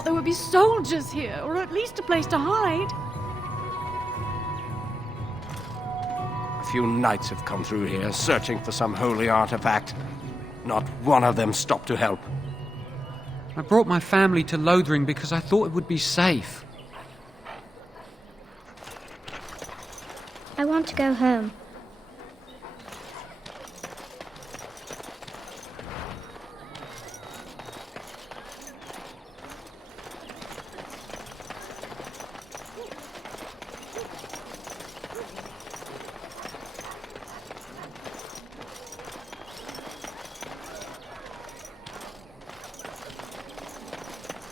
thought there would be soldiers here, or at least a place to hide. A few knights have come through here, searching for some holy artifact. Not one of them stopped to help. I brought my family to Lothering because I thought it would be safe. I want to go home.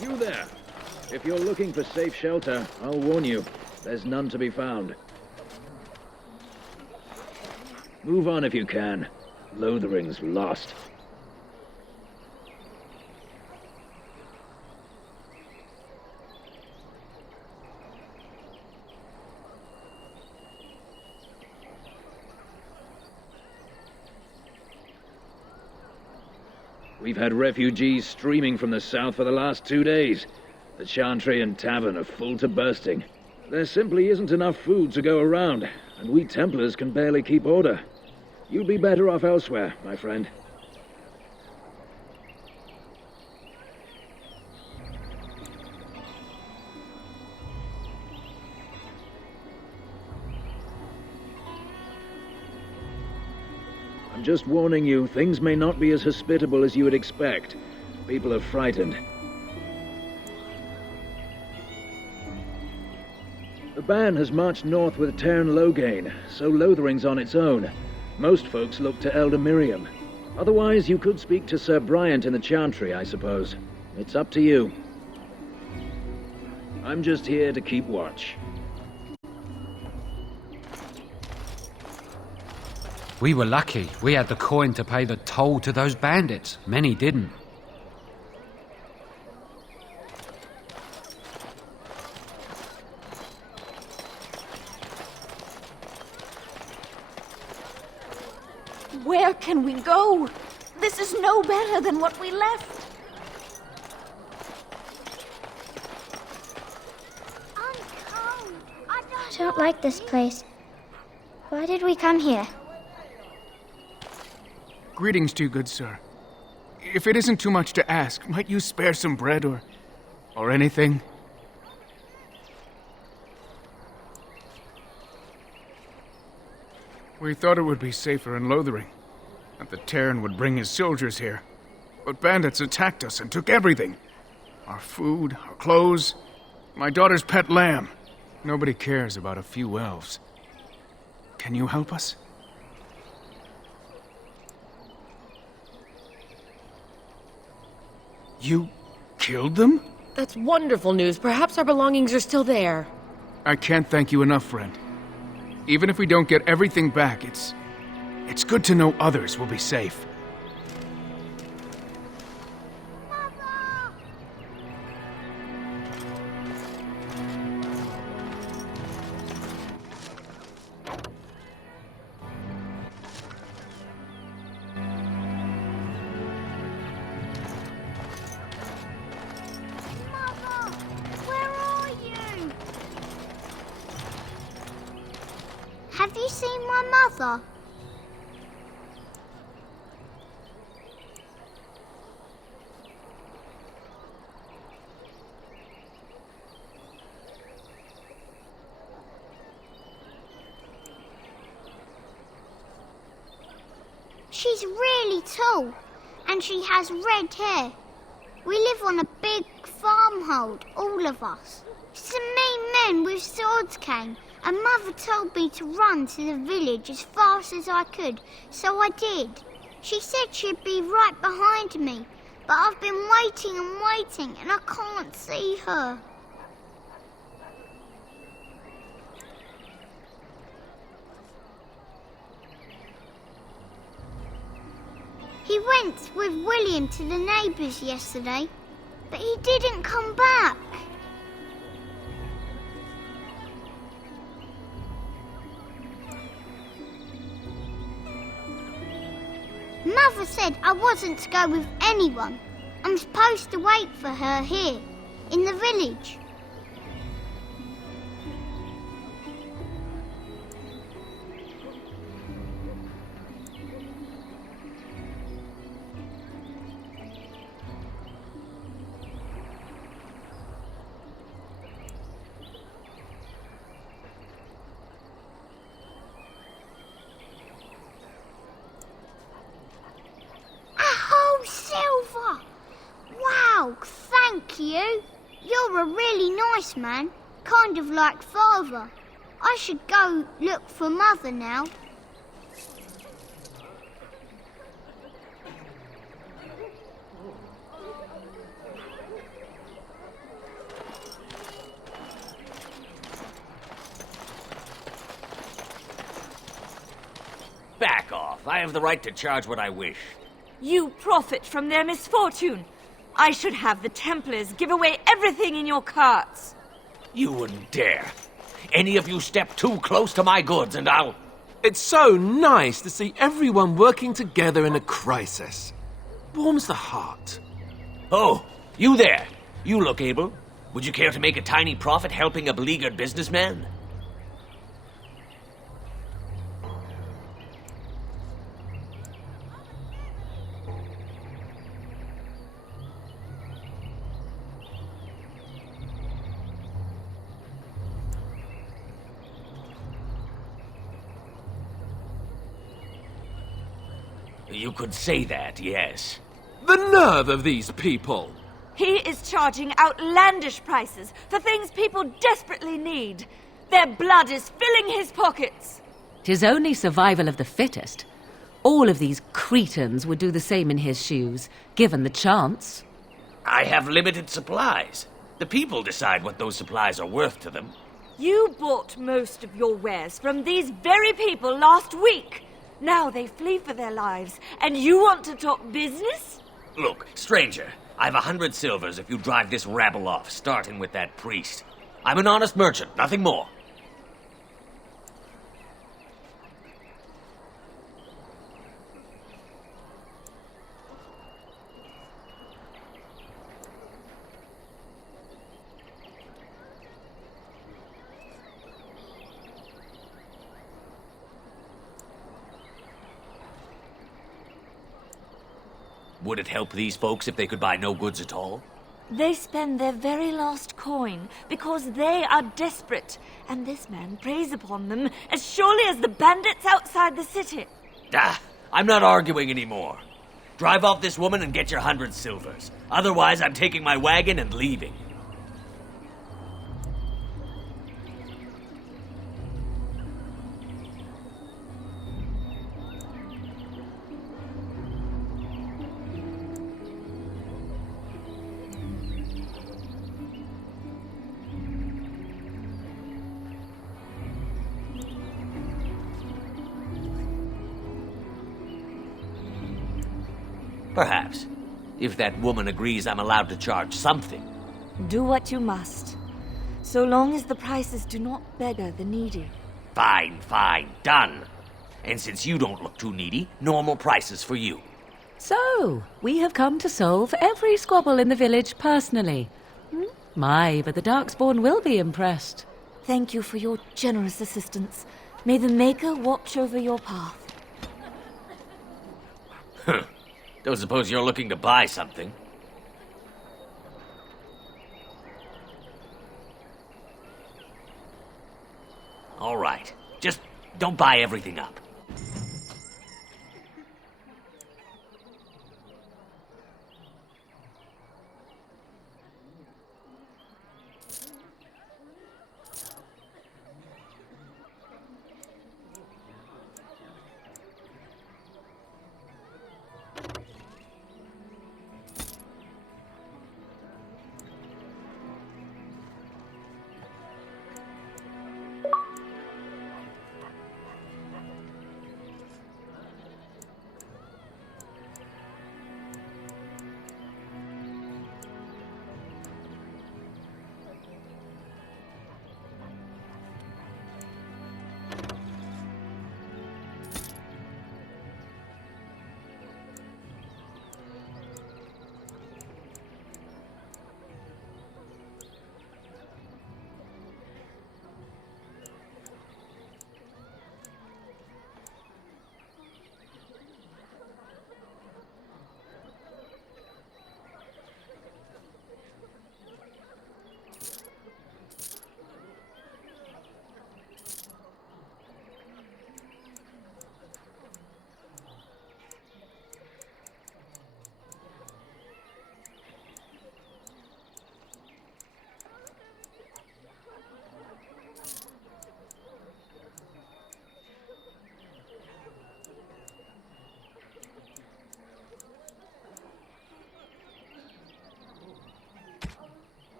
You there. If you're looking for safe shelter, I'll warn you, there's none to be found. Move on if you can. Lothering's lost. We've had refugees streaming from the south for the last 2 days. The Chantry and Tavern are full to bursting. There simply isn't enough food to go around, and we Templars can barely keep order. You'd be better off elsewhere, my friend. I'm just warning you, things may not be as hospitable as you would expect. People are frightened. The band has marched north with Tairn Logain, so Lothering's on its own. Most folks look to Elder Miriam. Otherwise, you could speak to Sir Bryant in the Chantry, I suppose. It's up to you. I'm just here to keep watch. We were lucky. We had the coin to pay the toll to those bandits. Many didn't. Where can we go? This is no better than what we left. I'm cold. I don't like this place. Why did we come here? Greetings to you, good sir. If it isn't too much to ask, might you spare some bread or anything? We thought it would be safer in Lothering, that the Tairn would bring his soldiers here. But bandits attacked us and took everything. Our food, our clothes, my daughter's pet lamb. Nobody cares about a few elves. Can you help us? You killed them? That's wonderful news. Perhaps our belongings are still there. I can't thank you enough, friend. Even if we don't get everything back, it's good to know others will be safe. Have you seen my mother? She's really tall, and she has red hair. We live on a big farmhold, all of us. Some mean men with swords came, and Mother told me to run to the village as fast as I could, so I did. She said she'd be right behind me, but I've been waiting and waiting, and I can't see her. He went with William to the neighbours yesterday, but he didn't come back. Mother said I wasn't to go with anyone. I'm supposed to wait for her here. in the village. Silver! Wow, thank you. You're a really nice man, kind of like Father. I should go look for Mother now. Back off. I have the right to charge what I wish. You profit from their misfortune. I should have the Templars give away everything in your carts. You wouldn't dare. Any of you step too close to my goods and I'll... It's so nice to see everyone working together in a crisis. Warms the heart. Oh, you there. You look able. Would you care to make a tiny profit helping a beleaguered businessman? You could say that, yes. The nerve of these people! He is charging outlandish prices for things people desperately need. Their blood is filling his pockets. 'Tis only survival of the fittest. All of these cretins would do the same in his shoes, given the chance. I have limited supplies. The people decide what those supplies are worth to them. You bought most of your wares from these very people last week. Now they flee for their lives, and you want to talk business? Look, stranger, I've 100 silvers if you drive this rabble off, starting with that priest. I'm an honest merchant, nothing more. Would it help these folks if they could buy no goods at all? They spend their very last coin because they are desperate, and this man preys upon them as surely as the bandits outside the city. I'm not arguing anymore. Drive off this woman and get your 100 silvers. Otherwise, I'm taking my wagon and leaving. Perhaps. If that woman agrees I'm allowed to charge something. Do what you must, so long as the prices do not beggar the needy. Fine, done. And since you don't look too needy, normal prices for you. So, we have come to solve every squabble in the village personally. My, but the Darkspawn will be impressed. Thank you for your generous assistance. May the Maker watch over your path. Don't suppose you're looking to buy something? All right. Just don't buy everything up.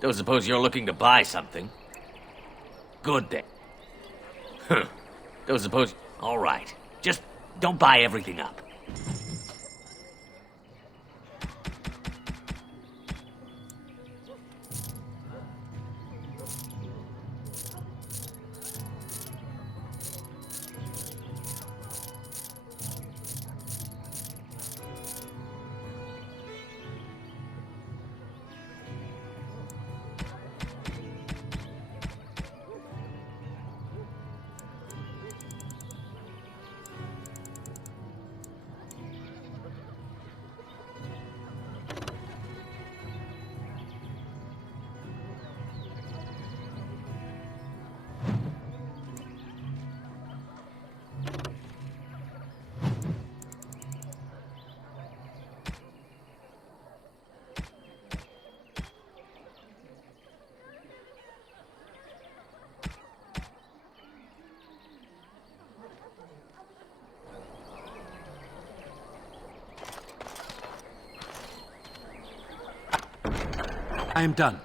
Don't suppose you're looking to buy something? Good then. Don't suppose... All right. Just don't buy everything up. I am done.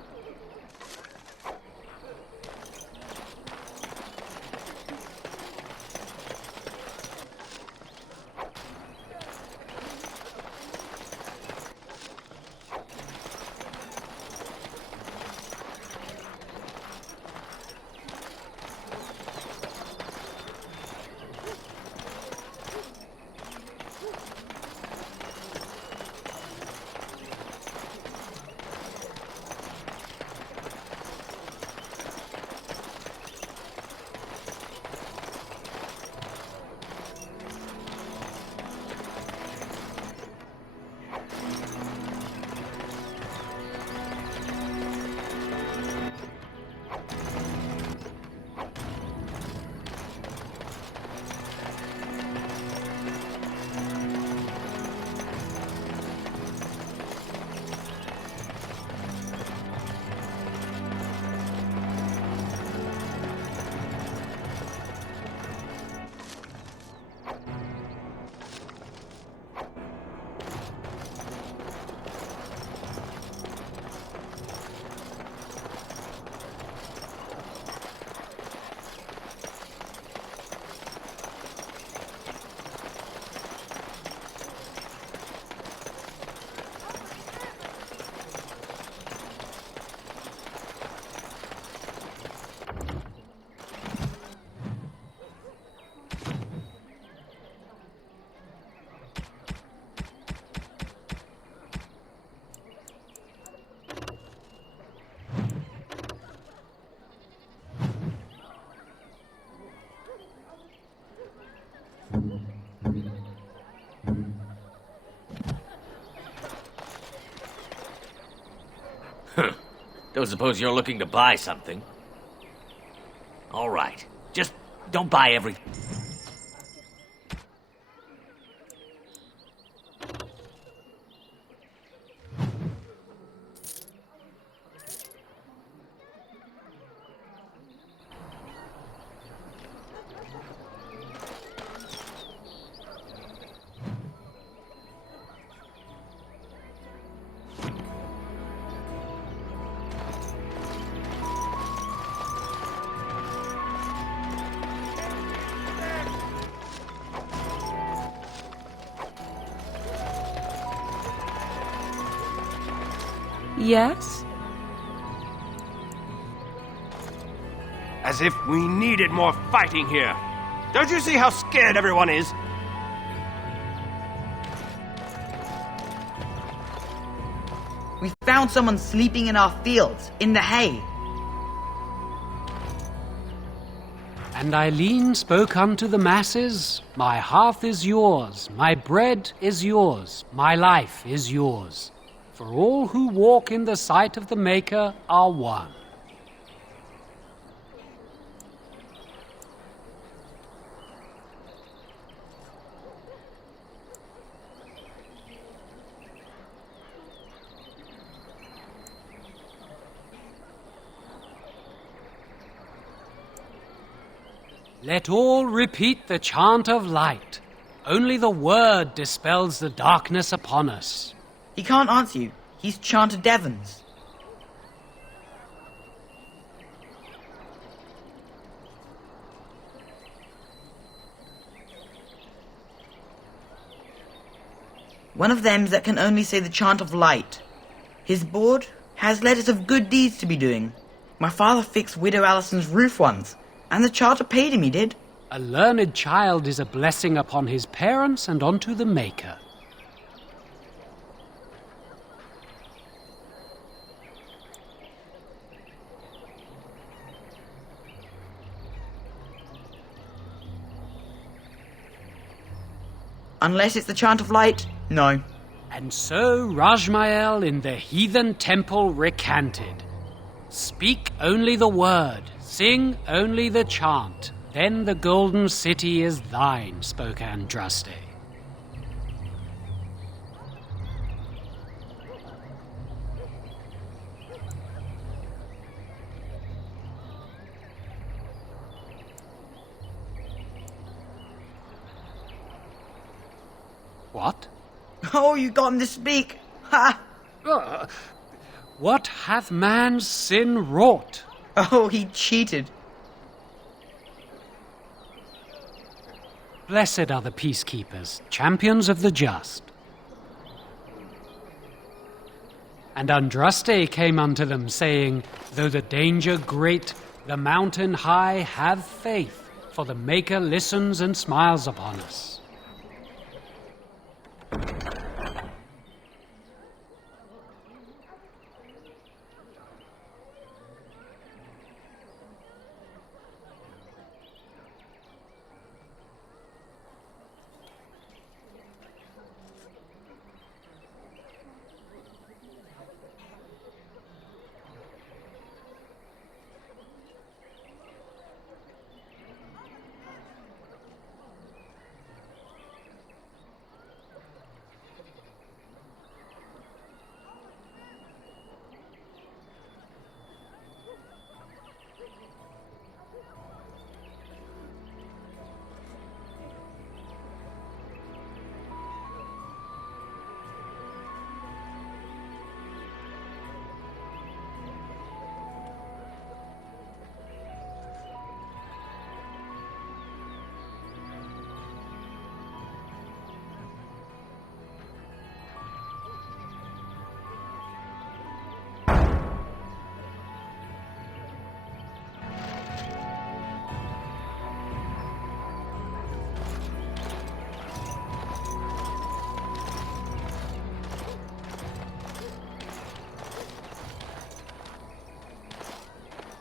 Don't suppose you're looking to buy something? All right. Just don't buy everything. Yes? As if we needed more fighting here. Don't you see how scared everyone is? We found someone sleeping in our fields, in the hay. And Eileen spoke unto the masses, My hearth is yours, my bread is yours, my life is yours. For all who walk in the sight of the Maker are one. Let all repeat the chant of light. Only the word dispels the darkness upon us. He can't answer you. He's chanted Devons. One of them that can only say the chant of light. His board has letters of good deeds to be doing. My father fixed Widow Allison's roof once, and the charter paid him, he did. A learned child is a blessing upon his parents and onto the Maker. Unless it's the chant of light, no. And so Rajmael in the heathen temple recanted. Speak only the word, sing only the chant, then the golden city is thine, spoke Andraste. What? Oh, you got him to speak! Ha! What hath man's sin wrought? Oh, he cheated. Blessed are the peacekeepers, champions of the just. And Andraste came unto them, saying, though the danger great, the mountain high, have faith, for the Maker listens and smiles upon us.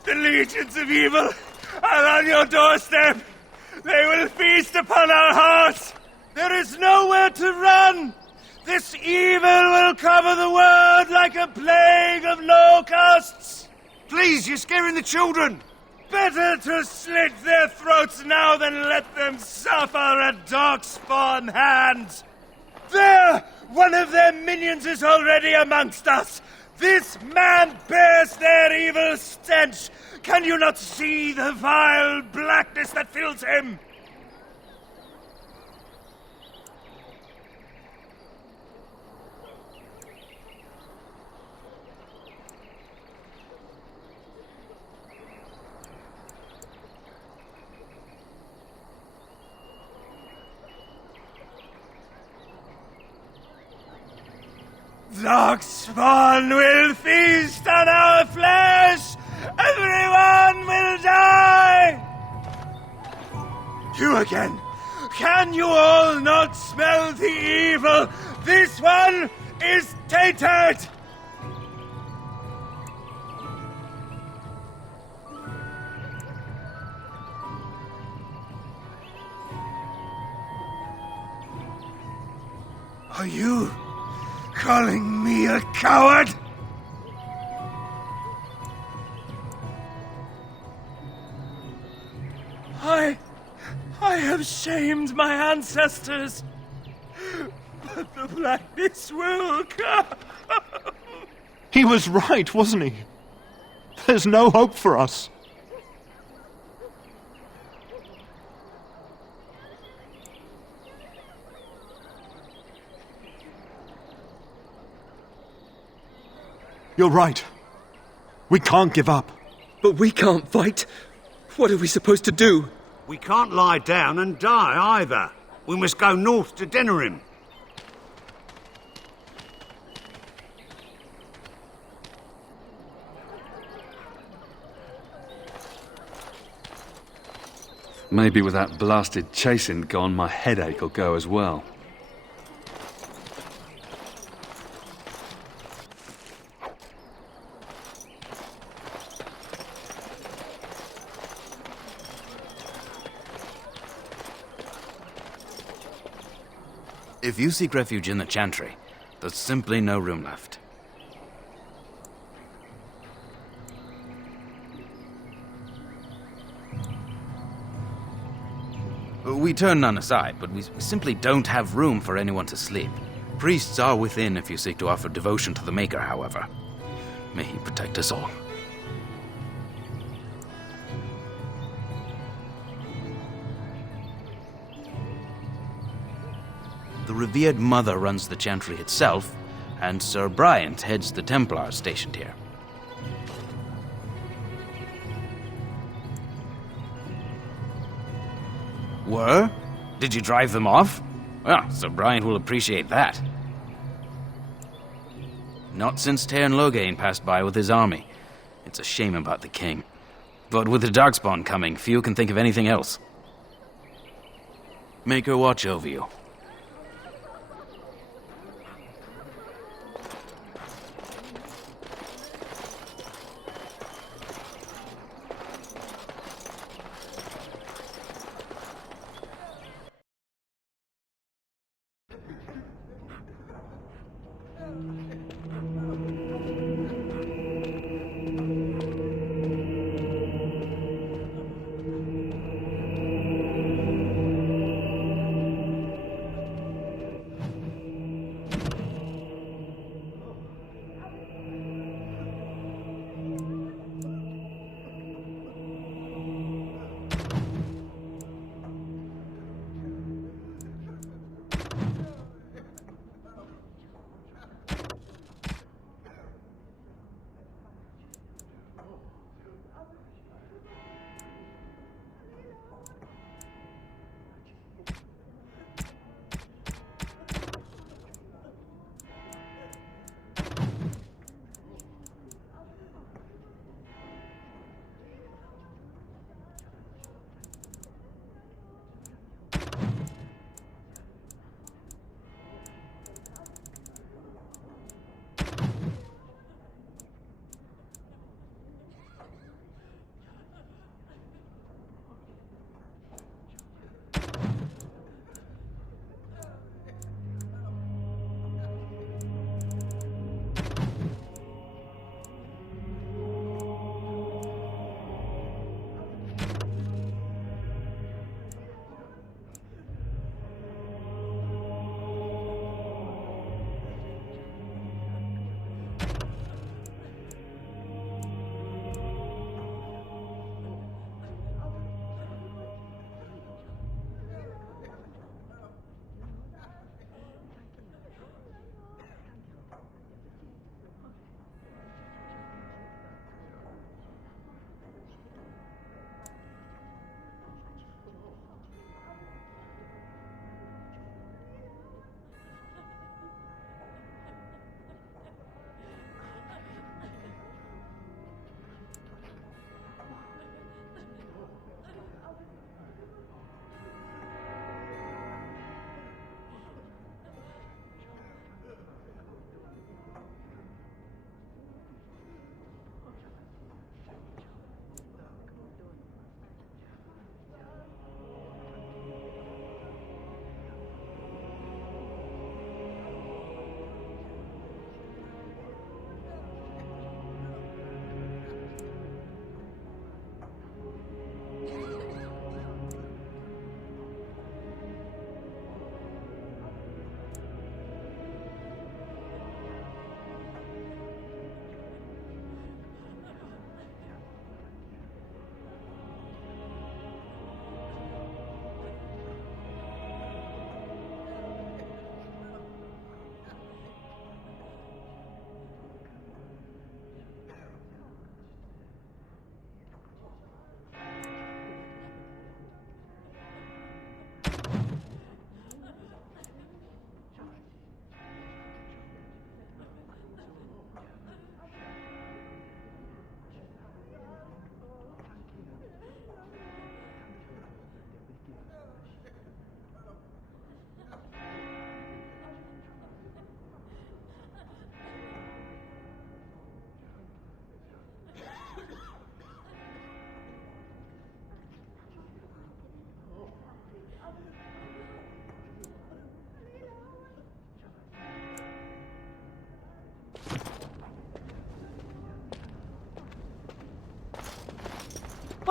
The legions of evil are on your doorstep. They will feast upon our hearts. There is nowhere to run. This evil will cover the world like a plague of locusts. Please, you're scaring the children. Better to slit their throats now than let them suffer at Darkspawn hands. There! One of their minions is already amongst us. This man bears their evil stench. Can you not see the vile blackness that fills him? Darkspawn will feast on our flesh! Everyone will die! You again! Can you all not smell the evil? This one is tainted! Are you calling me a coward? I have shamed my ancestors, but the blackness will come. He was right, wasn't he? There's no hope for us. You're right. We can't give up. But we can't fight. What are we supposed to do? We can't lie down and die either. We must go north to Denerim. Maybe with that blasted chasing gone, my headache will go as well. If you seek refuge in the Chantry, there's simply no room left. We turn none aside, but we simply don't have room for anyone to sleep. Priests are within if you seek to offer devotion to the Maker, however. May he protect us all. The revered Mother runs the Chantry itself, and Sir Bryant heads the Templars stationed here. Were? Did you drive them off? Well, Sir Bryant will appreciate that. Not since Tairn Loghain passed by with his army. It's a shame about the king. But with the Darkspawn coming, few can think of anything else. Make her watch over you.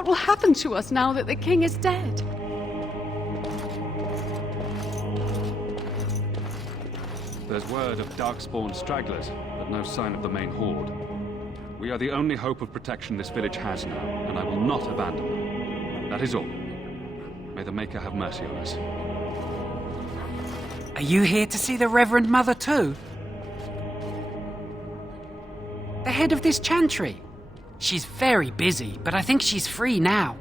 What will happen to us now that the king is dead? There's word of darkspawn stragglers, but no sign of the main horde. We are the only hope of protection this village has now, and I will not abandon them. That is all. May the Maker have mercy on us. Are you here to see the Reverend Mother too? The head of this chantry. She's very busy, but I think she's free now.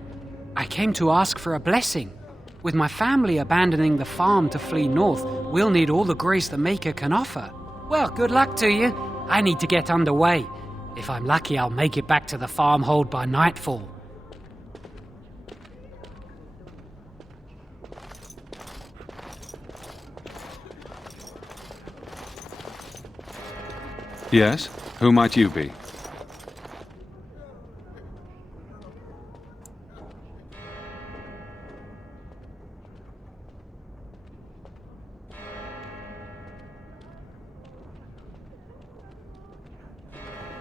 I came to ask for a blessing. With my family abandoning the farm to flee north, we'll need all the grace the Maker can offer. Well, good luck to you. I need to get underway. If I'm lucky, I'll make it back to the farmhold by nightfall. Yes? Who might you be?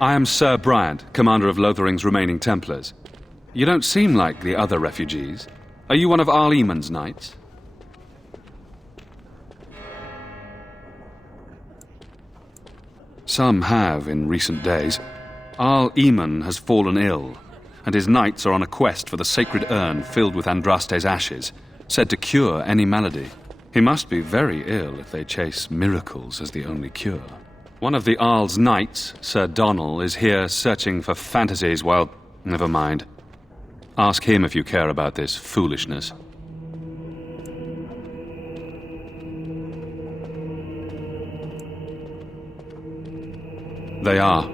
I am Sir Bryant, commander of Lothering's remaining Templars. You don't seem like the other refugees. Are you one of Arl Eamon's knights? Some have in recent days. Arl Eamon has fallen ill, and his knights are on a quest for the sacred urn filled with Andraste's ashes, said to cure any malady. He must be very ill if they chase miracles as the only cure. One of the Arl's knights, Sir Donnell, is here searching for fantasies while... Never mind. Ask him if you care about this foolishness. They are.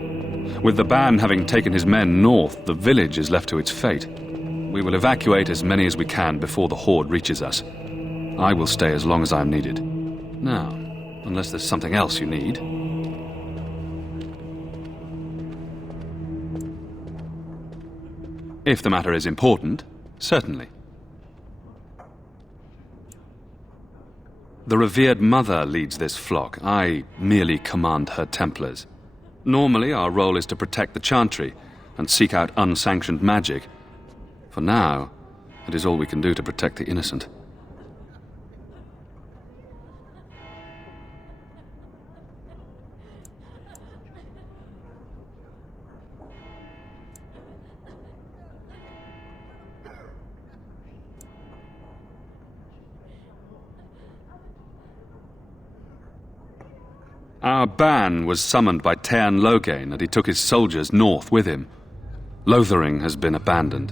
With the ban having taken his men north, the village is left to its fate. We will evacuate as many as we can before the horde reaches us. I will stay as long as I am needed. Now, unless there's something else you need... If the matter is important, certainly. The revered mother leads this flock. I merely command her Templars. Normally, our role is to protect the Chantry and seek out unsanctioned magic. For now, it is all we can do to protect the innocent. Our ban was summoned by Tairn Logain, and he took his soldiers north with him. Lothering has been abandoned.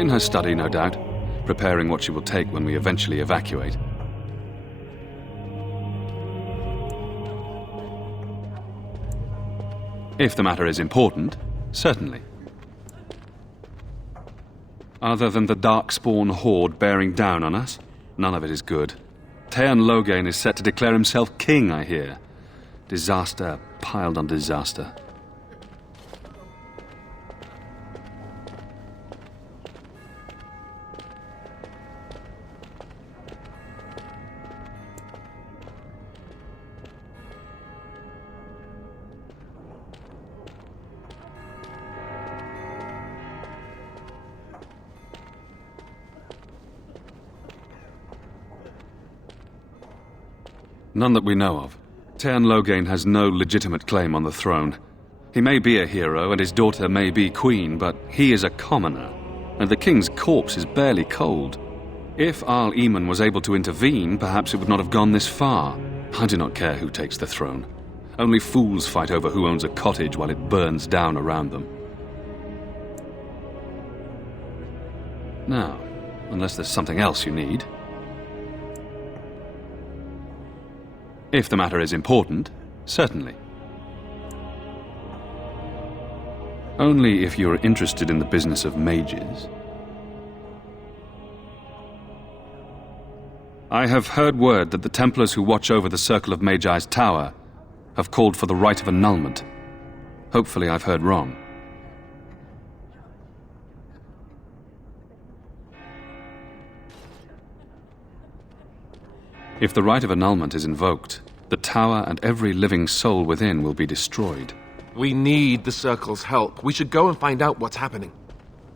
In her study, no doubt, preparing what she will take when we eventually evacuate. If the matter is important, certainly. Other than the darkspawn horde bearing down on us, none of it is good. Tairn Logain is set to declare himself king, I hear. Disaster piled on disaster. None that we know of. Tairn Logain has no legitimate claim on the throne. He may be a hero and his daughter may be queen, but he is a commoner, and the king's corpse is barely cold. If Arl Eamon was able to intervene, perhaps it would not have gone this far. I do not care who takes the throne. Only fools fight over who owns a cottage while it burns down around them. Now, unless there's something else you need... If the matter is important, certainly. Only if you're interested in the business of mages. I have heard word that the Templars who watch over the Circle of Magi's tower have called for the rite of annulment. Hopefully I've heard wrong. If the rite of annulment is invoked, the tower and every living soul within will be destroyed. We need the Circle's help. We should go and find out what's happening.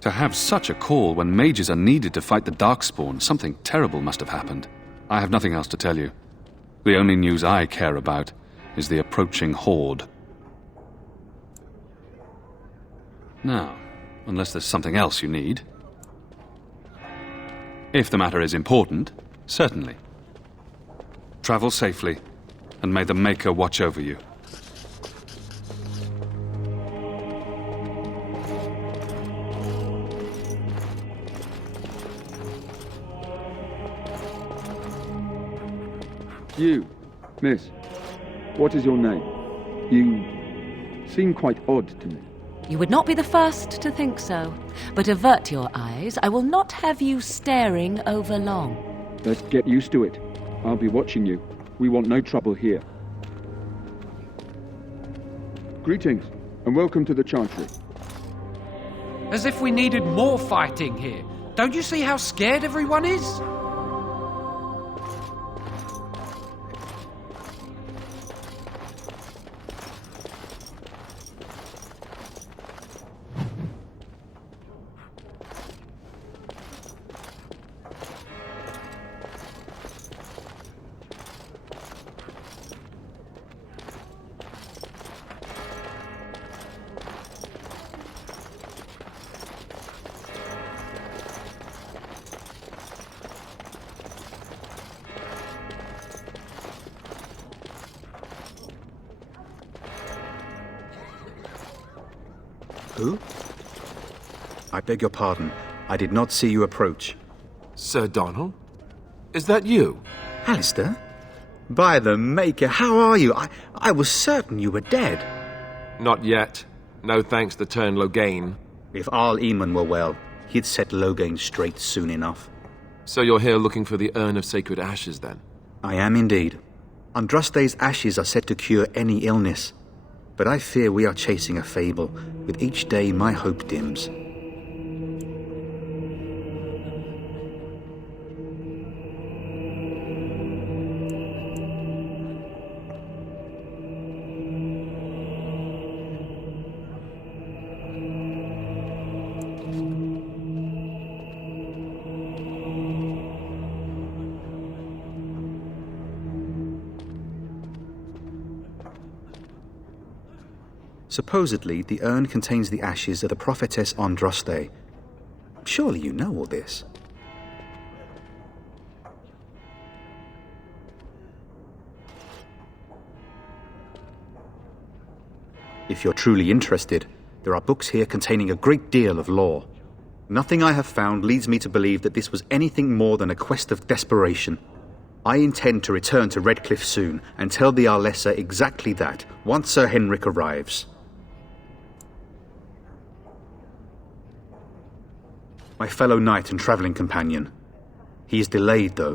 To have such a call when mages are needed to fight the Darkspawn, something terrible must have happened. I have nothing else to tell you. The only news I care about is the approaching horde. Now, unless there's something else you need. If the matter is important, certainly. Travel safely, and may the Maker watch over you. You, miss, what is your name? You seem quite odd to me. You would not be the first to think so. But avert your eyes. I will not have you staring over long. Let's get used to it. I'll be watching you. We want no trouble here. Greetings, and welcome to the Chantry. As if we needed more fighting here. Don't you see how scared everyone is? Who? I beg your pardon. I did not see you approach. Sir Donald? Is that you? Alistair? By the Maker, how are you? I was certain you were dead. Not yet. No thanks to Turn Logain. If Arl Eamon were well, he'd set Logain straight soon enough. So you're here looking for the Urn of Sacred Ashes, then? I am indeed. Andraste's ashes are said to cure any illness. But I fear we are chasing a fable. With each day, my hope dims. Supposedly, the urn contains the ashes of the prophetess Andraste. Surely you know all this. If you're truly interested, there are books here containing a great deal of lore. Nothing I have found leads me to believe that this was anything more than a quest of desperation. I intend to return to Redcliffe soon and tell the Arlessa exactly that, once Sir Henrik arrives. My fellow knight and travelling companion. He is delayed, though.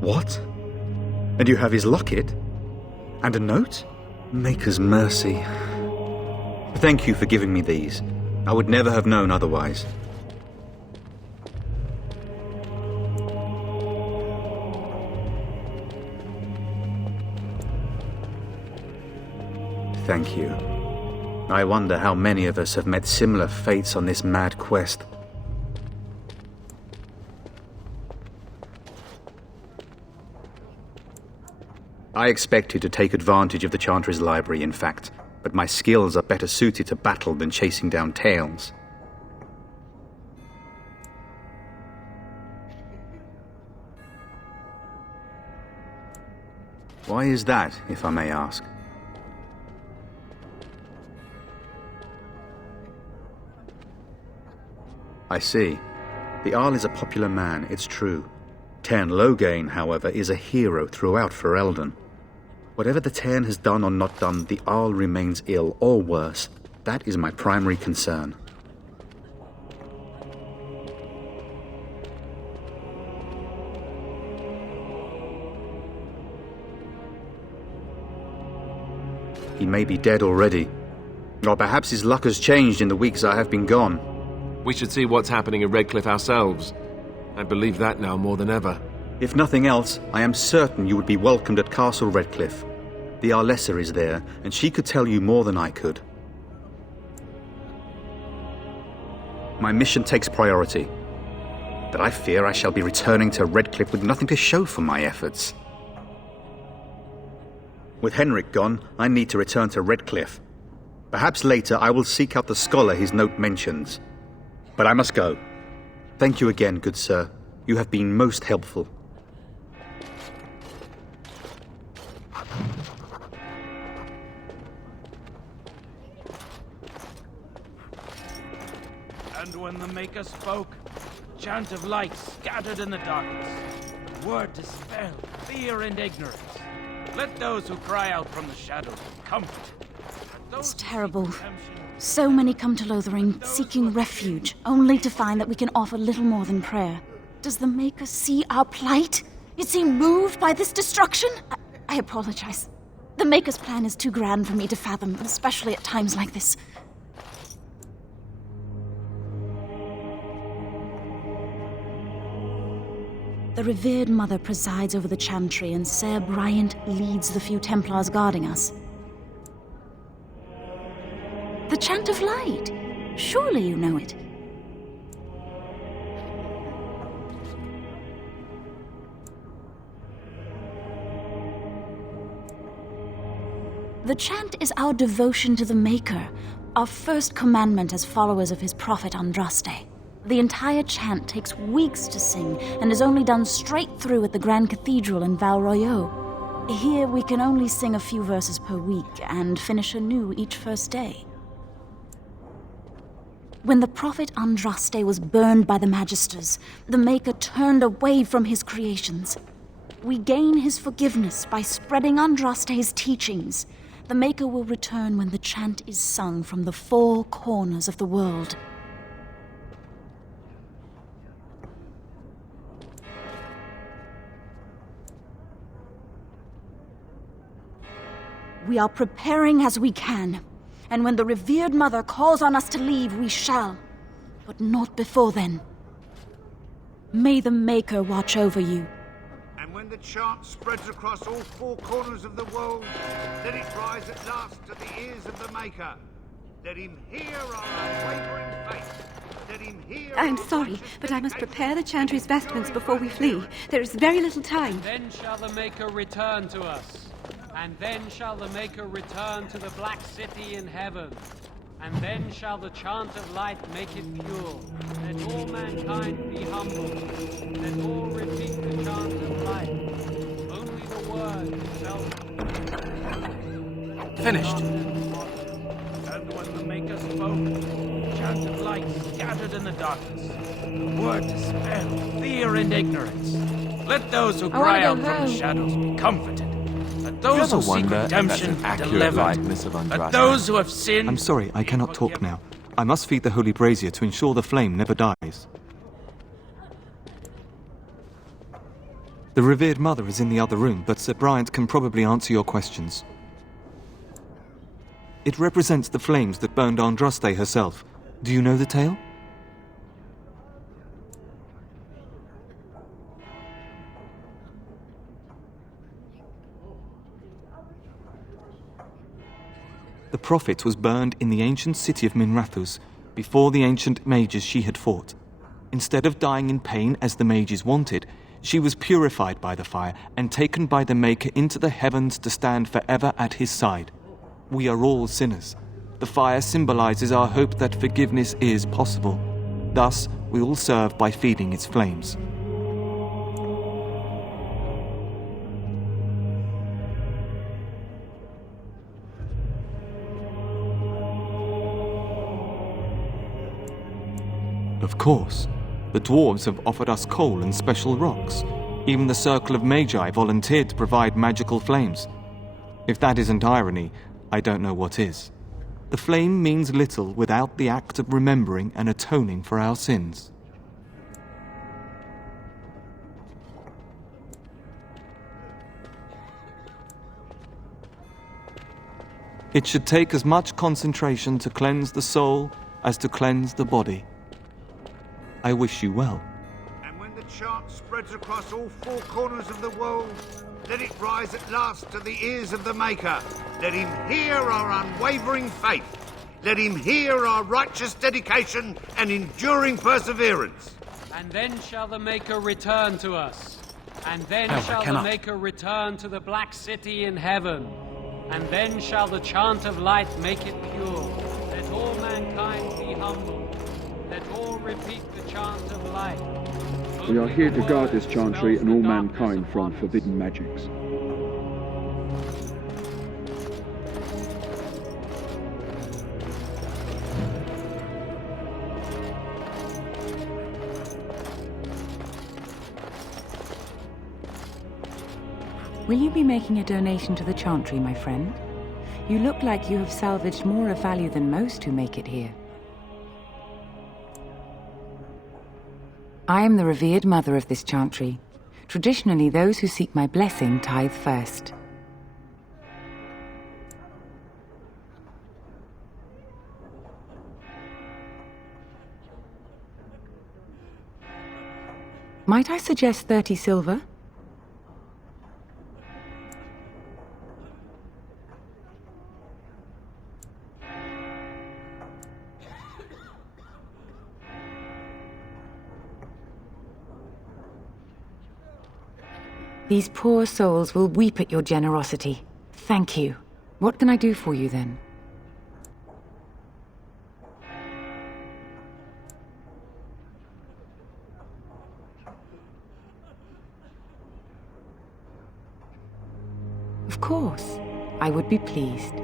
What? And you have his locket? And a note? Maker's mercy. Thank you for giving me these. I would never have known otherwise. Thank you. I wonder how many of us have met similar fates on this mad quest. I expected to take advantage of the Chantry's library, in fact, but my skills are better suited to battle than chasing down tales. Why is that, if I may ask? I see. The Arl is a popular man, it's true. Tern Logain, however, is a hero throughout Ferelden. Whatever the Tern has done or not done, the Arl remains ill, or worse. That is my primary concern. He may be dead already. Or perhaps his luck has changed in the weeks I have been gone. We should see what's happening in Redcliffe ourselves. I believe that now more than ever. If nothing else, I am certain you would be welcomed at Castle Redcliffe. The Arlessa is there, and she could tell you more than I could. My mission takes priority, but I fear I shall be returning to Redcliffe with nothing to show for my efforts. With Henrik gone, I need to return to Redcliffe. Perhaps later I will seek out the scholar his note mentions. But I must go. Thank you again, good sir. You have been most helpful. And when the Maker spoke, chant of light scattered in the darkness, word dispelled fear and ignorance. Let those who cry out from the shadows be comforted. It's terrible. So many come to Lothering, seeking refuge, only to find that we can offer little more than prayer. Does the Maker see our plight? Is he moved by this destruction? I apologize. The Maker's plan is too grand for me to fathom, especially at times like this. The revered Mother presides over the chantry, and Sir Bryant leads the few Templars guarding us. The Chant of Light. Surely you know it. The chant is our devotion to the Maker, our first commandment as followers of his prophet Andraste. The entire chant takes weeks to sing and is only done straight through at the Grand Cathedral in Val Royeaux. Here we can only sing a few verses per week and finish anew each first day. When the prophet Andraste was burned by the Magisters, the Maker turned away from his creations. We gain his forgiveness by spreading Andraste's teachings. The Maker will return when the chant is sung from the four corners of the world. We are preparing as we can. And when the revered Mother calls on us to leave, we shall. But not before then. May the Maker watch over you. And when the chant spreads across all four corners of the world, let it rise at last to the ears of the Maker. Let him hear our unwavering faith. Let him hear. I'm sorry, but I must prepare the chantry's vestments before we flee. There is very little time. Then shall the Maker return to us. And then shall the Maker return to the Black City in heaven. And then shall the chant of light make it pure. Let all mankind be humble. Let all repeat the chant of light. Only the word shall... Finished. And when the Maker spoke, chant of light scattered in the darkness, word dispelled fear and ignorance. Let those who cry out from the shadows be comforted. Let those who seek redemption be delivered. Let those who have sinned... I'm sorry, I cannot talk now. I must feed the holy brazier to ensure the flame never dies. The revered Mother is in the other room, but Sir Bryant can probably answer your questions. It represents the flames that burned Andraste herself. Do you know the tale? The prophet was burned in the ancient city of Minrathous, before the ancient mages she had fought. Instead of dying in pain as the mages wanted, she was purified by the fire and taken by the Maker into the heavens to stand forever at his side. We are all sinners. The fire symbolizes our hope that forgiveness is possible. Thus, we all serve by feeding its flames. Of course, the dwarves have offered us coal and special rocks. Even the Circle of Magi volunteered to provide magical flames. If that isn't irony, I don't know what is. The flame means little without the act of remembering and atoning for our sins. It should take as much concentration to cleanse the soul as to cleanse the body. I wish you well. And when the chant spreads across all four corners of the world, let it rise at last to the ears of the Maker. Let him hear our unwavering faith. Let him hear our righteous dedication and enduring perseverance. And then shall the Maker return to us. And then shall the Maker return to the Black City in heaven. And then shall the chant of light make it pure. Let all mankind be humble. Let all repeat the chant of light. We are here to guard this chantry and all mankind from forbidden magics. Will you be making a donation to the chantry, my friend? You look like you have salvaged more of value than most who make it here. I am the revered mother of this chantry. Traditionally, those who seek my blessing tithe first. Might I suggest 30 silver? These poor souls will weep at your generosity. Thank you. What can I do for you then? Of course, I would be pleased.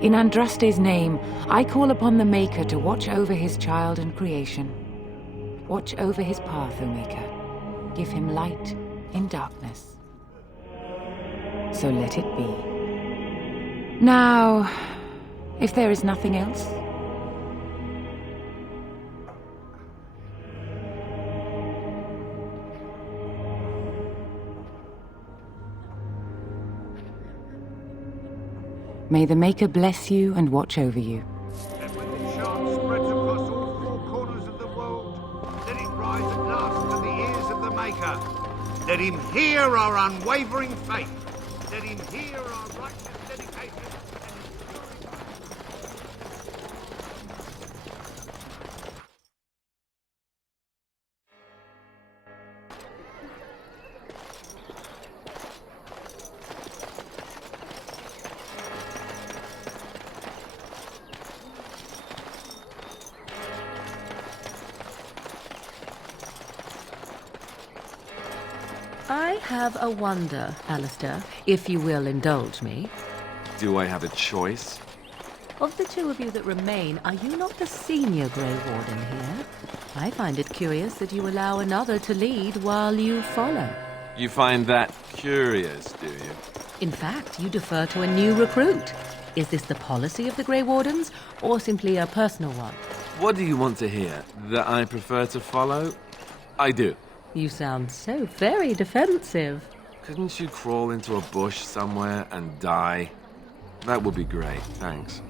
In Andraste's name, I call upon the Maker to watch over his child and creation. Watch over his path, O Maker. Give him light in darkness. So let it be. Now, if there is nothing else, may the Maker bless you and watch over you. And when the chant spreads across all four corners of the world, let it rise at last to the ears of the Maker. Let him hear our unwavering faith. Let him hear our righteous dedication. I have a wonder, Alistair, if you will indulge me. Do I have a choice? Of the two of you that remain, are you not the senior Grey Warden here? I find it curious that you allow another to lead while you follow. You find that curious, do you? In fact, you defer to a new recruit. Is this the policy of the Grey Wardens, or simply a personal one? What do you want to hear? That I prefer to follow? I do. You sound so very defensive. Couldn't you crawl into a bush somewhere and die? That would be great, thanks.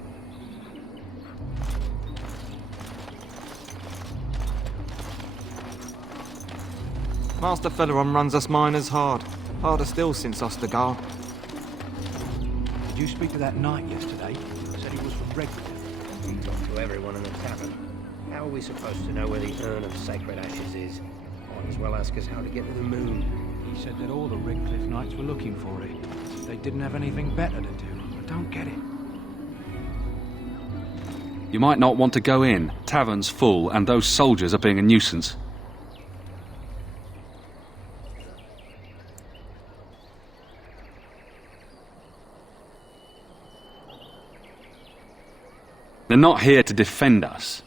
Master Feleron runs us miners hard. Harder still since Ostergard. Did you speak to that knight yesterday? Said he was from Redcliffe. He talked to everyone in the tavern. How are we supposed to know where the urn of sacred ashes is? Might as well ask us how to get to the moon. He said that all the Redcliffe knights were looking for it. They didn't have anything better to do. I don't get it. You might not want to go in. Tavern's full, and those soldiers are being a nuisance. They're not here to defend us.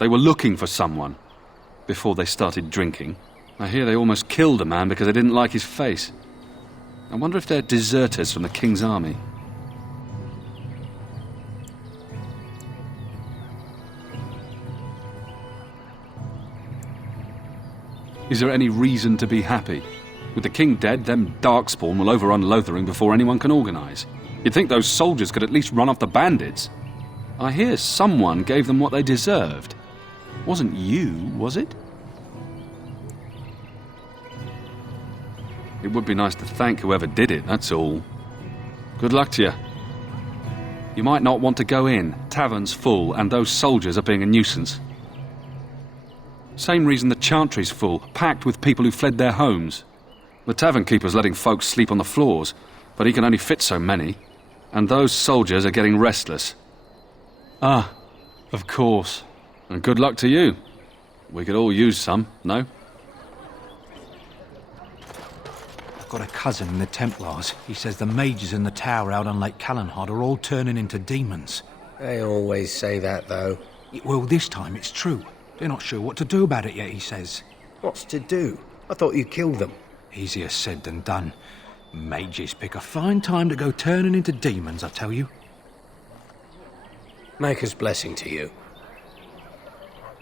They were looking for someone before they started drinking. I hear they almost killed a man because they didn't like his face. I wonder if they're deserters from the King's army. Is there any reason to be happy? With the King dead, them Darkspawn will overrun Lothering before anyone can organise. You'd think those soldiers could at least run off the bandits. I hear someone gave them what they deserved. Wasn't you, was it? It would be nice to thank whoever did it, that's all. Good luck to you. You might not want to go in. Tavern's full, and those soldiers are being a nuisance. Same reason the Chantry's full, packed with people who fled their homes. The tavern keeper's letting folks sleep on the floors, but he can only fit so many. And those soldiers are getting restless. Ah, of course. And good luck to you. We could all use some, no? I've got a cousin in the Templars. He says the mages in the tower out on Lake Callanhod are all turning into demons. They always say that, though. Well, this time it's true. They're not sure what to do about it yet, he says. What's to do? I thought you killed them. Easier said than done. Mages pick a fine time to go turning into demons, I tell you. Maker's blessing to you.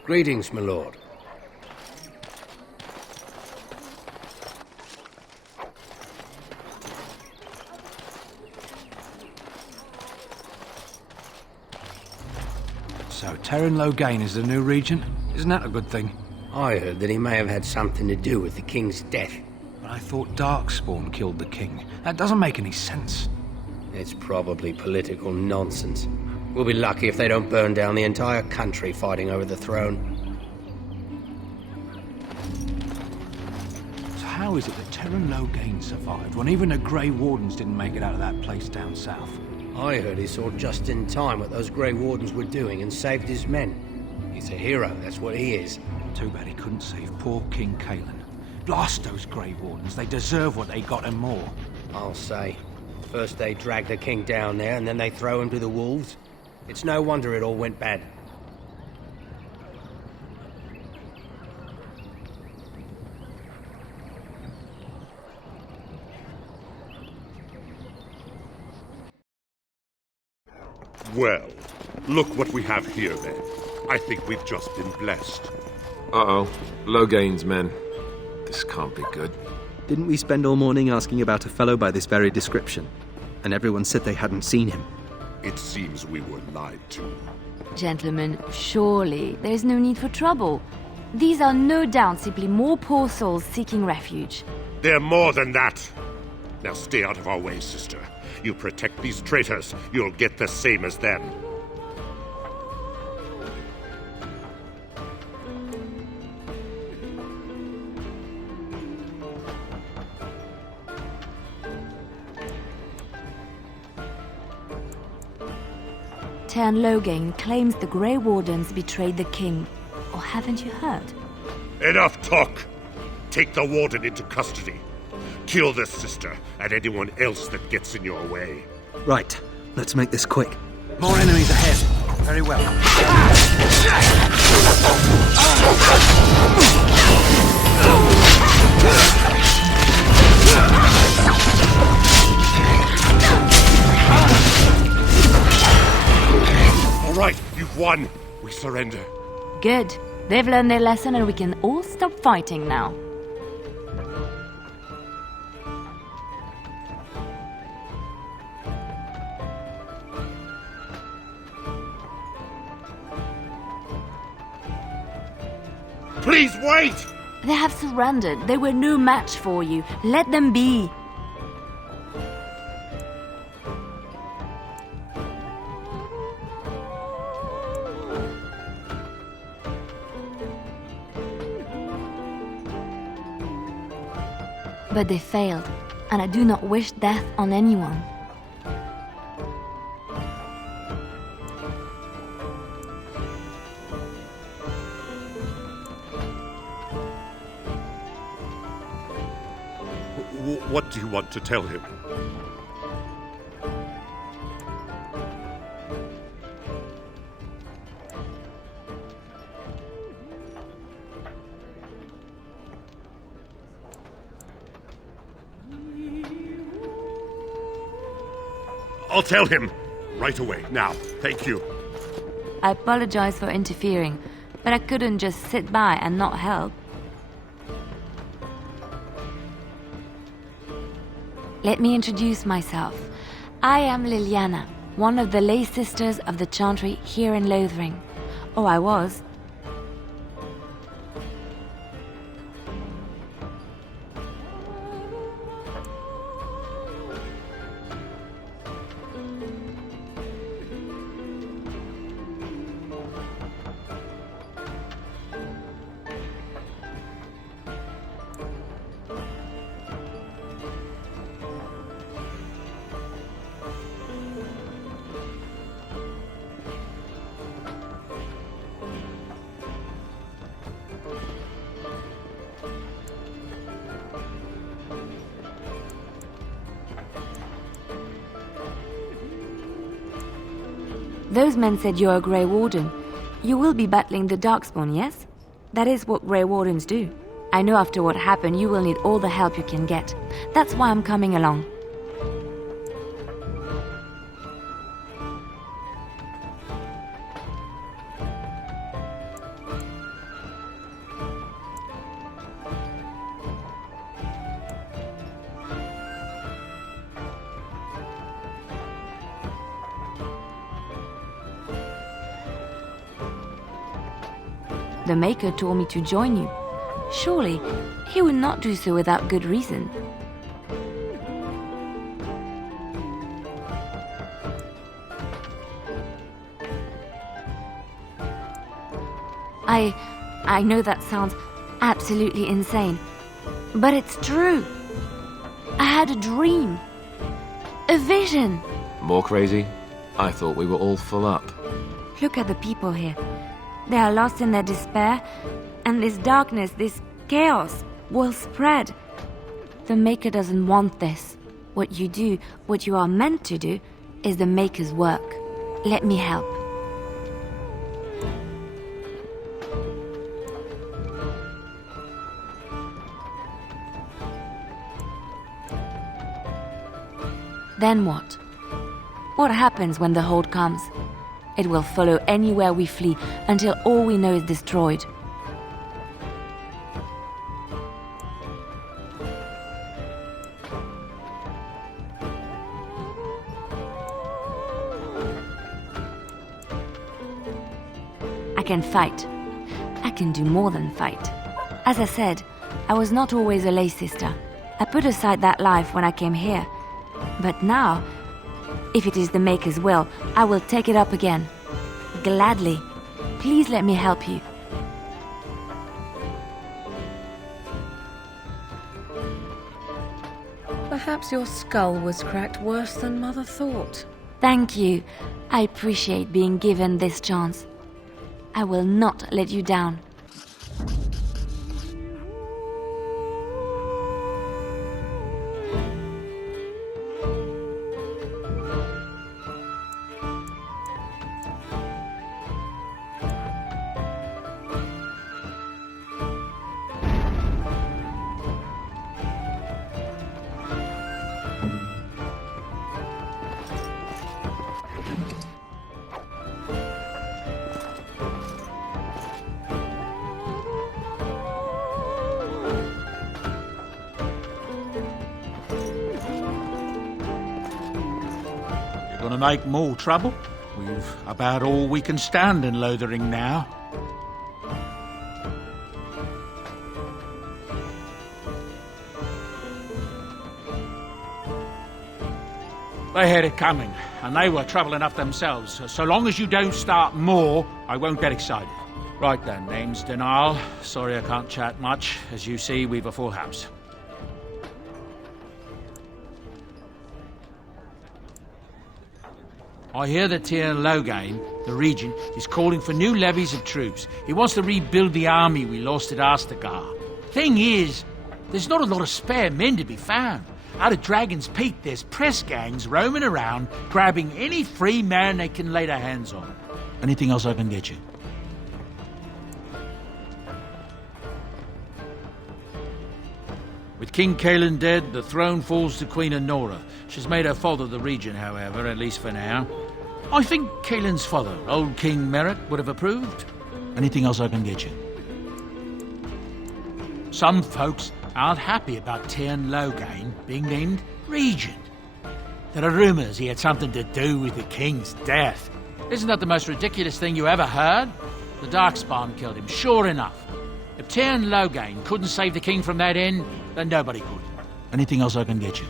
Greetings, my lord. So, Terran Logain is the new regent? Isn't that a good thing? I heard that he may have had something to do with the king's death. But I thought Darkspawn killed the king. That doesn't make any sense. It's probably political nonsense. We'll be lucky if they don't burn down the entire country fighting over the throne. So how is it that Terran Logain survived when even the Grey Wardens didn't make it out of that place down south? I heard he saw just in time what those Grey Wardens were doing and saved his men. He's a hero, that's what he is. Too bad he couldn't save poor King Kaelin. Blast those Grey Wardens, they deserve what they got and more. I'll say. First they drag the king down there, and then they throw him to the wolves. It's no wonder it all went bad. Well, look what we have here, then. I think we've just been blessed. Uh-oh. Logain's men. This can't be good. Didn't we spend all morning asking about a fellow by this very description? And everyone said they hadn't seen him. It seems we were lied to. Gentlemen, surely there's no need for trouble. These are no doubt simply more poor souls seeking refuge. They're more than that. Now stay out of our way, sister. You protect these traitors, you'll get the same as them. Terran Logain claims the Grey Wardens betrayed the king. Or haven't you heard? Enough talk! Take the warden into custody. Kill this sister and anyone else that gets in your way. Right, let's make this quick. More enemies ahead. Very well. All right, you've won. We surrender. Good. They've learned their lesson and we can all stop fighting now. Please wait! They have surrendered. They were no match for you. Let them be. But they failed, and I do not wish death on anyone. What do you want to tell him? I'll tell him right away, now. Thank you. I apologize for interfering, but I couldn't just sit by and not help. Let me introduce myself. I am Liliana, one of the lay sisters of the Chantry here in Lothering. Oh, I was. Those men said you're a Grey Warden. You will be battling the Darkspawn, yes? That is what Grey Wardens do. I know after what happened, you will need all the help you can get. That's why I'm coming along. The Maker told me to join you. Surely, he would not do so without good reason. I know that sounds absolutely insane, but it's true. I had a dream. A vision. More crazy? I thought we were all full up. Look at the people here. They are lost in their despair, and this darkness, this chaos, will spread. The Maker doesn't want this. What you do, what you are meant to do, is the Maker's work. Let me help. Then what? What happens when the Hold comes? It will follow anywhere we flee until all we know is destroyed. I can fight. I can do more than fight. As I said, I was not always a lay sister. I put aside that life when I came here. But now, if it is the Maker's will, I will take it up again. Gladly. Please let me help you. Perhaps your skull was cracked worse than Mother thought. Thank you. I appreciate being given this chance. I will not let you down. Gonna make more trouble? We've about all we can stand in Lothering now. They had it coming, and they were trouble enough themselves. So long as you don't start more, I won't get excited. Right then, name's Denial. Sorry I can't chat much. As you see, we've a full house. I hear that Tyr Loghain, the regent, is calling for new levies of troops. He wants to rebuild the army we lost at Astagar. Thing is, there's not a lot of spare men to be found. Out of Dragon's Peak, there's press gangs roaming around, grabbing any free man they can lay their hands on. Anything else I can get you? With King Caelan dead, the throne falls to Queen Anora. She's made her father the regent, however, at least for now. I think Caelan's father, old King Merritt, would have approved. Anything else I can get you? Some folks aren't happy about Tyr Loghain being named regent. There are rumours he had something to do with the king's death. Isn't that the most ridiculous thing you ever heard? The Darkspawn killed him, sure enough. If Tyrn Logain couldn't save the king from that inn, then nobody could. Anything else I can get you?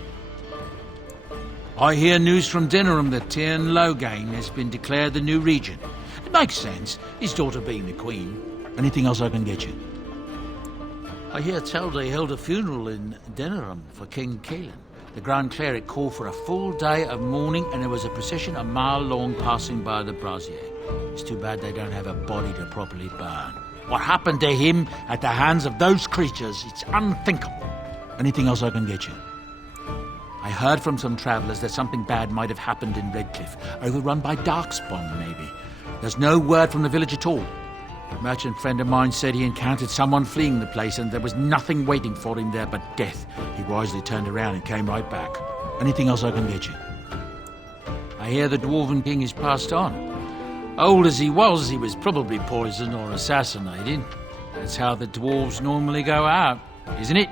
I hear news from Dinnerham that Tyrn Logain has been declared the new regent. It makes sense, his daughter being the queen. Anything else I can get you? I hear tell they held a funeral in Dinnerham for King Caelan. The Grand Cleric called for a full day of mourning, and there was a procession a mile long passing by the brazier. It's too bad they don't have a body to properly burn. What happened to him at the hands of those creatures, it's unthinkable. Anything else I can get you? I heard from some travellers that something bad might have happened in Redcliffe, overrun by Darkspawn, maybe. There's no word from the village at all. A merchant friend of mine said he encountered someone fleeing the place and there was nothing waiting for him there but death. He wisely turned around and came right back. Anything else I can get you? I hear the Dwarven King is passed on. Old as he was probably poisoned or assassinated. That's how the dwarves normally go out, isn't it?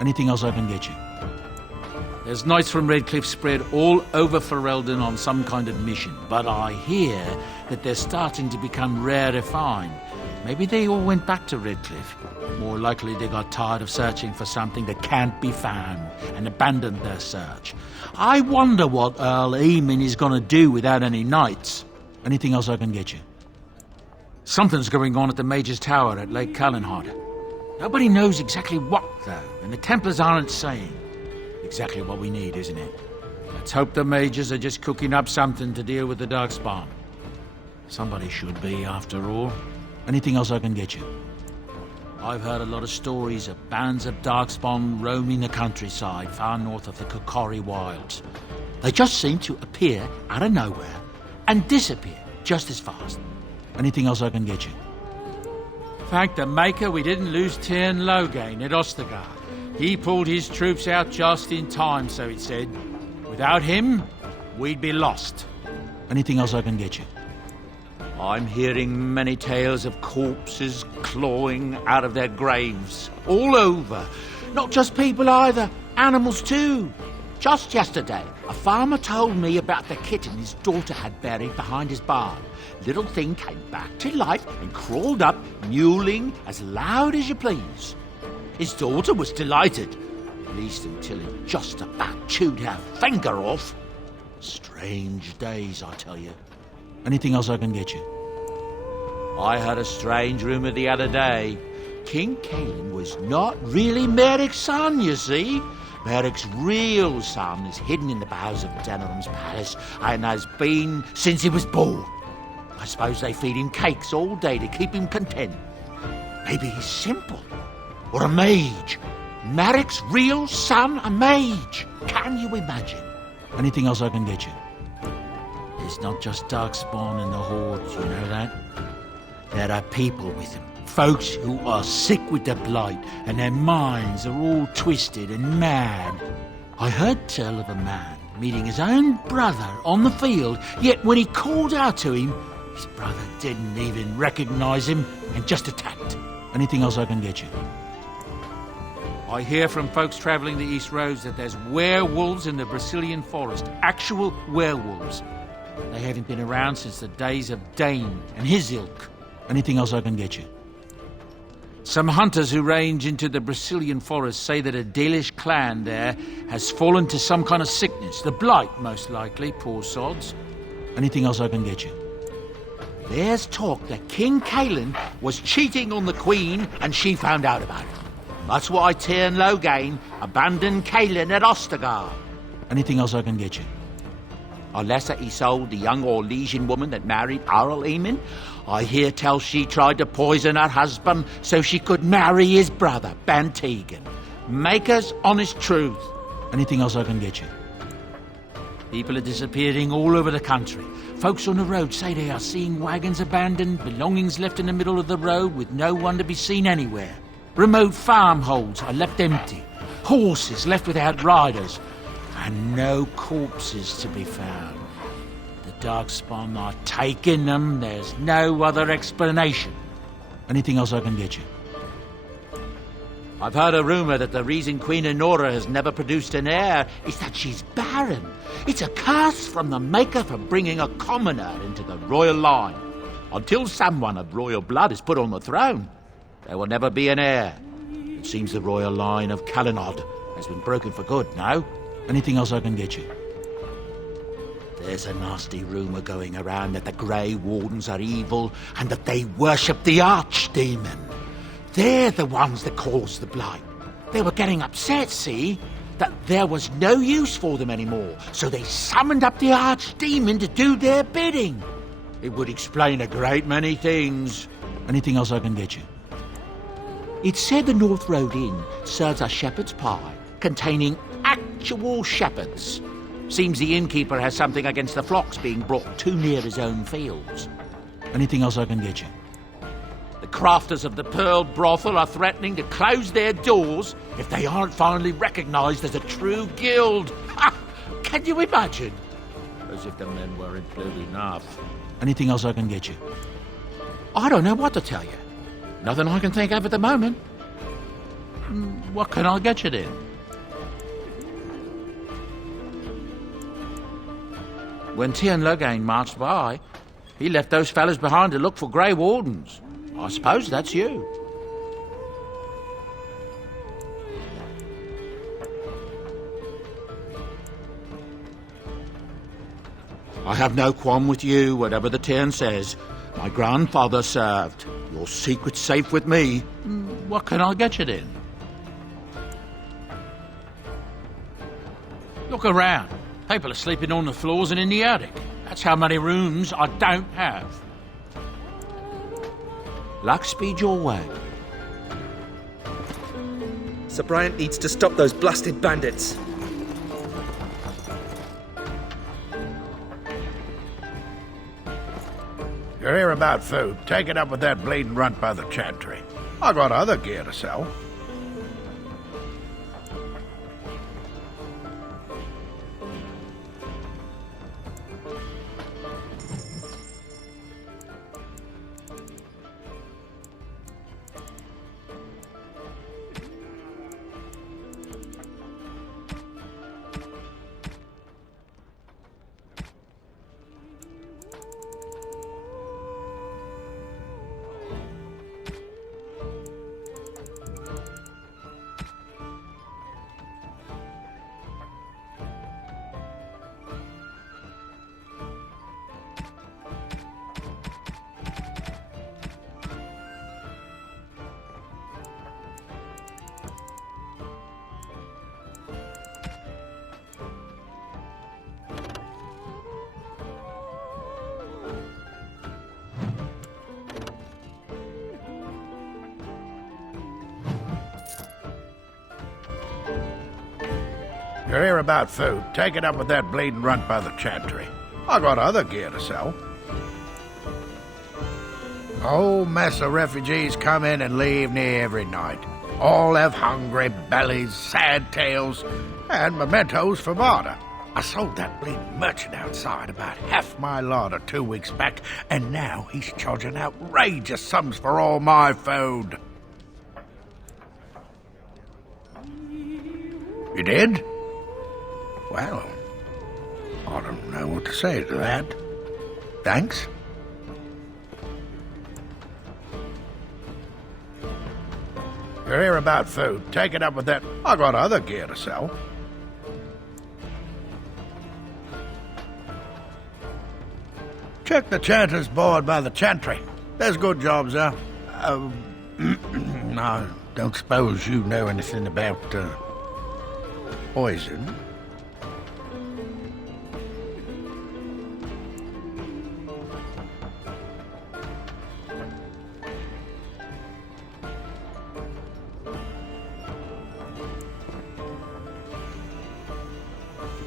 Anything else I can get you? There's knights from Redcliffe spread all over Ferelden on some kind of mission, but I hear that they're starting to become rare to find. Maybe they all went back to Redcliffe. More likely they got tired of searching for something that can't be found and abandoned their search. I wonder what Earl Eamon is going to do without any knights. Anything else I can get you? Something's going on at the Mage's Tower at Lake Callanhod. Nobody knows exactly what, though, and the Templars aren't saying. Exactly what we need, isn't it? Let's hope the Mages are just cooking up something to deal with the Darkspawn. Somebody should be, after all. Anything else I can get you? I've heard a lot of stories of bands of Darkspawn roaming the countryside far north of the Kokori Wilds. They just seem to appear out of nowhere and disappear just as fast. Anything else I can get you? Thank the Maker we didn't lose Tyrn Logain at Ostergar. He pulled his troops out just in time, so it said. Without him, we'd be lost. Anything else I can get you? I'm hearing many tales of corpses clawing out of their graves. All over. Not just people either. Animals too. Just yesterday, a farmer told me about the kitten his daughter had buried behind his barn. Little thing came back to life and crawled up, mewling as loud as you please. His daughter was delighted, at least until it just about chewed her finger off. Strange days, I tell you. Anything else I can get you? I heard a strange rumour the other day. King Caelan was not really Merrick's son, you see. Merrick's real son is hidden in the bowels of Denham's palace and has been since he was born. I suppose they feed him cakes all day to keep him content. Maybe he's simple. Or a mage. Merrick's real son, a mage. Can you imagine? Anything else I can get you? It's not just Darkspawn and the Horde, you know that? There are people with them. Folks who are sick with the blight, and their minds are all twisted and mad. I heard tell of a man meeting his own brother on the field, yet when he called out to him, his brother didn't even recognize him and just attacked. Anything else I can get you? I hear from folks travelling the East Roads that there's werewolves in the Brazilian forest. Actual werewolves. They haven't been around since the days of Dane and his ilk. Anything else I can get you? Some hunters who range into the Brazilian forest say that a Dalish clan there has fallen to some kind of sickness. The blight, most likely, poor sods. Anything else I can get you? There's talk that King Caelan was cheating on the Queen and she found out about it. That's why Tyrn Logain abandoned Caelan at Ostergar. Anything else I can get you? Unless he sold the young Orlesian woman that married Earl Eamon. I hear tell she tried to poison her husband so she could marry his brother, Bantegan. Maker's honest truth. Anything else I can get you? People are disappearing all over the country. Folks on the road say they are seeing wagons abandoned, belongings left in the middle of the road with no one to be seen anywhere. Remote farmholds are left empty. Horses left without riders. And no corpses to be found. The Darkspawn are taking them. There's no other explanation. Anything else I can get you? I've heard a rumour that the reason Queen Enora has never produced an heir is that she's barren. It's a curse from the Maker for bringing a commoner into the royal line. Until someone of royal blood is put on the throne, there will never be an heir. It seems the royal line of Calenhod has been broken for good now. Anything else I can get you? There's a nasty rumour going around that the Grey Wardens are evil and that they worship the Archdemon. They're the ones that caused the blight. They were getting upset, see, that there was no use for them anymore, so they summoned up the Archdemon to do their bidding. It would explain a great many things. Anything else I can get you? It's said the North Road Inn serves a shepherd's pie containing actual shepherds. Seems the innkeeper has something against the flocks being brought too near his own fields. Anything else I can get you? The crafters of the Pearl Brothel are threatening to close their doors if they aren't finally recognised as a true guild. Ha! Can you imagine? As if the men weren't blue enough. Anything else I can get you? I don't know what to tell you. Nothing I can think of at the moment. What can I get you then? When Tian Logain marched by, he left those fellas behind to look for Grey Wardens. I suppose that's you. I have no qualm with you, whatever the Tian says. My grandfather served. Your secret's safe with me. What can I get you then? Look around. People are sleeping on the floors and in the attic. That's how many rooms I don't have. Luck speed your way. Sir Bryant needs to stop those blasted bandits. You're here about food. Take it up with that bleeding runt by the chantry. I got other gear to sell. You're here about food. Take it up with that bleeding runt by the chantry. I got other gear to sell. A whole mess of refugees come in and leave near every night. All have hungry bellies, sad tales, and mementos for barter. I sold that bleeding merchant outside about half my larder 2 weeks back, and now he's charging outrageous sums for all my food. You did? Well, I don't know what to say to that. Thanks. You're here about food. Take it up with that. I got other gear to sell. Check the chanter's board by the chantry. There's good jobs there. I don't suppose you know anything about poison.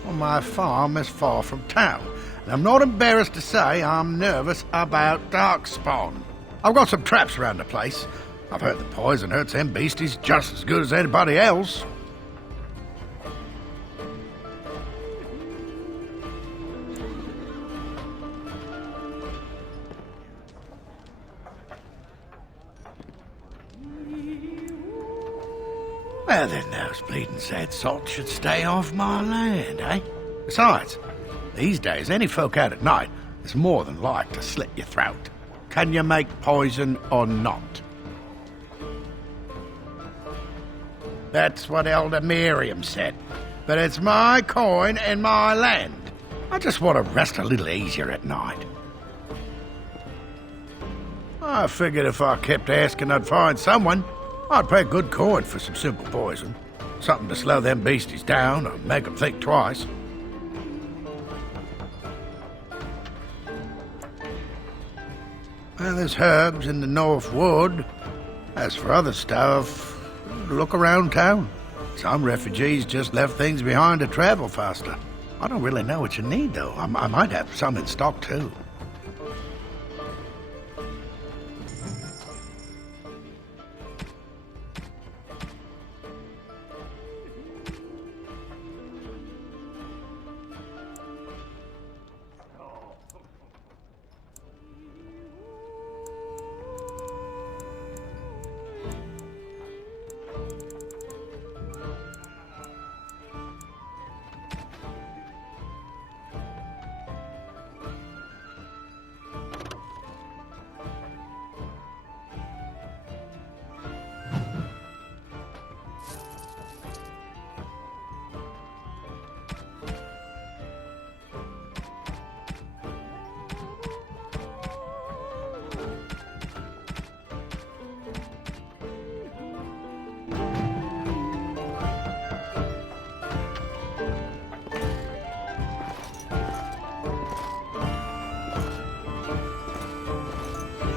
Well, my farm is far from town, and I'm not embarrassed to say I'm nervous about darkspawn. I've got some traps around the place. I've heard the poison hurts them beasties just as good as anybody else. Well, then those bleeding sad salts should stay off my land, eh? Besides, these days, any folk out at night is more than like to slit your throat. Can you make poison or not? That's what Elder Miriam said. But it's my coin and my land. I just want to rest a little easier at night. I figured if I kept asking, I'd find someone. I'd pay good coin for some simple poison. Something to slow them beasties down or make them think twice. Well, there's herbs in the North Wood. As for other stuff, look around town. Some refugees just left things behind to travel faster. I don't really know what you need, though. I might have some in stock, too.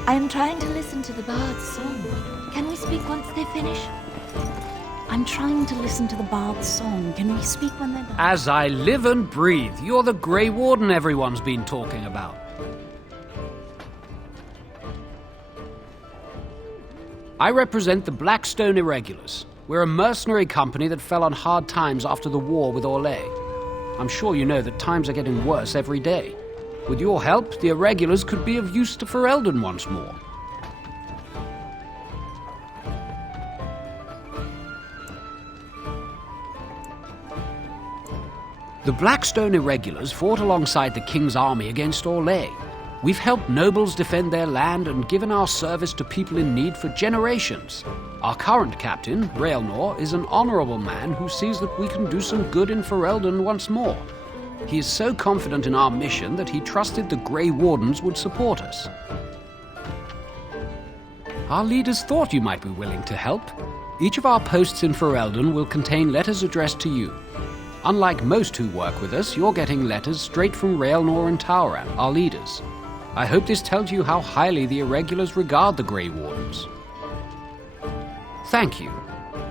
I am trying to listen to the bard's song. Can we speak once they finish? I'm trying to listen to the bard's song. Can we speak when they're done? As I live and breathe, you're the Grey Warden everyone's been talking about. I represent the Blackstone Irregulars. We're a mercenary company that fell on hard times after the war with Orlais. I'm sure you know that times are getting worse every day. With your help, the Irregulars could be of use to Ferelden once more. The Blackstone Irregulars fought alongside the King's army against Orlais. We've helped nobles defend their land and given our service to people in need for generations. Our current captain, Raelnor, is an honorable man who sees that we can do some good in Ferelden once more. He is so confident in our mission that he trusted the Grey Wardens would support us. Our leaders thought you might be willing to help. Each of our posts in Ferelden will contain letters addressed to you. Unlike most who work with us, you're getting letters straight from Raelnor and Tauran, our leaders. I hope this tells you how highly the Irregulars regard the Grey Wardens. Thank you.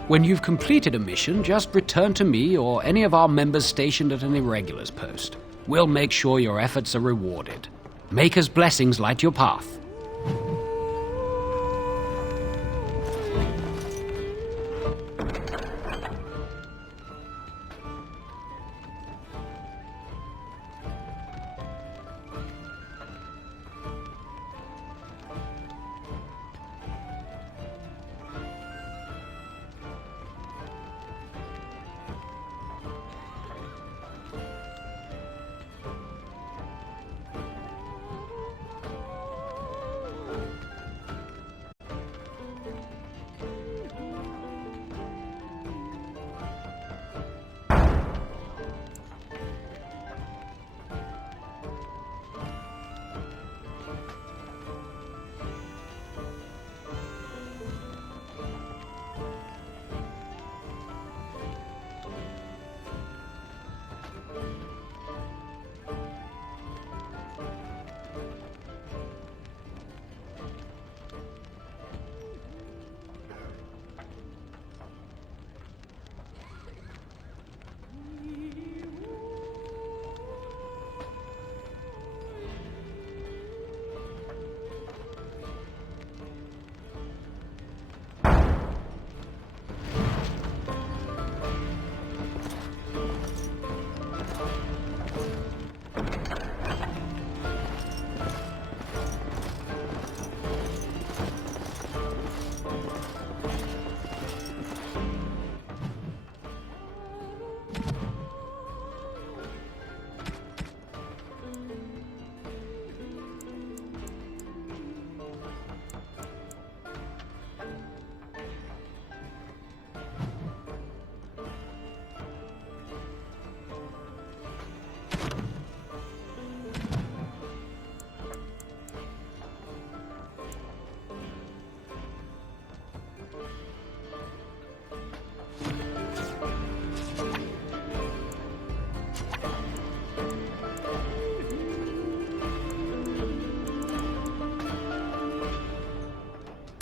When you've completed a mission, just return to me or any of our members stationed at an Irregulars post. We'll make sure your efforts are rewarded. Maker's blessings light your path.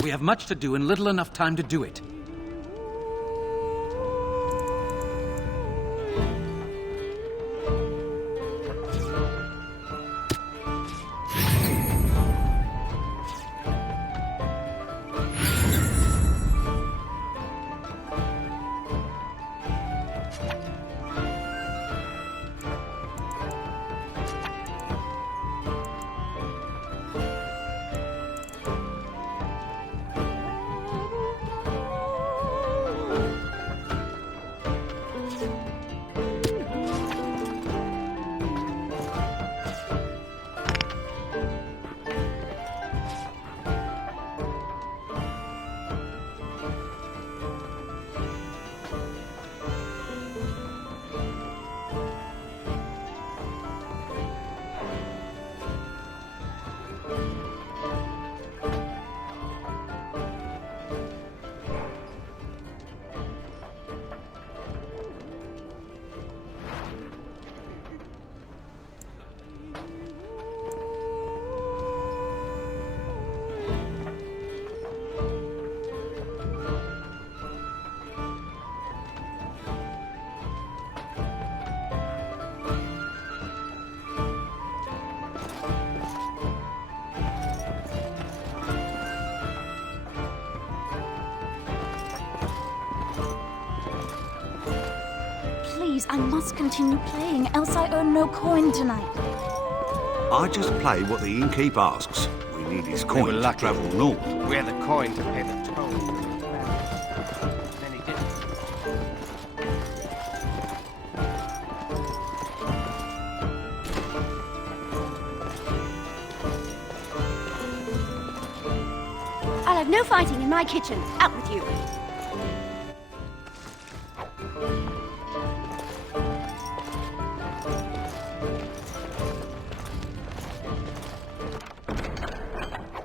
We have much to do and little enough time to do it. Please, I must continue playing, else I earn no coin tonight. I just play what the innkeep asks. We need his coin to travel north. We had the coin to pay the toll. Then he didn't. I'll have no fighting in my kitchen. Out with you.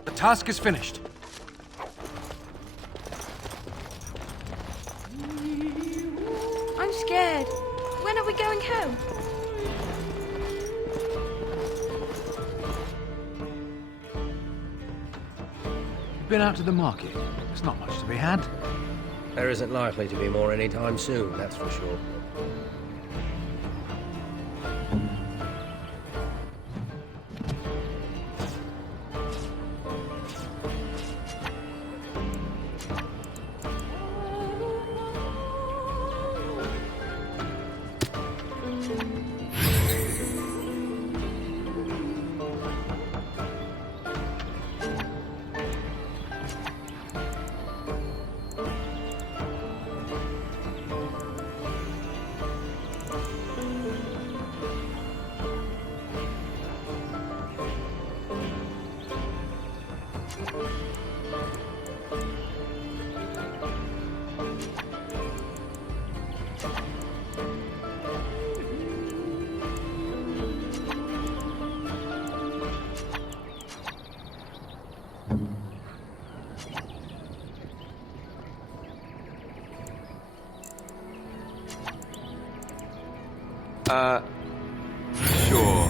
The task is finished. I'm scared. When are we going home? You've been out to the market. There's not much to be had. There isn't likely to be more anytime soon, that's for sure. Sure.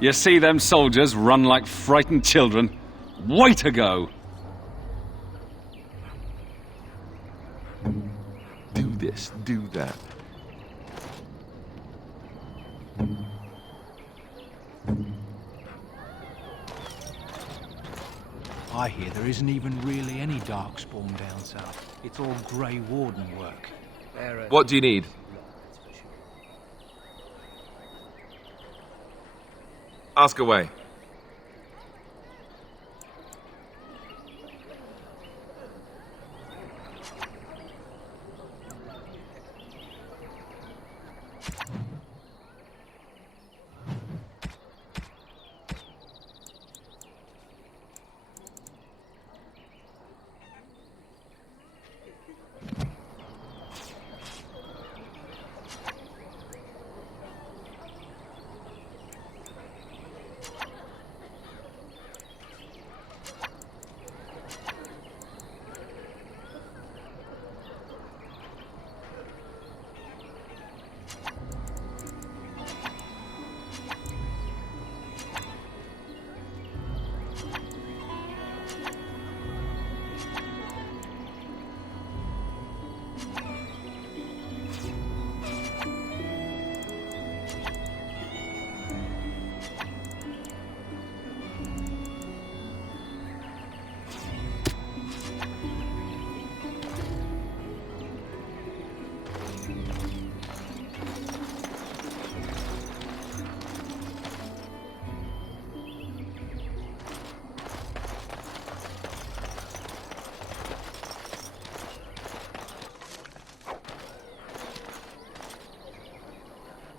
You see them soldiers run like frightened children? Way to go! Do this, do that. I hear there isn't even really any darkspawn down south. It's all Grey Warden work. What do you need? Ask away.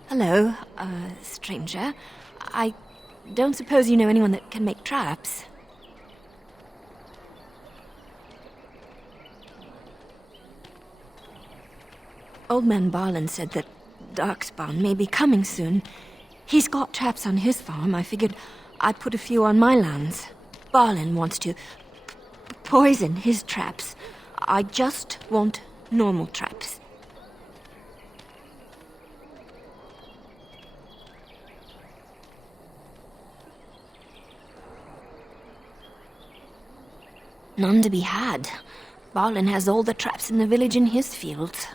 Hello, stranger. I don't suppose you know anyone that can make traps? Old man Barlin said that Darkspawn may be coming soon. He's got traps on his farm. I figured I'd put a few on my lands. Barlin wants to poison his traps. I just want normal traps. None to be had. Barlin has all the traps in the village in his fields.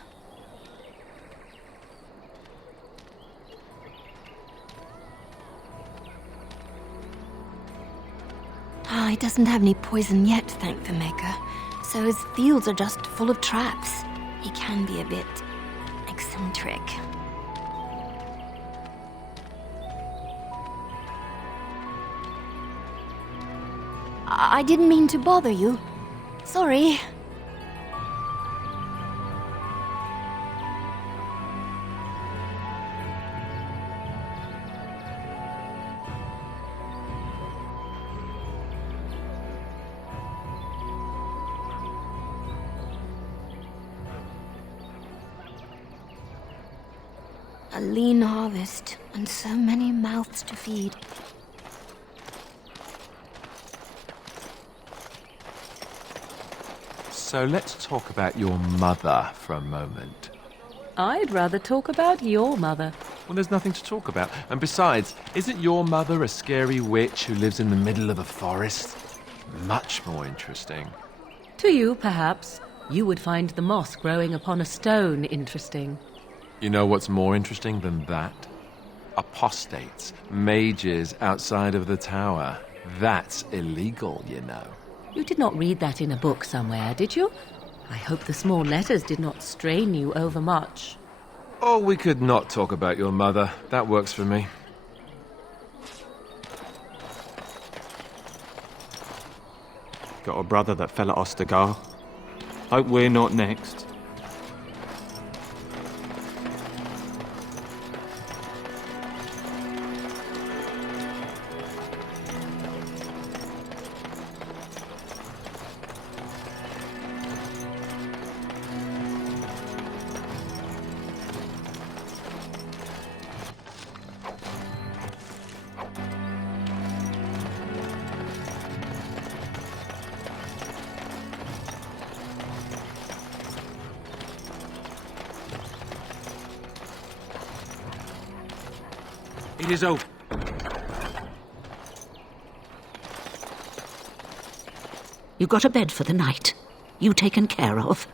He doesn't have any poison yet, thank the Maker. So his fields are just full of traps. He can be a bit eccentric. I didn't mean to bother you. Sorry. A lean harvest, and so many mouths to feed. So let's talk about your mother for a moment. I'd rather talk about your mother. Well, there's nothing to talk about. And besides, isn't your mother a scary witch who lives in the middle of a forest? Much more interesting. To you, perhaps. You would find the moss growing upon a stone interesting. You know what's more interesting than that? Apostates, mages outside of the tower. That's illegal, you know. You did not read that in a book somewhere, did you? I hope the small letters did not strain you overmuch. Oh, we could not talk about your mother. That works for me. Got a brother that fell at Ostergar. Hope we're not next. It is over. You got a bed for the night? You taken care of?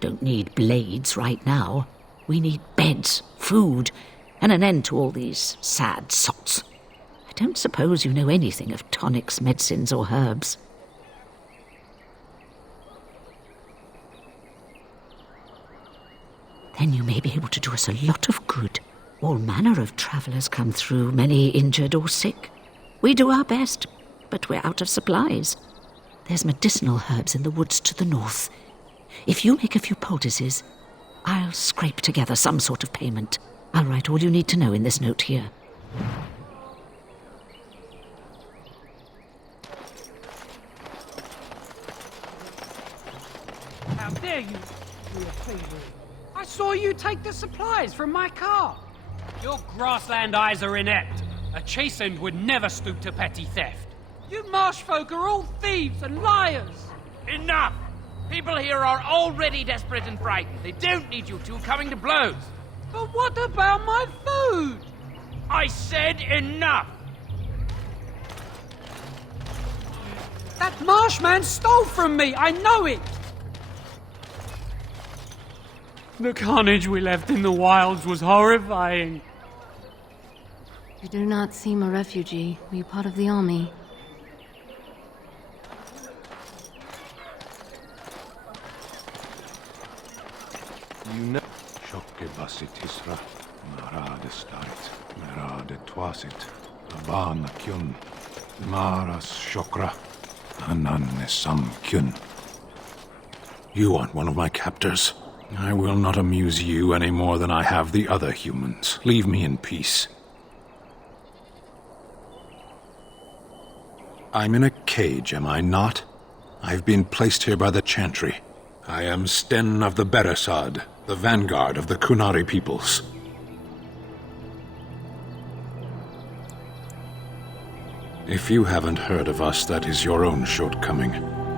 Don't need blades right now. We need beds, food, and an end to all these sad sots. I don't suppose you know anything of tonics, medicines, or herbs. Then you may be able to do us a lot of good. All manner of travellers come through, many injured or sick. We do our best, but we're out of supplies. There's medicinal herbs in the woods to the north. If you make a few poultices, I'll scrape together some sort of payment. I'll write all you need to know in this note here. How dare you do a favor? I saw you take the supplies from my car. Your grassland eyes are inept. A chastened would never stoop to petty theft. You marsh folk are all thieves and liars. Enough! People here are already desperate and frightened. They don't need you two coming to blows. But what about my food? I said enough! That marshman stole from me, I know it! The carnage we left in the wilds was horrifying. You do not seem a refugee. Were you part of the army? You know. Shokke basit isra, marade starit, merade twasit, avana kyun, maras shokra, ananne sam kyun. You aren't one of my captors. I will not amuse you any more than I have the other humans. Leave me in peace. I'm in a cage, am I not? I've been placed here by the Chantry. I am Sten of the Beresad, the vanguard of the Kunari peoples. If you haven't heard of us, that is your own shortcoming.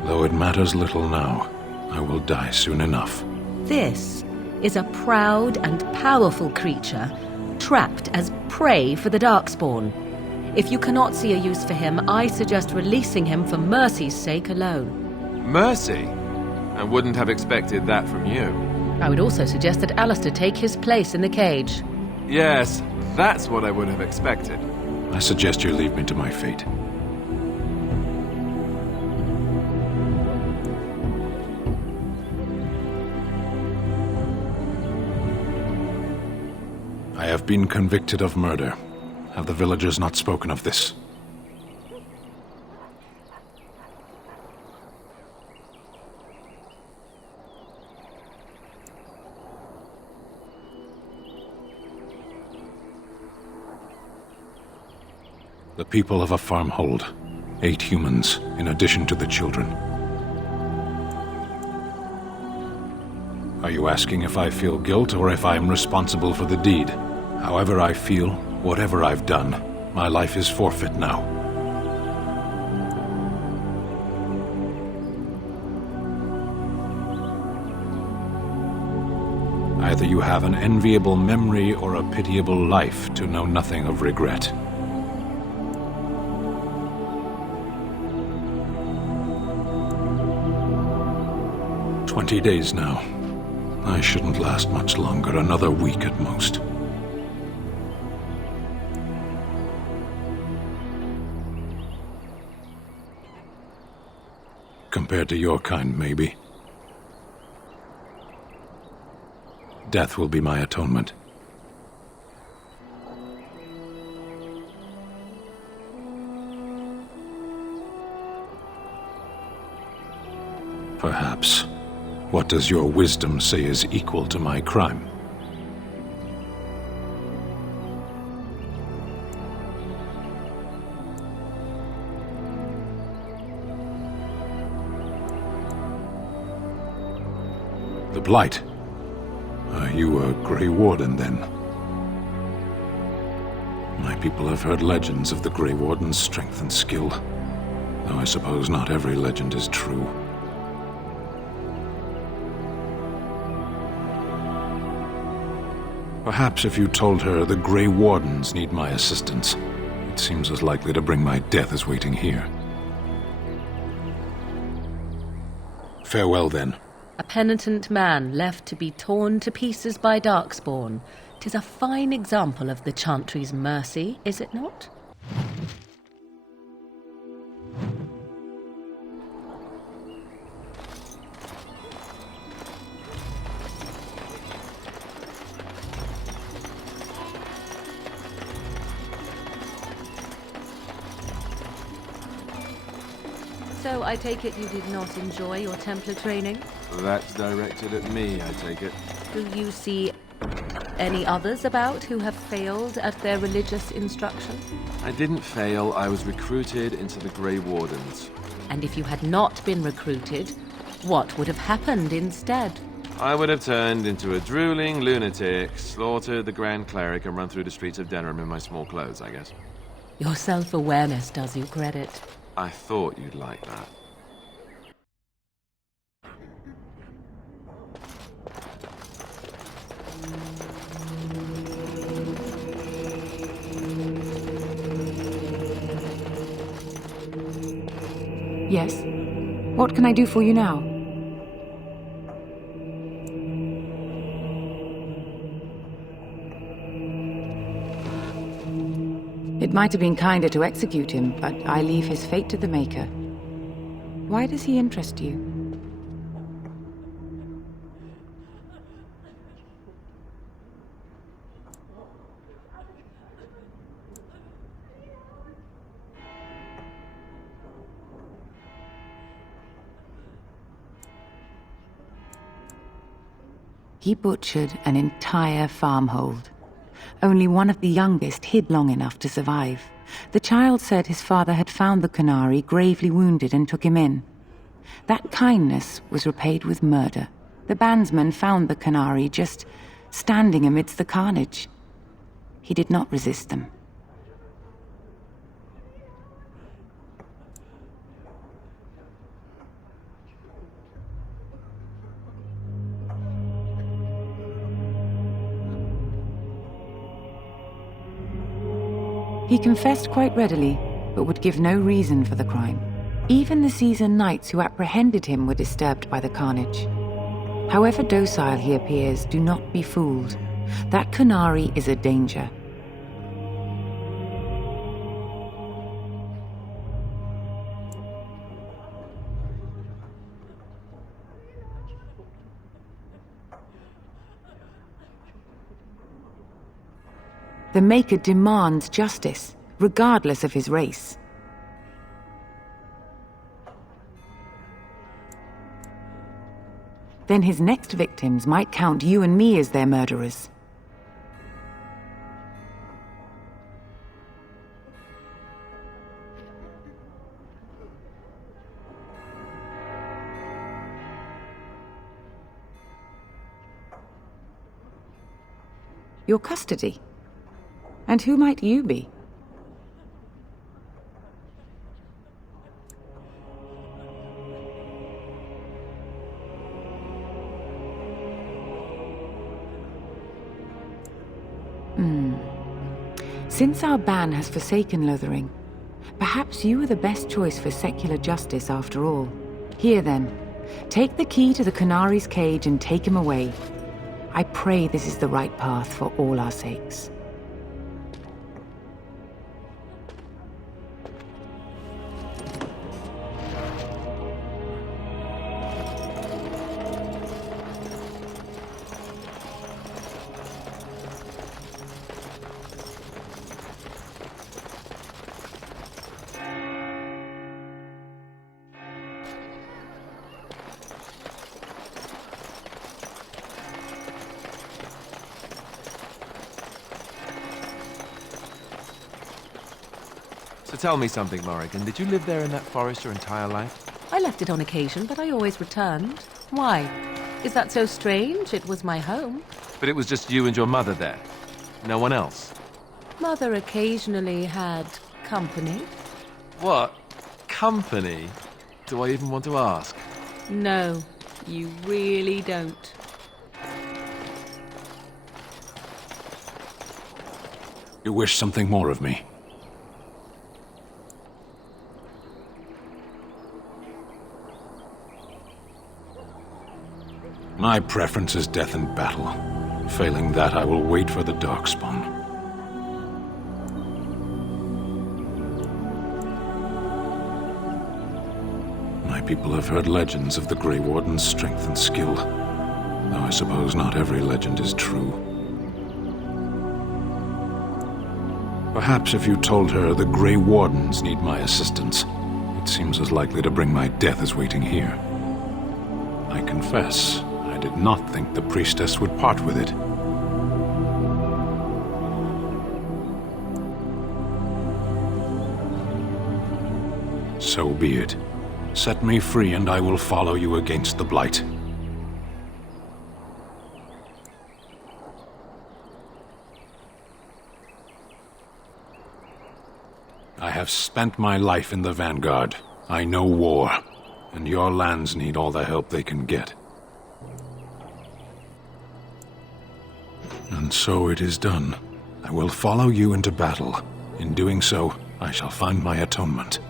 Though it matters little now, I will die soon enough. This is a proud and powerful creature, trapped as prey for the Darkspawn. If you cannot see a use for him, I suggest releasing him for mercy's sake alone. Mercy? I wouldn't have expected that from you. I would also suggest that Alistair take his place in the cage. Yes, that's what I would have expected. I suggest you leave me to my fate. I have been convicted of murder. Have the villagers not spoken of this? The people of a farmhold. 8 humans, in addition to the children. Are you asking if I feel guilt or if I am responsible for the deed? However I feel, whatever I've done, my life is forfeit now. Either you have an enviable memory or a pitiable life to know nothing of regret. "20 days now. I shouldn't last much longer, another week at most." Compared to your kind, maybe. Death will be my atonement. Perhaps. What does your wisdom say is equal to my crime? The Blight. Are you a Grey Warden, then? My people have heard legends of the Grey Warden's strength and skill, though I suppose not every legend is true. Perhaps if you told her the Grey Wardens need my assistance, it seems as likely to bring my death as waiting here. Farewell, then. A penitent man left to be torn to pieces by Darkspawn. 'Tis a fine example of the Chantry's mercy, is it not? So I take it you did not enjoy your Templar training? That's directed at me, I take it. Do you see any others about who have failed at their religious instruction? I didn't fail. I was recruited into the Grey Wardens. And if you had not been recruited, what would have happened instead? I would have turned into a drooling lunatic, slaughtered the Grand Cleric, and run through the streets of Denham in my small clothes, I guess. Your self-awareness does you credit. I thought you'd like that. Yes? What can I do for you now? It might have been kinder to execute him, but I leave his fate to the Maker. Why does he interest you? He butchered an entire farmhold. Only one of the youngest hid long enough to survive. The child said his father had found the Canary gravely wounded and took him in. That kindness was repaid with murder. The bandsman found the Canary just standing amidst the carnage. He did not resist them. He confessed quite readily, but would give no reason for the crime. Even the seasoned knights who apprehended him were disturbed by the carnage. However docile he appears, do not be fooled. That Canary is a danger. The Maker demands justice, regardless of his race. Then his next victims might count you and me as their murderers. Your custody? And who might you be? Since our ban has forsaken Lothering, perhaps you are the best choice for secular justice after all. Here then, take the key to the Canary's cage and take him away. I pray this is the right path for all our sakes. So tell me something, Morrigan. Did you live there in that forest your entire life? I left it on occasion, but I always returned. Why? Is that so strange? It was my home. But it was just you and your mother there? No one else? Mother occasionally had company. What? Company? Do I even want to ask? No, you really don't. You wish something more of me? My preference is death in battle. Failing that, I will wait for the Darkspawn. My people have heard legends of the Grey Warden's strength and skill, though I suppose not every legend is true. Perhaps if you told her the Grey Wardens need my assistance, it seems as likely to bring my death as waiting here. I confess, I did not think the priestess would part with it. So be it. Set me free and I will follow you against the Blight. I have spent my life in the Vanguard. I know war, and your lands need all the help they can get. And so it is done. I will follow you into battle. In doing so, I shall find my atonement.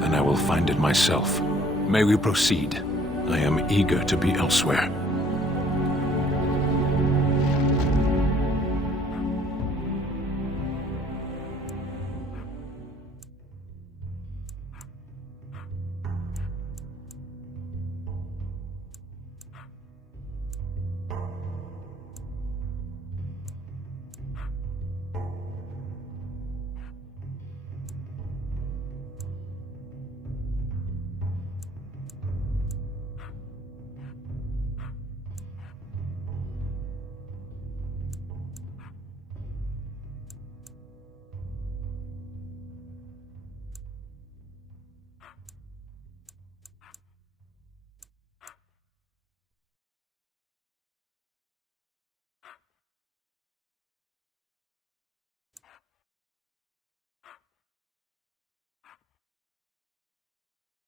Then I will find it myself. May we proceed? I am eager to be elsewhere.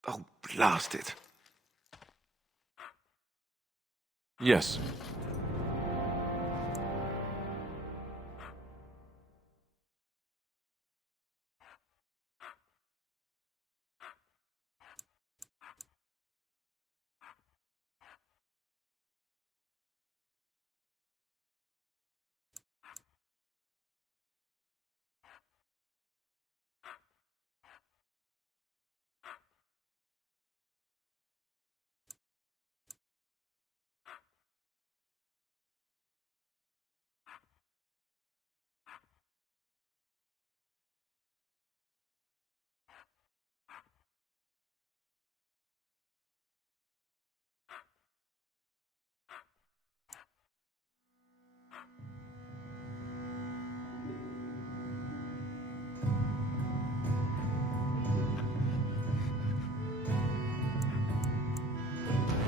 Oh, blast it. Yes.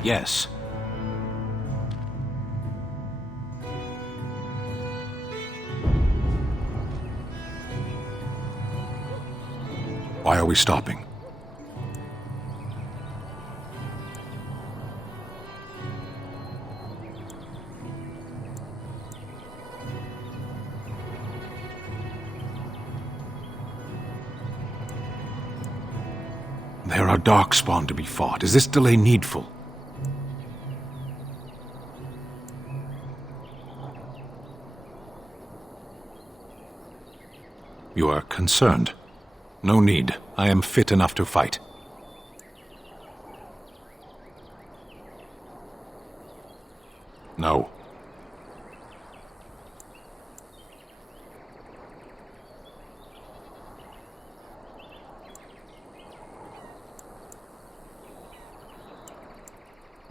Yes. Why are we stopping? There are Darkspawn to be fought. Is this delay needful? You are concerned. No need. I am fit enough to fight. No.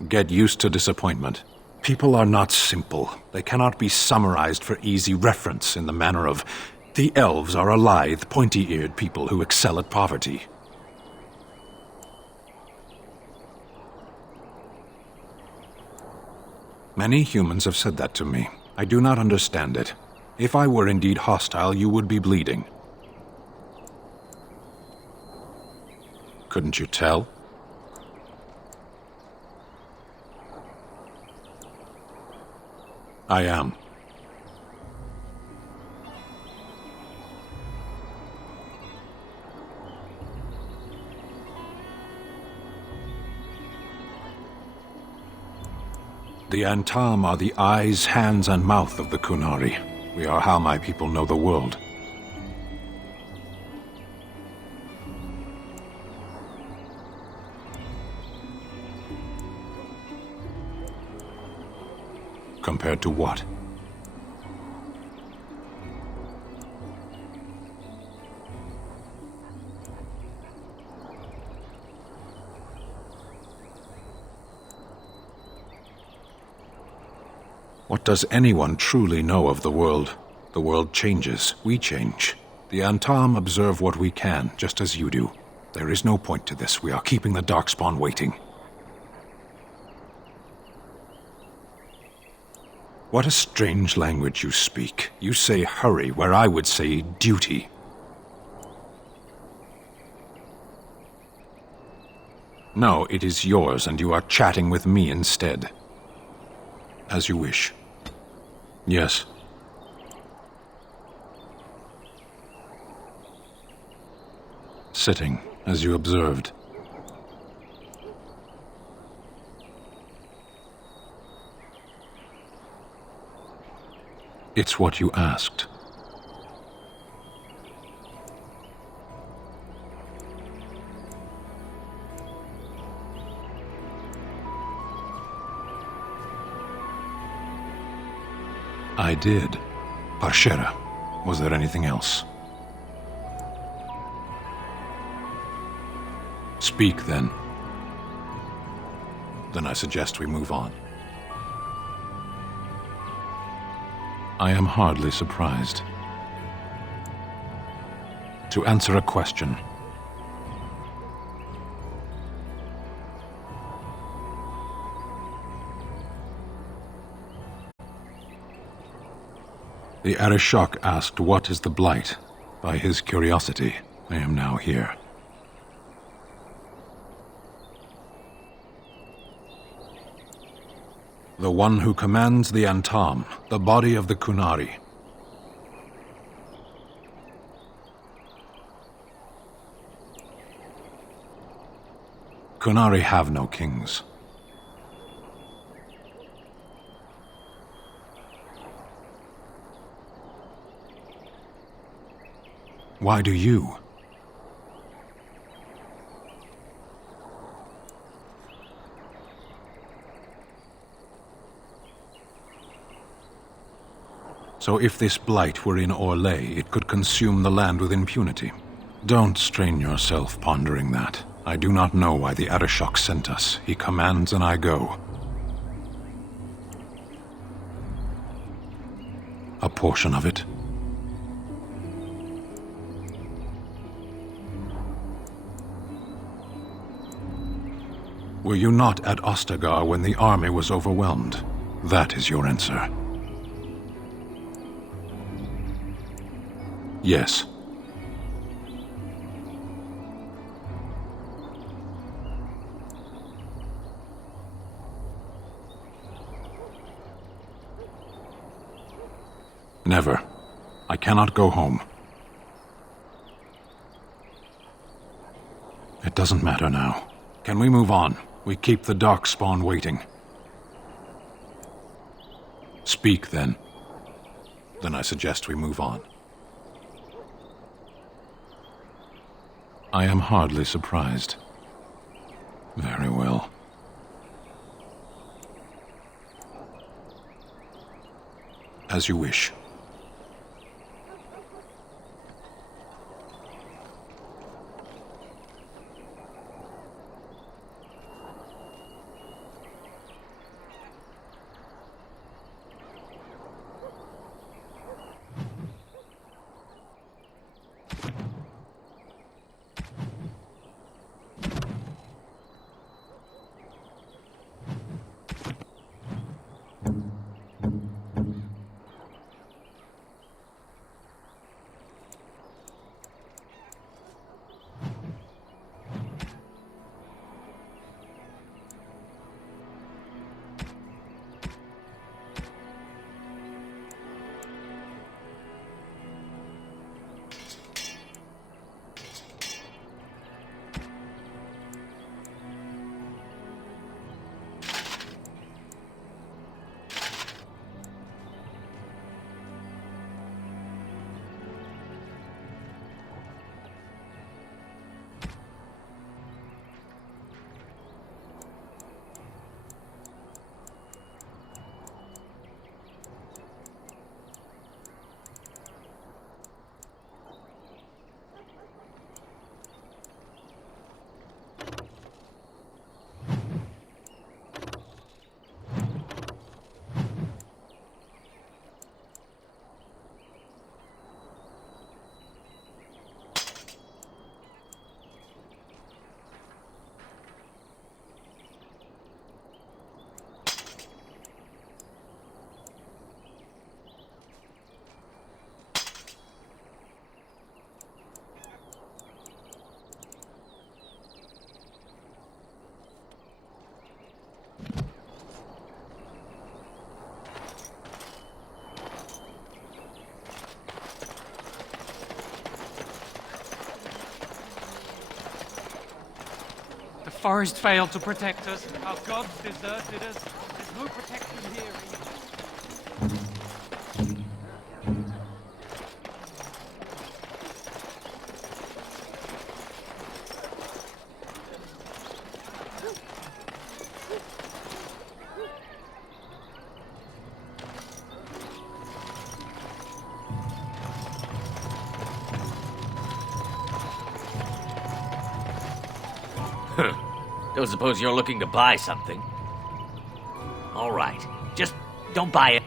Get used to disappointment. People are not simple. They cannot be summarized for easy reference in the manner of the elves are a lithe, pointy-eared people who excel at poverty. Many humans have said that to me. I do not understand it. If I were indeed hostile, you would be bleeding. Couldn't you tell? I am. The Antam are the eyes, hands, and mouth of the Kunari. We are how my people know the world. Compared to what? What does anyone truly know of the world? The world changes. We change. The Antam observe what we can, just as you do. There is no point to this. We are keeping the Darkspawn waiting. What a strange language you speak. You say hurry, where I would say duty. No, it is yours, and you are chatting with me instead. As you wish. Yes. Sitting, as you observed. It's what you asked. I did. Parshera. Was there anything else? Speak, then. Then I suggest we move on. I am hardly surprised. To answer a question. The Arishok asked, "What is the Blight?" By his curiosity, I am now here. The one who commands the Antam, the body of the Kunari. Kunari have no kings. Why do you? So if this blight were in Orlais, it could consume the land with impunity. Don't strain yourself pondering that. I do not know why the Arishok sent us. He commands and I go. A portion of it. Were you not at Ostagar when the army was overwhelmed? That is your answer. Yes. Never. I cannot go home. It doesn't matter now. Can we move on? We keep the Darkspawn waiting. Speak, then. Then I suggest we move on. I am hardly surprised. Very well. As you wish. forest failed to protect us. Our gods deserted us. There's no protection here. Don't suppose you're looking to buy something? All right. Just don't buy it.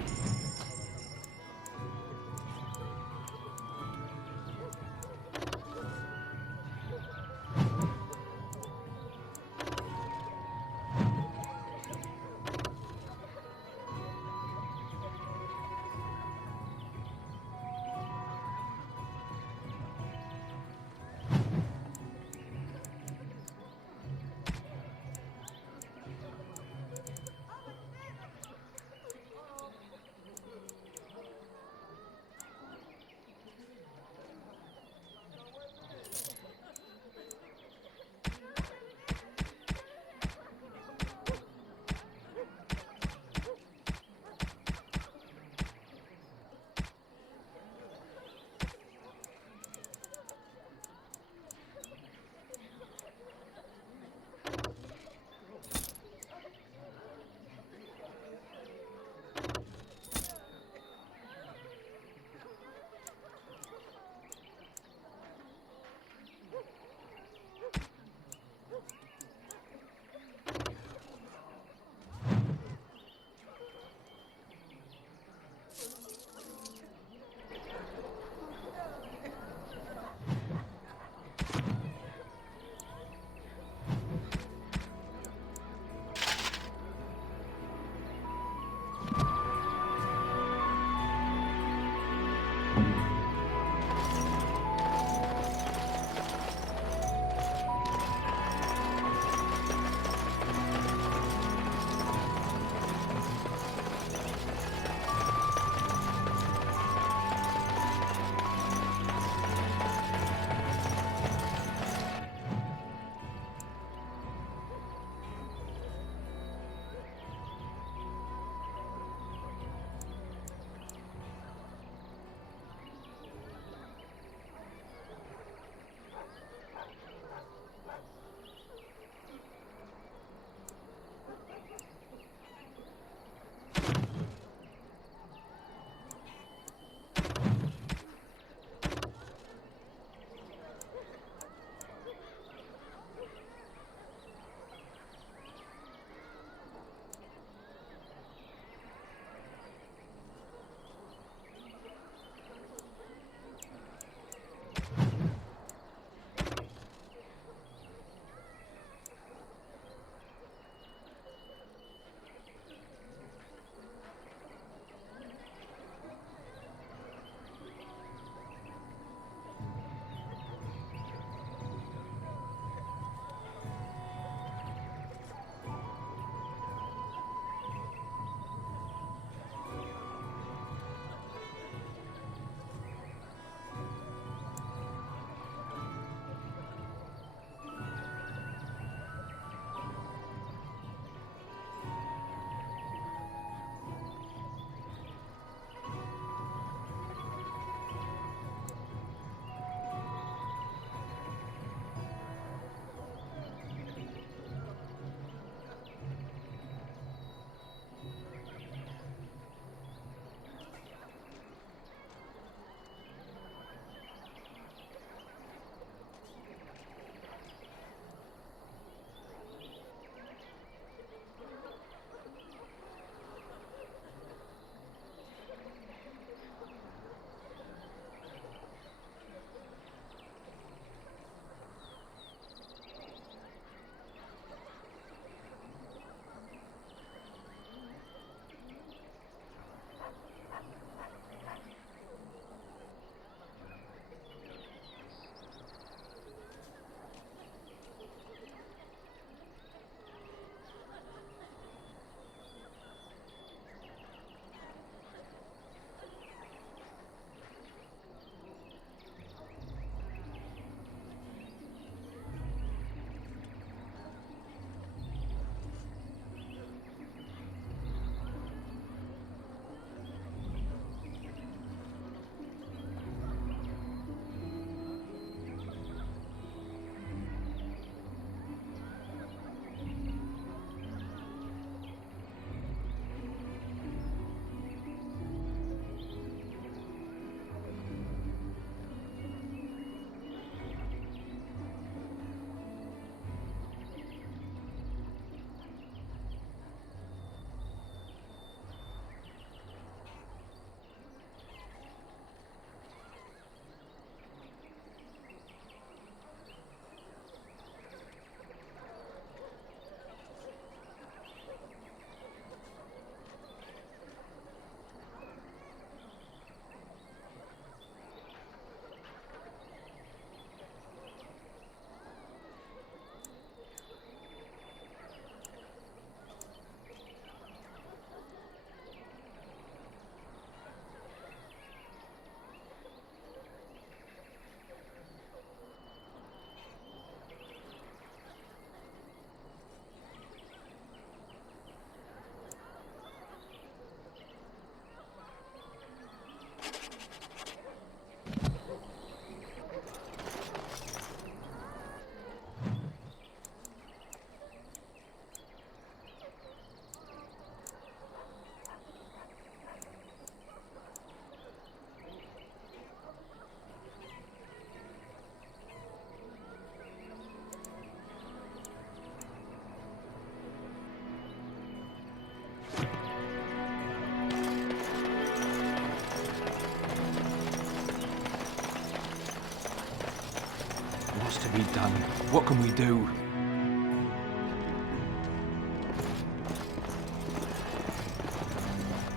to be done. What can we do?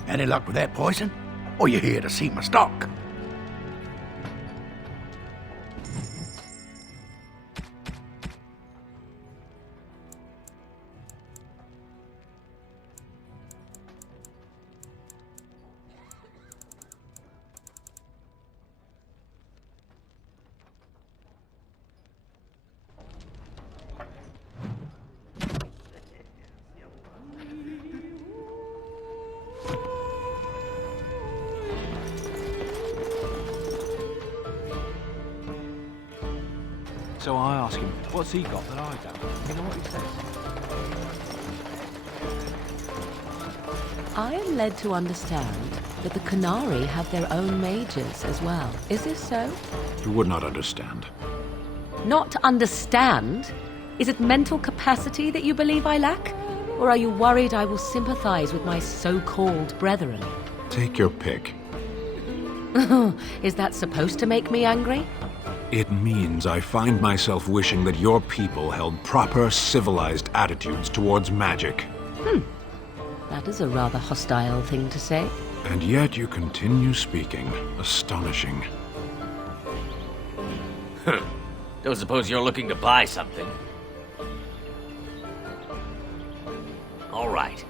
Any luck with that poison? Or you here to see my stock? So I ask him, what's he got that I don't? You know what he says? I am led to understand that the Canary have their own mages as well. Is this so? You would not understand. Not understand? Is it mental capacity that you believe I lack? Or are you worried I will sympathize with my so-called brethren? Take your pick. Is that supposed to make me angry? It means I find myself wishing that your people held proper, civilized attitudes towards magic. That is a rather hostile thing to say. And yet you continue speaking. Astonishing. Don't suppose you're looking to buy something? All right.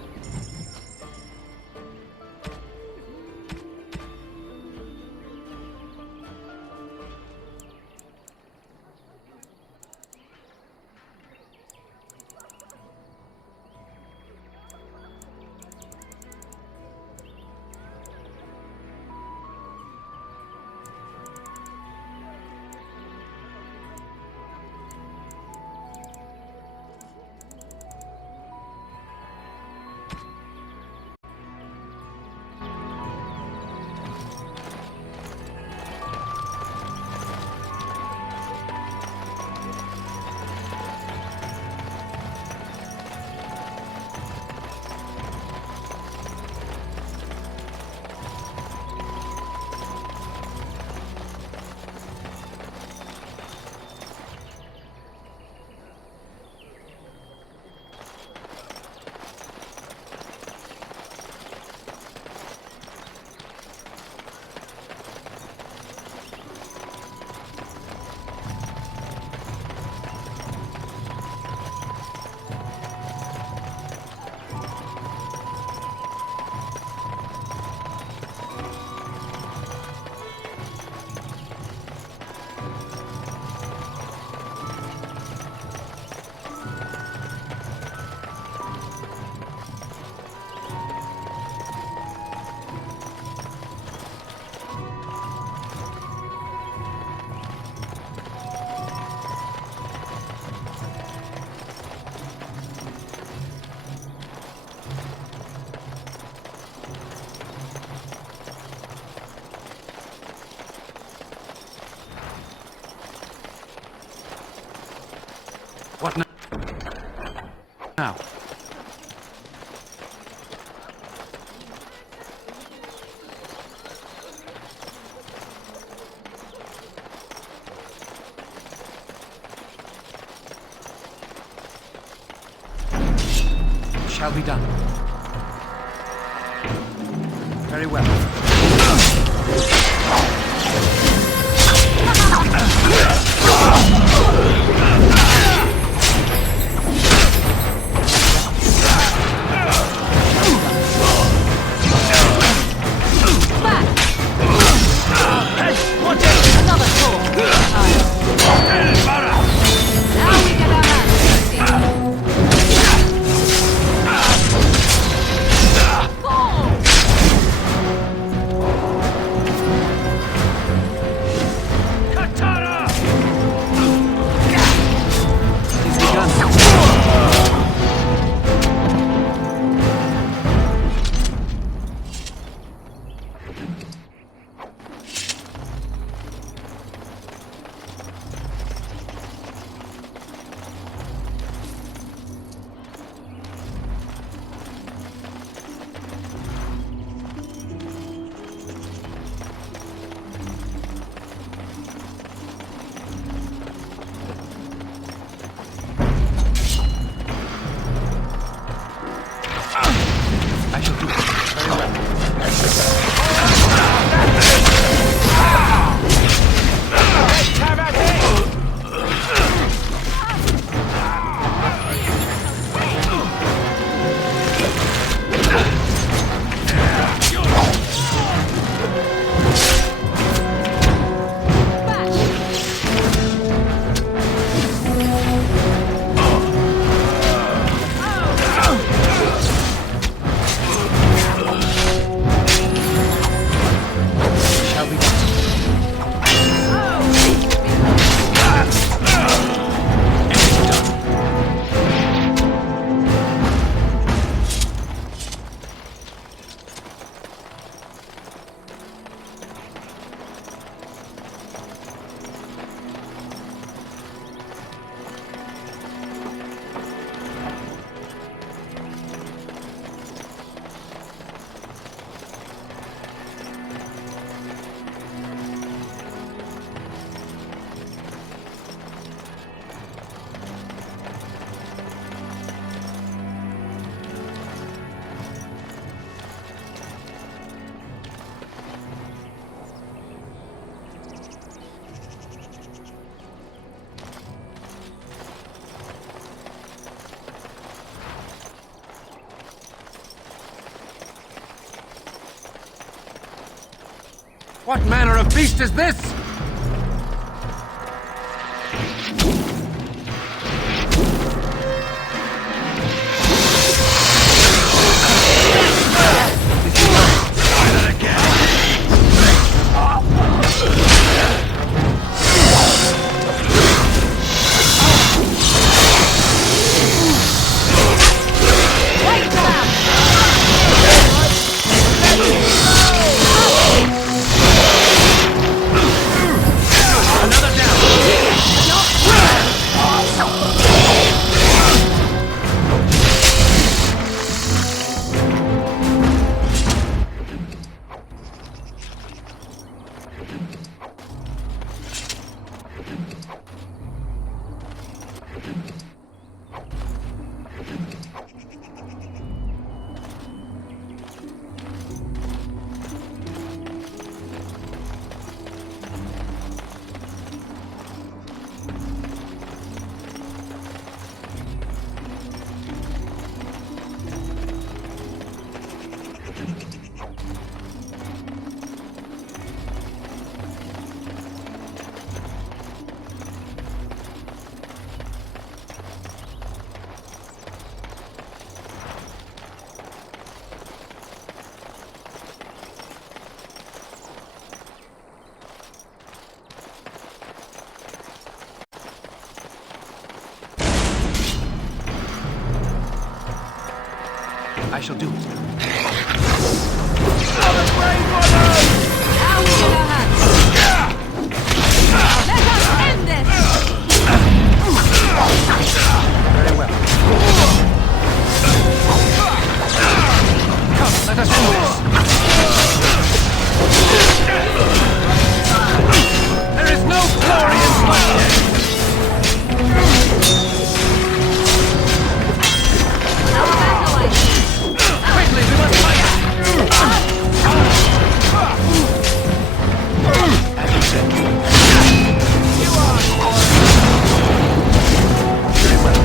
What now? Shall be done. Very well. What manner of beast is this? I shall do it. Let us end this! Very well. Come, let us do this. There is no glory in bloodshed. Quickly, we must fight! As you said. You are very well.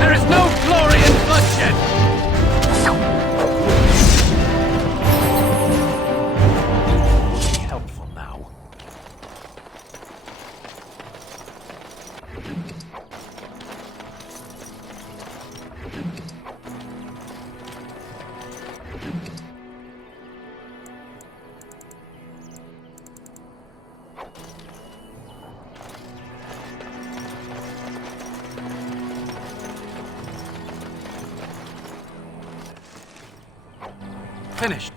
There is no glory in bloodshed! Helpful now. Finished.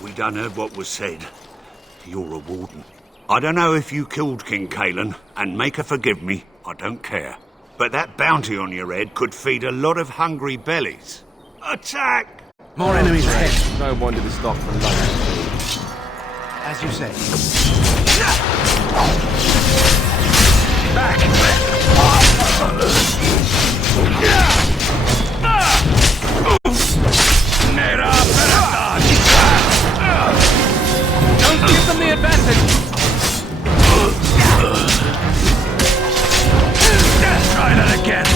We done heard what was said. You're a warden. I don't know if you killed King Kalen, and Maker forgive me, I don't care. But that bounty on your head could feed a lot of hungry bellies. Attack! More enemies ahead. No wonder to stop for lunch. As you say. Back! Don't give them the advantage! Try that again!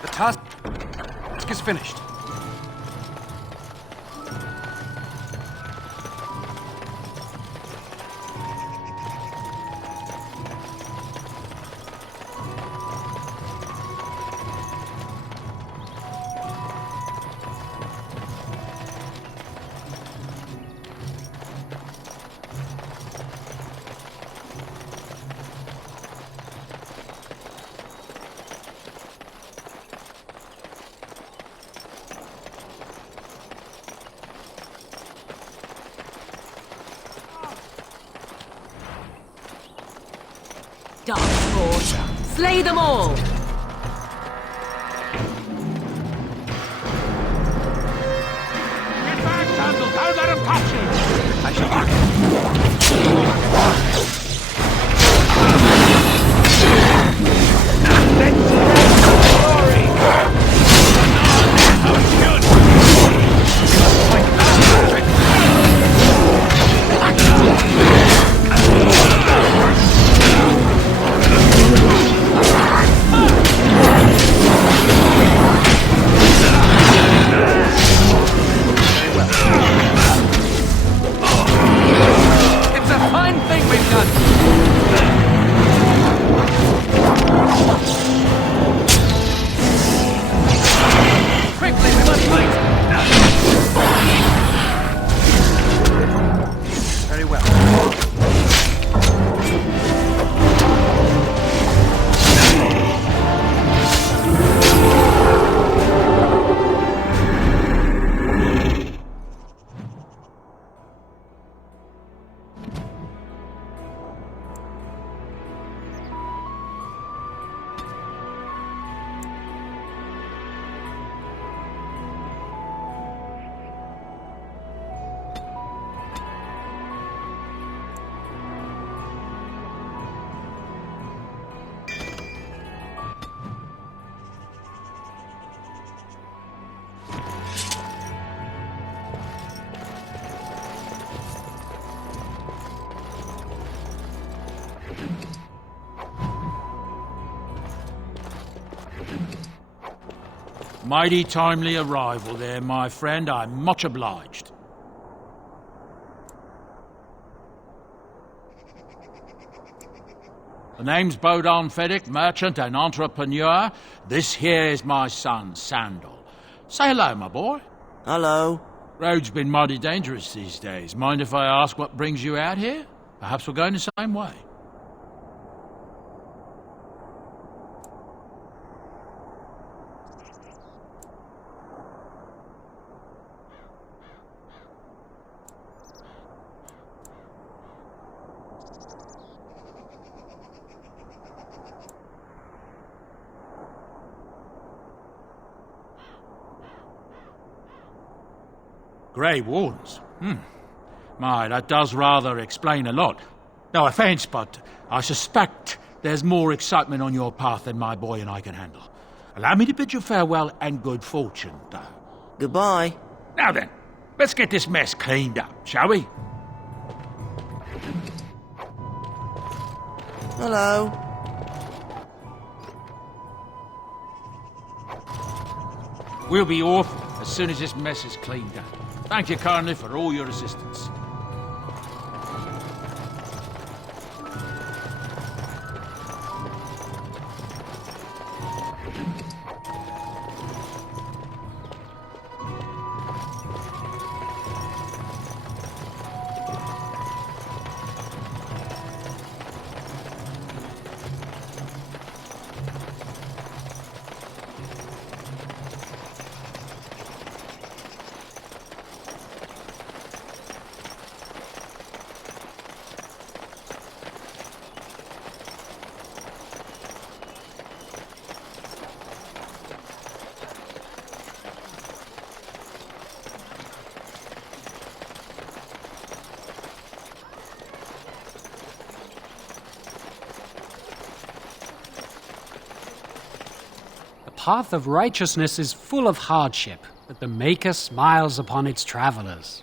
The task is finished. Darkspawn! Slay them all! Get back, Sandal! Don't let him touch you! I shall It's a fine thing we've done! Quickly, we must fight! Very well. Mighty timely arrival there, my friend. I'm much obliged. The name's Bodon Feddick, merchant and entrepreneur. This here is my son, Sandal. Say hello, my boy. Hello. Road's been mighty dangerous these days. Mind if I ask what brings you out here? Perhaps we're going the same way. Grey Wardens? My, that does rather explain a lot. No offence, but I suspect there's more excitement on your path than my boy and I can handle. Allow me to bid you farewell and good fortune, though. Goodbye. Now then, let's get this mess cleaned up, shall we? Hello. We'll be off as soon as this mess is cleaned up. Thank you kindly for all your assistance. The path of righteousness is full of hardship, but the Maker smiles upon its travelers.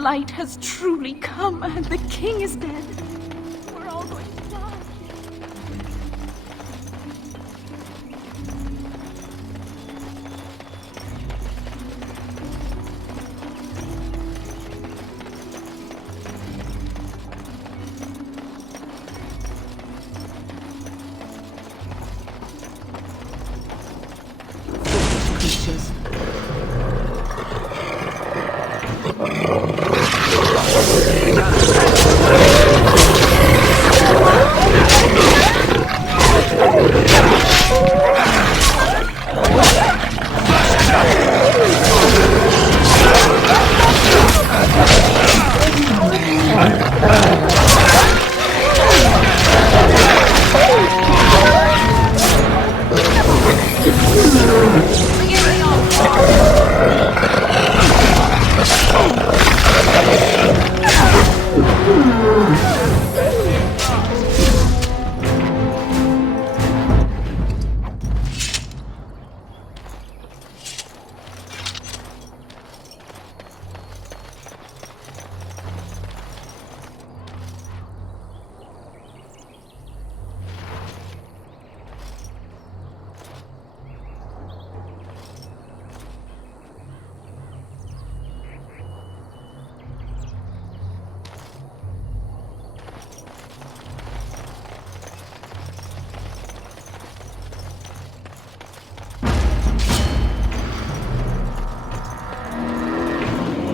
light has truly come and the king is dead. We're all going to die. Creatures.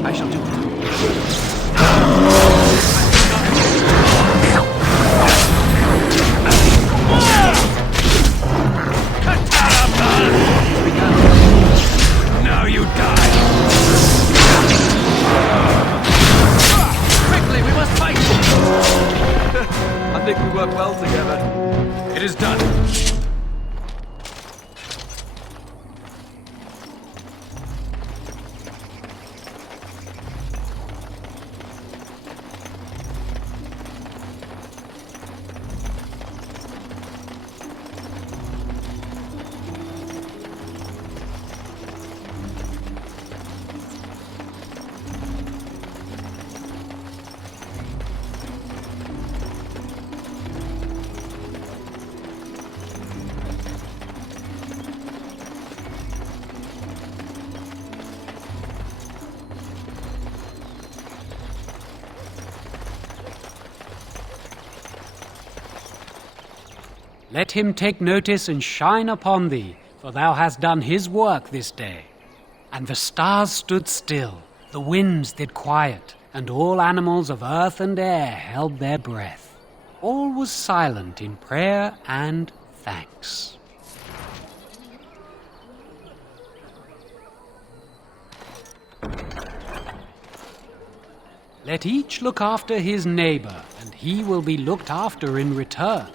I shall do it. Now you die! Quickly, we must fight! I think we work well together. It is done. Let him take notice and shine upon thee, for thou hast done his work this day. And the stars stood still, the winds did quiet, and all animals of earth and air held their breath. All was silent in prayer and thanks. Let each look after his neighbor, and he will be looked after in return.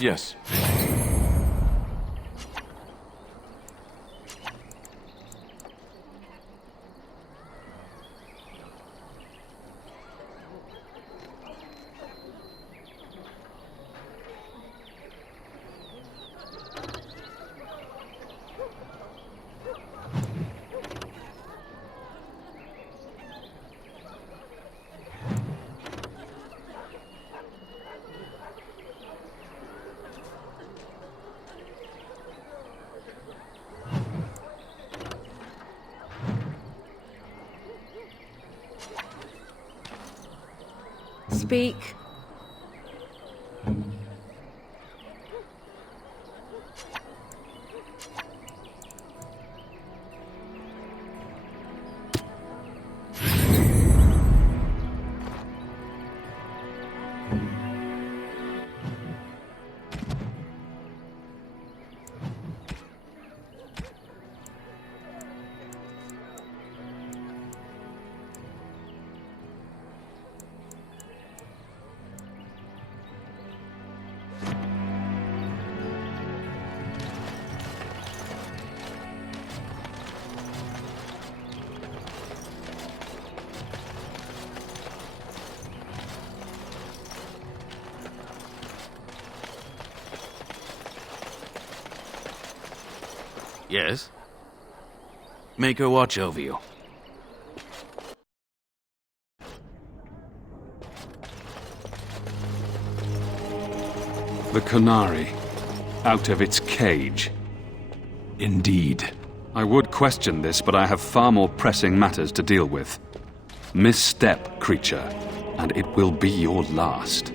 Yes. Speak. Yes? Make her watch over you. The Canary, out of its cage. Indeed. I would question this, but I have far more pressing matters to deal with. Misstep, creature, and it will be your last.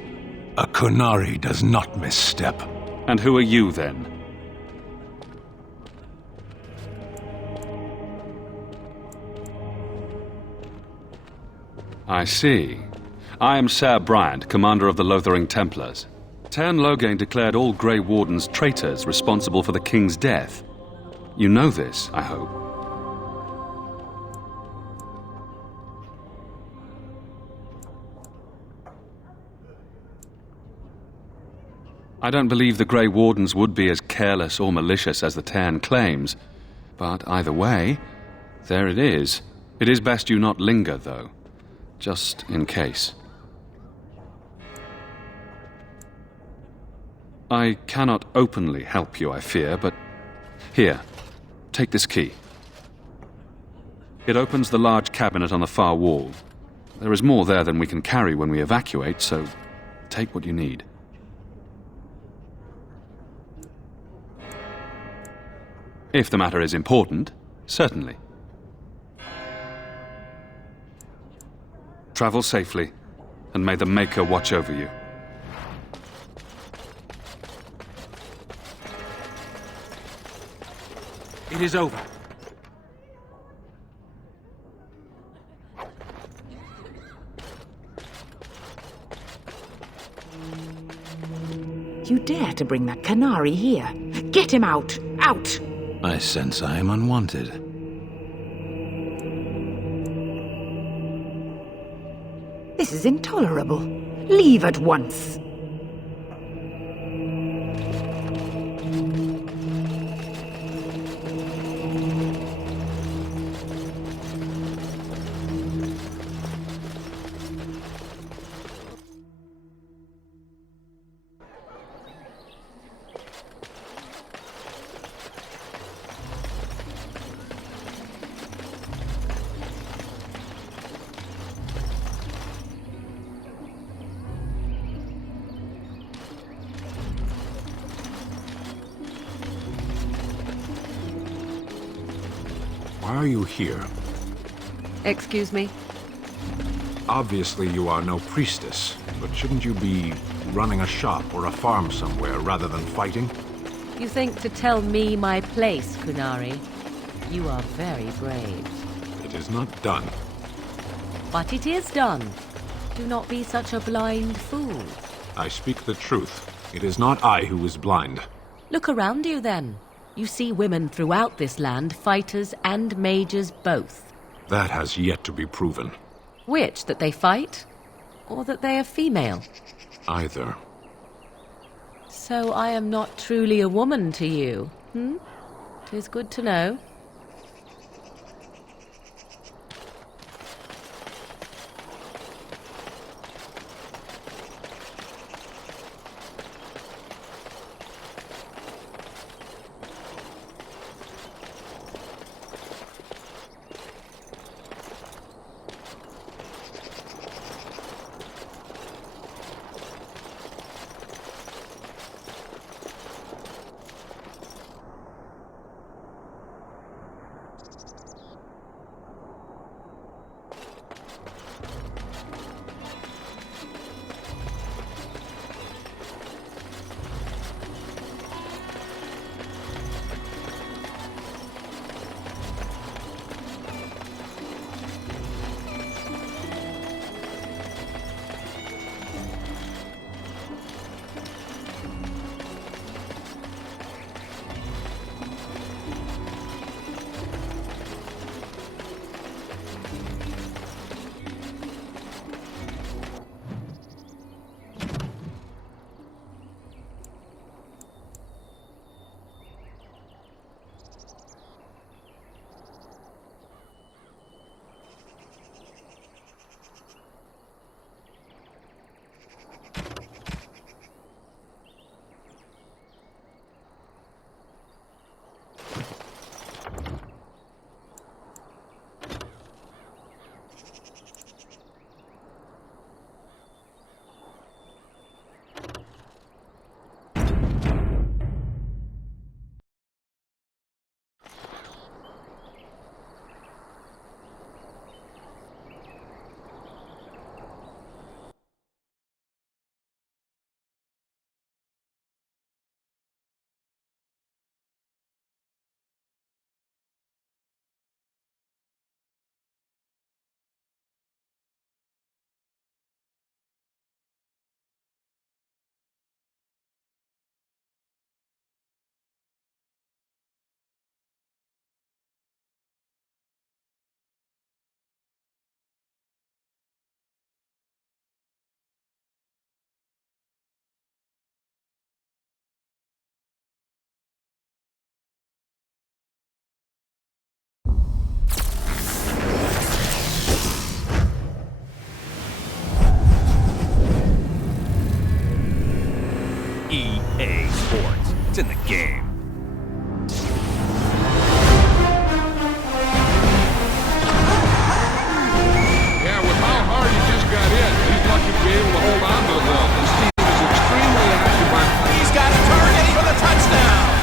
A Canary does not misstep. And who are you, then? I see. I am Ser Bryant, commander of the Lothering Templars. Tern Loghain declared all Grey Wardens traitors responsible for the king's death. You know this, I hope. I don't believe the Grey Wardens would be as careless or malicious as the Tern claims. But either way, there it is. It is best you not linger, though. Just in case. I cannot openly help you, I fear, but here, take this key. It opens the large cabinet on the far wall. There is more there than we can carry when we evacuate, so take what you need. If the matter is important, certainly. Travel safely, and may the Maker watch over you. It is over. You dare to bring that Canary here? Get him out! Out! I sense I am unwanted. This is intolerable. Leave at once. Why are you here? Excuse me? Obviously you are no priestess, but shouldn't you be running a shop or a farm somewhere rather than fighting? You think to tell me my place, Kunari? You are very brave. It is not done. But it is done. Do not be such a blind fool. I speak the truth. It is not I who is blind. Look around you, then. You see women throughout this land, fighters and mages both. That has yet to be proven. Which, that they fight? Or that they are female? Either. So I am not truly a woman to you, hmm? 'Tis good to know. EA Sports. It's in the game. Yeah, with how hard he just got in, he's lucky to be able to hold on to the ball. This team is extremely active on... He's got a turn in for the touchdown!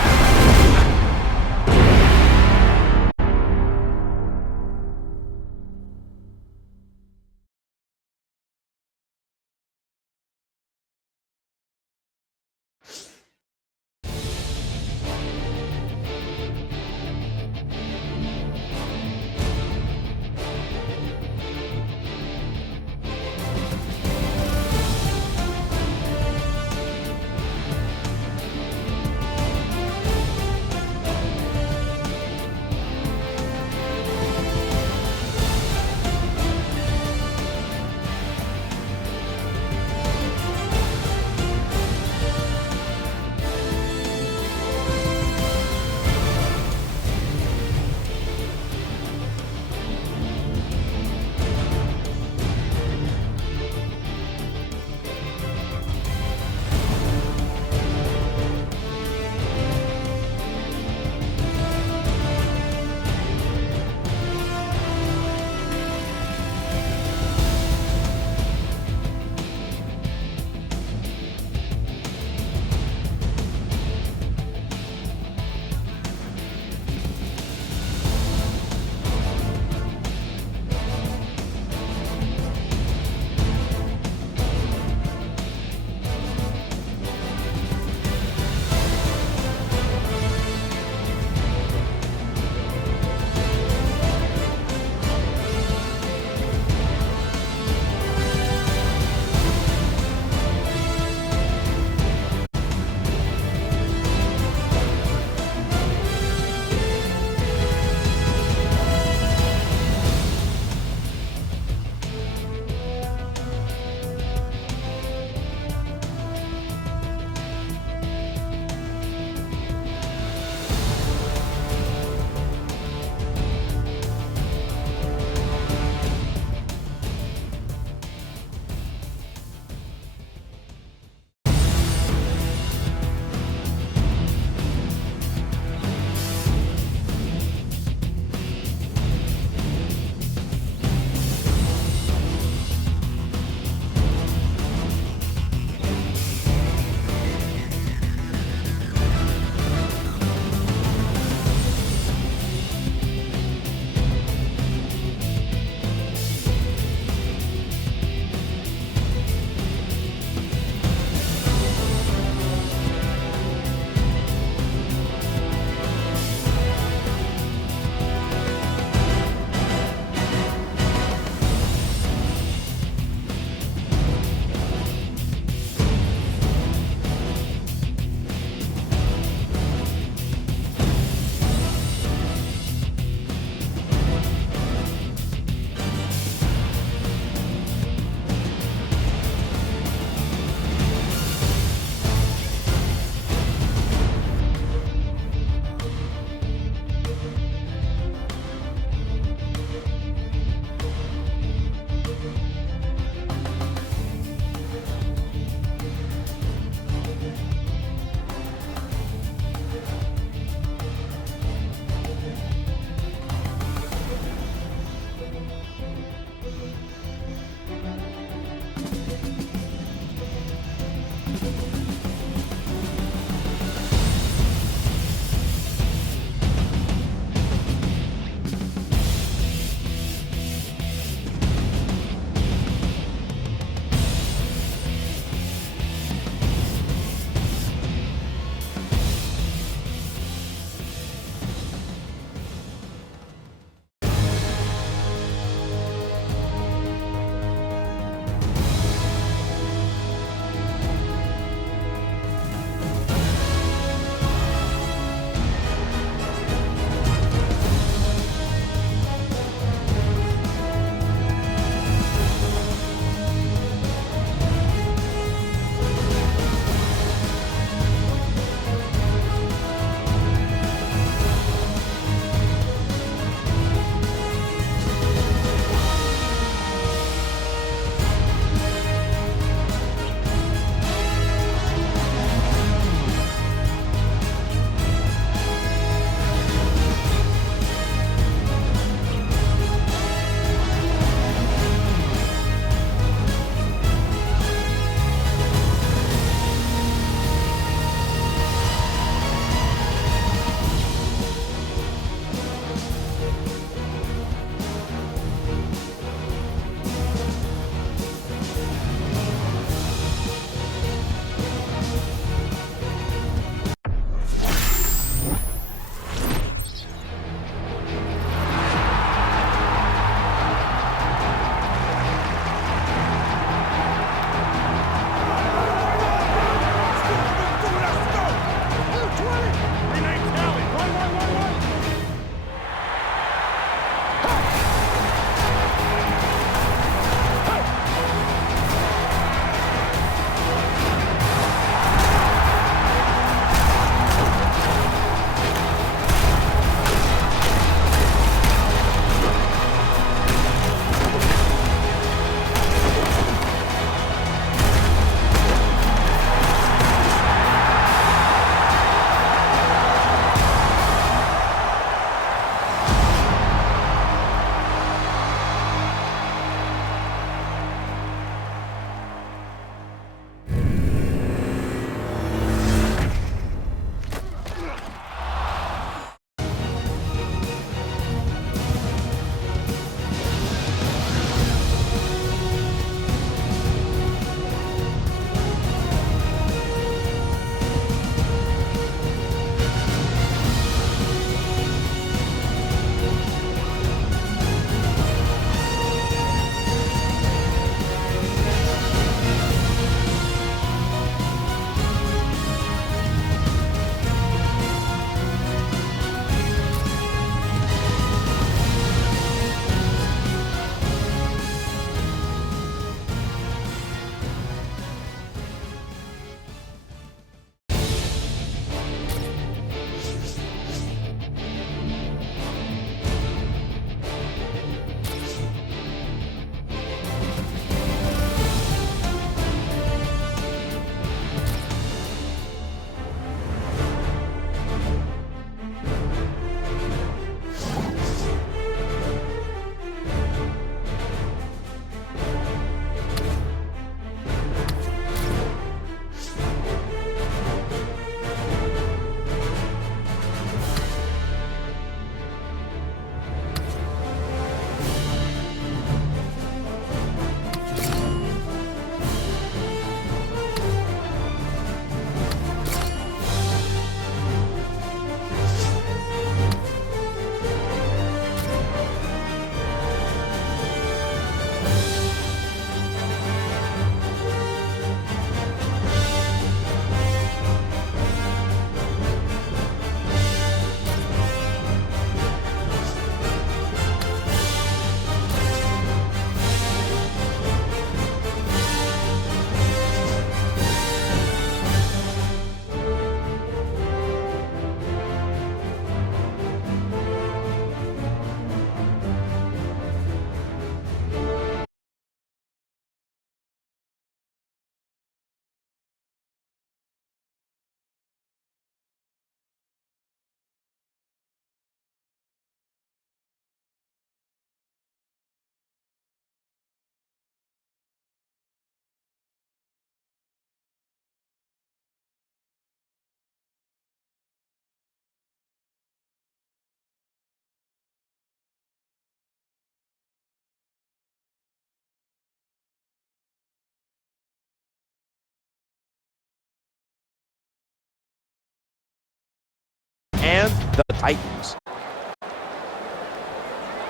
the Titans.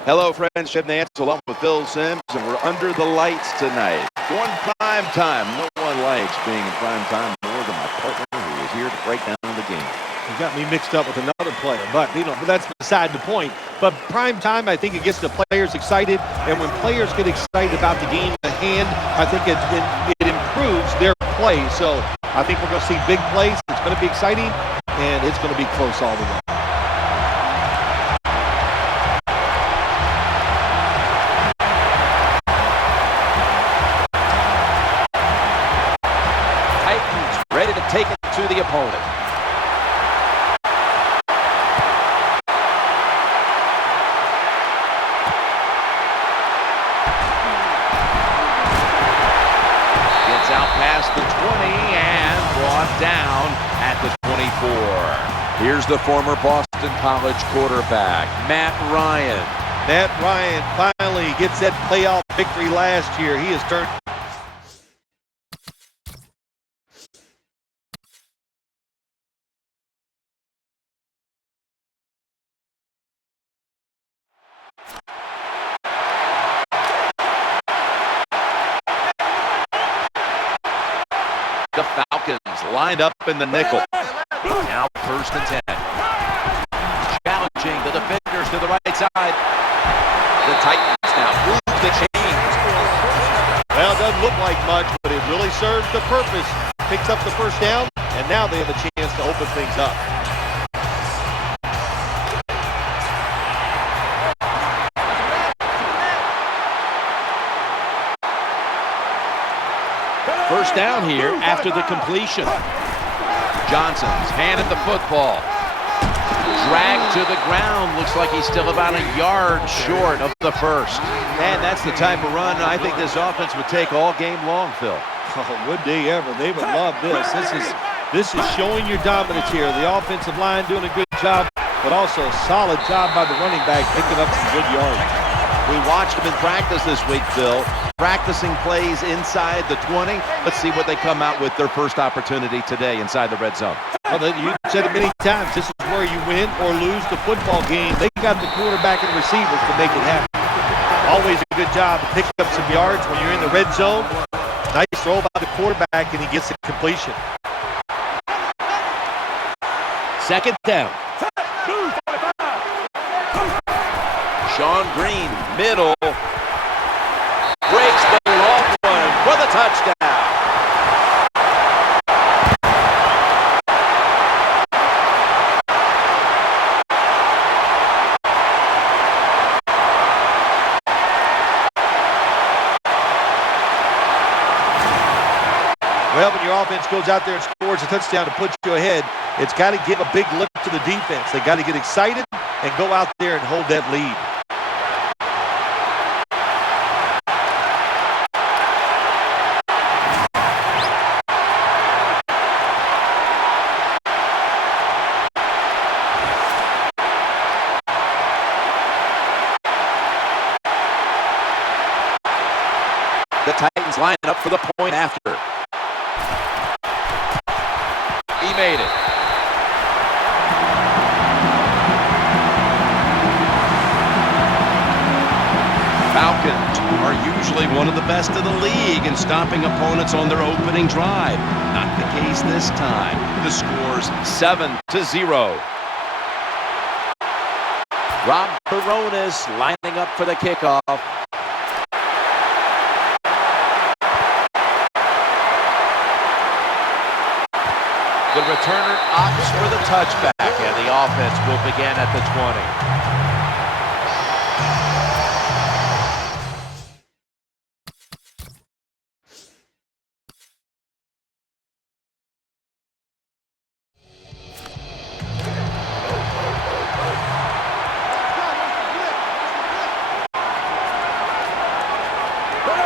Hello, friends. Chip Nance along with Phil Sims, and we're under the lights tonight. Going prime time. No one likes being in prime time more than my partner who is here to break down the game. You got me mixed up with another player, but that's beside the point. But prime time, I think it gets the players excited, and when players get excited about the game at hand, I think it improves their play. So I think we're going to see big plays. It's going to be exciting, and it's going to be close all the way. Ready to take it to the opponent. Gets out past the 20 and brought down at the 24. Here's the former Boston College quarterback, Matt Ryan. Matt Ryan finally gets that playoff victory last year. He has turned... The Falcons lined up in the nickel. Now 1st and 10. Challenging the defenders to the right side. The Titans now move the chains. Well, it doesn't look like much, but it really serves the purpose. Picks up the first down, and now they have a chance to open things up. First down here after the completion. Johnson's handed the football. Dragged to the ground. Looks like he's still about a yard short of the first. And that's the type of run I think this offense would take all game long, Phil. Oh, would they ever? They would love this. This is showing your dominance here. The offensive line doing a good job, but also a solid job by the running back picking up some good yards. We watched them in practice this week, Phil. Practicing plays inside the 20. Let's see what they come out with their first opportunity today inside the red zone. Well, you said it many times. This is where you win or lose the football game. They got the quarterback and receivers to make it happen. Always a good job to pick up some yards when you're in the red zone. Nice throw by the quarterback, and he gets the completion. Second down. Sean Green, middle. Breaks the long one for the touchdown. Well, when your offense goes out there and scores a touchdown to put you ahead, it's got to give a big lift to the defense. They got to get excited and go out there and hold that lead. The Titans line up for the point after. He made it. Falcons are usually one of the best in the league in stopping opponents on their opening drive. Not the case this time. The score's 7-0. Rob Baronis lining up for the kickoff. The returner opts for the touchback, and the offense will begin at the 20.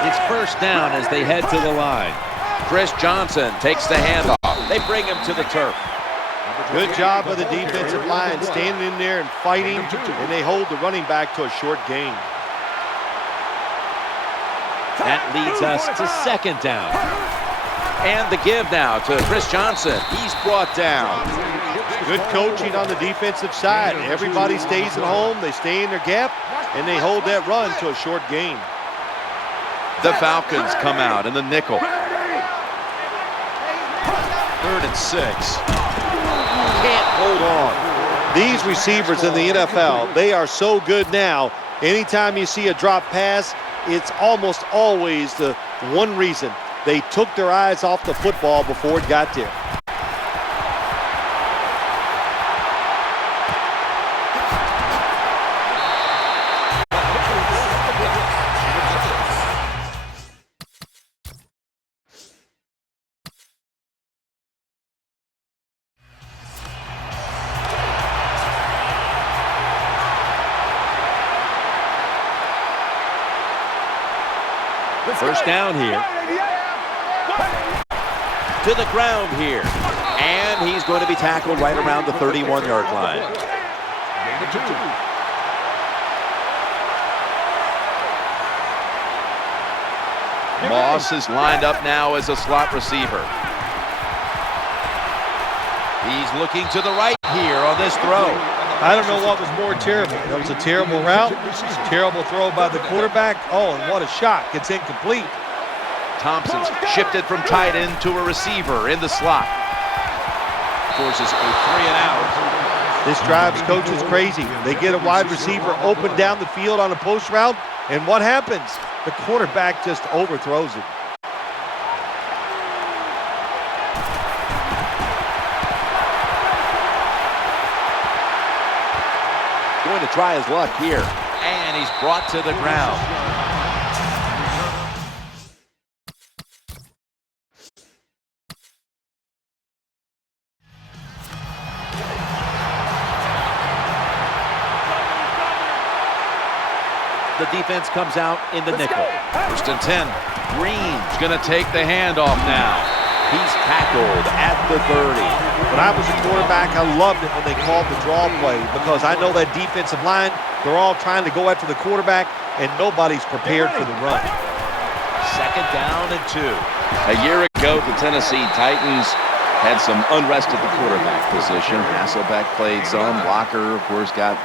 It's first down as they head to the line. Chris Johnson takes the handoff. They bring him to the turf. Good job by the defensive line, standing in there and fighting, and they hold the running back to a short gain. That leads us to second down. And the give now to Chris Johnson. He's brought down. Good coaching on the defensive side. Everybody stays at home, they stay in their gap, and they hold that run to a short gain. The Falcons come out in the nickel. 3rd and 6. Can't hold on. These receivers in the NFL, they are so good now. Anytime you see a drop pass, it's almost always the one reason. They took their eyes off the football before it got there. First down here. To the ground here. And he's going to be tackled right around the 31-yard line. Moss is lined up now as a slot receiver. He's looking to the right here on this throw. I don't know what was more terrible. That was a terrible route, terrible throw by the quarterback. Oh, and what a shot. It's incomplete. Thompson's shifted from tight end to a receiver in the slot. Forces a 3 and out. This drive's coach is crazy. They get a wide receiver open down the field on a post route, and what happens? The quarterback just overthrows it. Going to try his luck here. And he's brought to the ground. The defense comes out in the nickel. 1st and 10. Green's going to take the handoff now. He's tackled at the 30. When I was a quarterback, I loved it when they called the draw play because I know that defensive line, they're all trying to go after the quarterback, and nobody's prepared for the run. 2nd down and 2. A year ago, the Tennessee Titans had some unrest at the quarterback position. Hasselbeck played some. Blocker, of course, got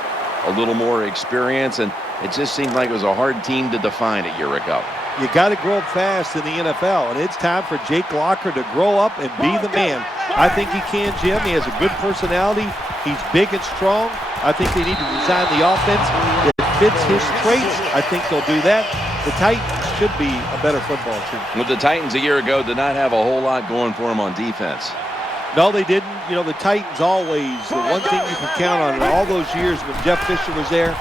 a little more experience, and it just seemed like it was a hard team to define a year ago. You got to grow up fast in the NFL, and it's time for Jake Locker to grow up and be the man. I think he can, Jim. He has a good personality. He's big and strong. I think they need to design the offense that fits his traits. I think they'll do that. The Titans should be a better football team. Well, the Titans a year ago did not have a whole lot going for them on defense. No, they didn't. You know, the Titans always, the one thing you can count on in all those years when Jeff Fisher was there,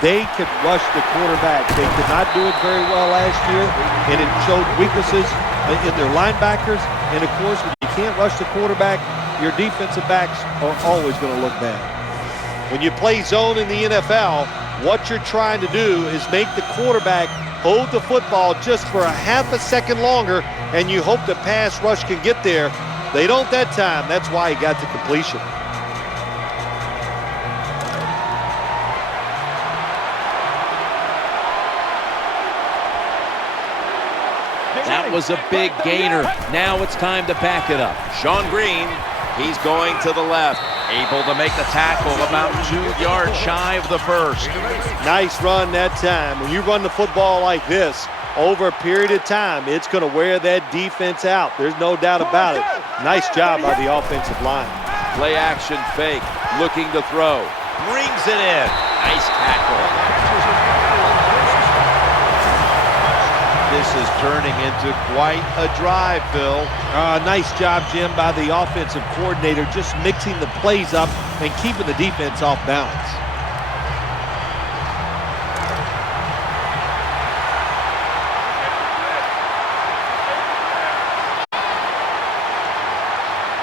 they could rush the quarterback. They did not do it very well last year, and it showed weaknesses in their linebackers. And, of course, when you can't rush the quarterback, your defensive backs are always going to look bad. When you play zone in the NFL, what you're trying to do is make the quarterback hold the football just for a half a second longer, and you hope the pass rush can get there. They don't that time. That's why he got to completion. That was a big gainer. Now it's time to back it up. Sean Green, he's going to the left. Able to make the tackle about 2 yards shy of the first. Nice run that time. When you run the football like this, over a period of time, it's going to wear that defense out. There's no doubt about it. Nice job by the offensive line. Play action fake, looking to throw. Brings it in. Nice tackle. This is turning into quite a drive, Phil. Nice job, Jim, by the offensive coordinator, just mixing the plays up and keeping the defense off balance.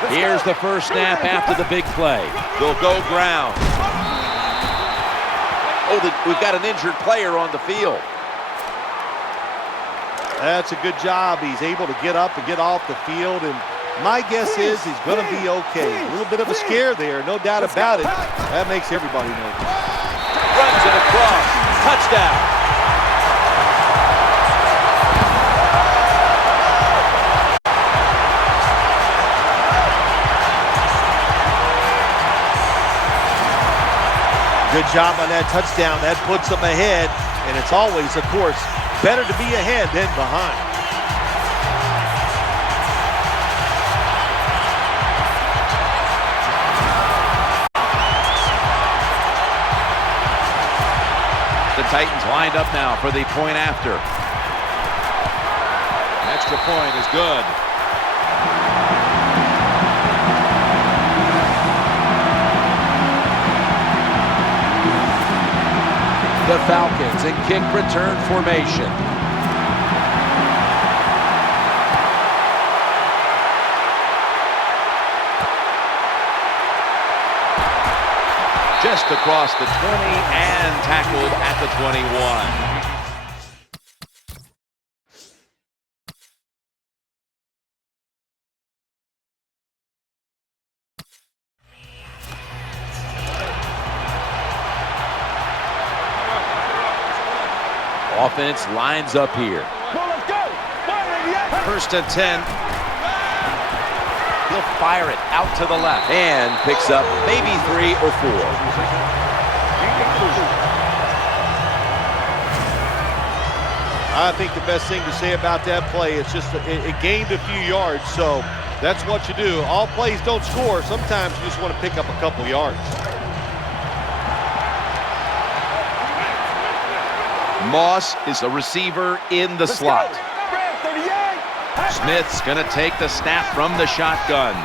Here's the first snap after the big play. They'll go ground. Oh, we've got an injured player on the field. That's a good job. He's able to get up and get off the field, and my guess is he's going to be okay. A little bit of a scare there, no doubt about it. That makes everybody nervous. Runs it across. Touchdown. Good job on that touchdown. That puts them ahead. And it's always, of course, better to be ahead than behind. The Titans lined up now for the point after. An extra point is good. The Falcons in kick return formation. Just across the 20 and tackled at the 21. Offense lines up here. First and 10. He'll fire it out to the left and picks up maybe 3 or 4. I think the best thing to say about that play is just it gained a few yards, so that's what you do. All plays don't score. Sometimes you just want to pick up a couple yards. Moss is a receiver in the slot. Smith's going to take the snap from the shotgun.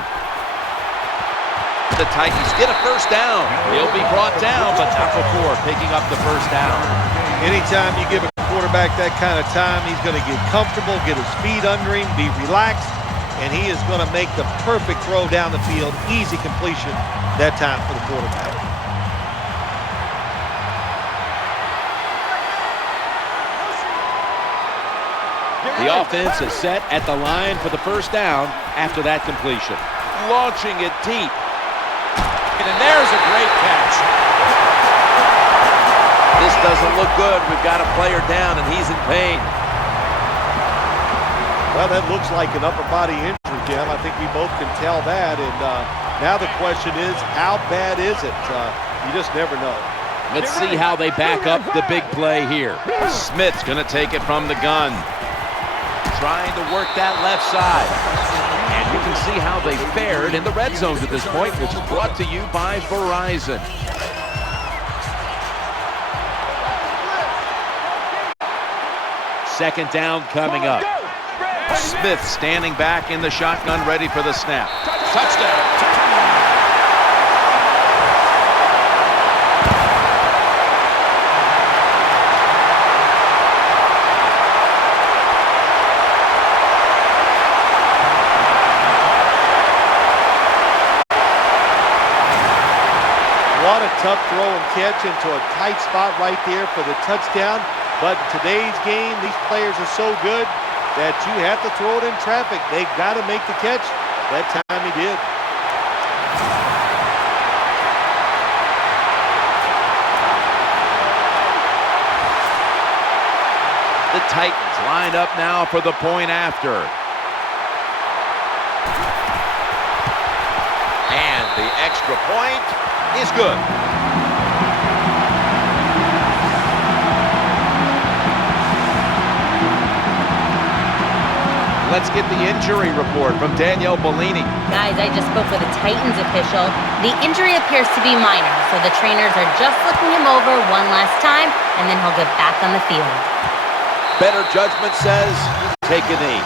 The Titans get a first down. He'll be brought down, but not before picking up the first down. Anytime you give a quarterback that kind of time, he's going to get comfortable, get his feet under him, be relaxed, and he is going to make the perfect throw down the field. Easy completion that time for the quarterback. The offense is set at the line for the first down after that completion. Launching it deep. And there's a great catch. This doesn't look good. We've got a player down, and he's in pain. Well, that looks like an upper body injury, Jim. I think we both can tell that. And now the question is, how bad is it? You just never know. Let's see how they back up the big play here. Smith's going to take it from the gun. Trying to work that left side. And you can see how they fared in the red zone to this point, which is brought to you by Verizon. Second down coming up. Smith standing back in the shotgun, ready for the snap. Touchdown. What a tough throw and catch into a tight spot right there for the touchdown. But in today's game, these players are so good that you have to throw it in traffic. They've got to make the catch. That time he did. The Titans lined up now for the point after. And the extra point is good. Let's get the injury report from Danielle Bellini. Guys, I just spoke with a Titans official. The injury appears to be minor, so the trainers are just looking him over one last time, and then he'll get back on the field. Better judgment says, take a knee.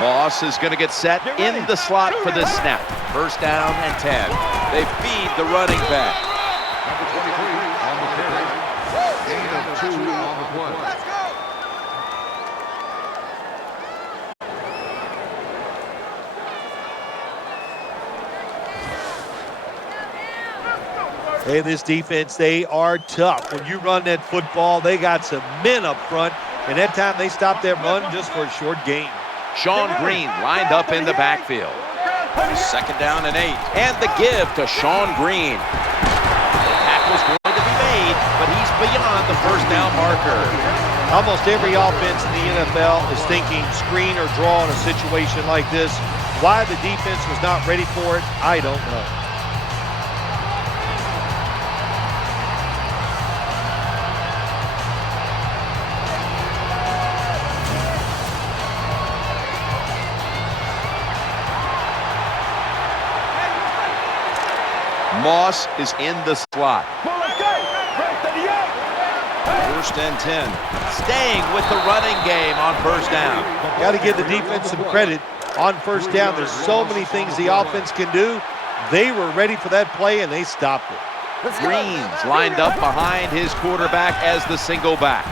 Moss is going to get set in the slot for this snap. First down and 10. They feed the running back. Number 23 on the carry. Gain of 2 on the play. Hey, this defense, they are tough. When you run that football, they got some men up front, and that time they stopped that run just for a short gain. Sean Green lined up in the backfield. Second down and 8. And the give to Sean Green. The tackle's going made, but he's beyond the first down marker. Almost every offense in the NFL is thinking screen or draw in a situation like this. Why the defense was not ready for it, I don't know. Moss is in the slot. First and 10. Staying with the running game on first down. Got to give the defense some credit on first down. There's so many things the offense can do. They were ready for that play, and they stopped it. Greens lined up behind his quarterback as the single back.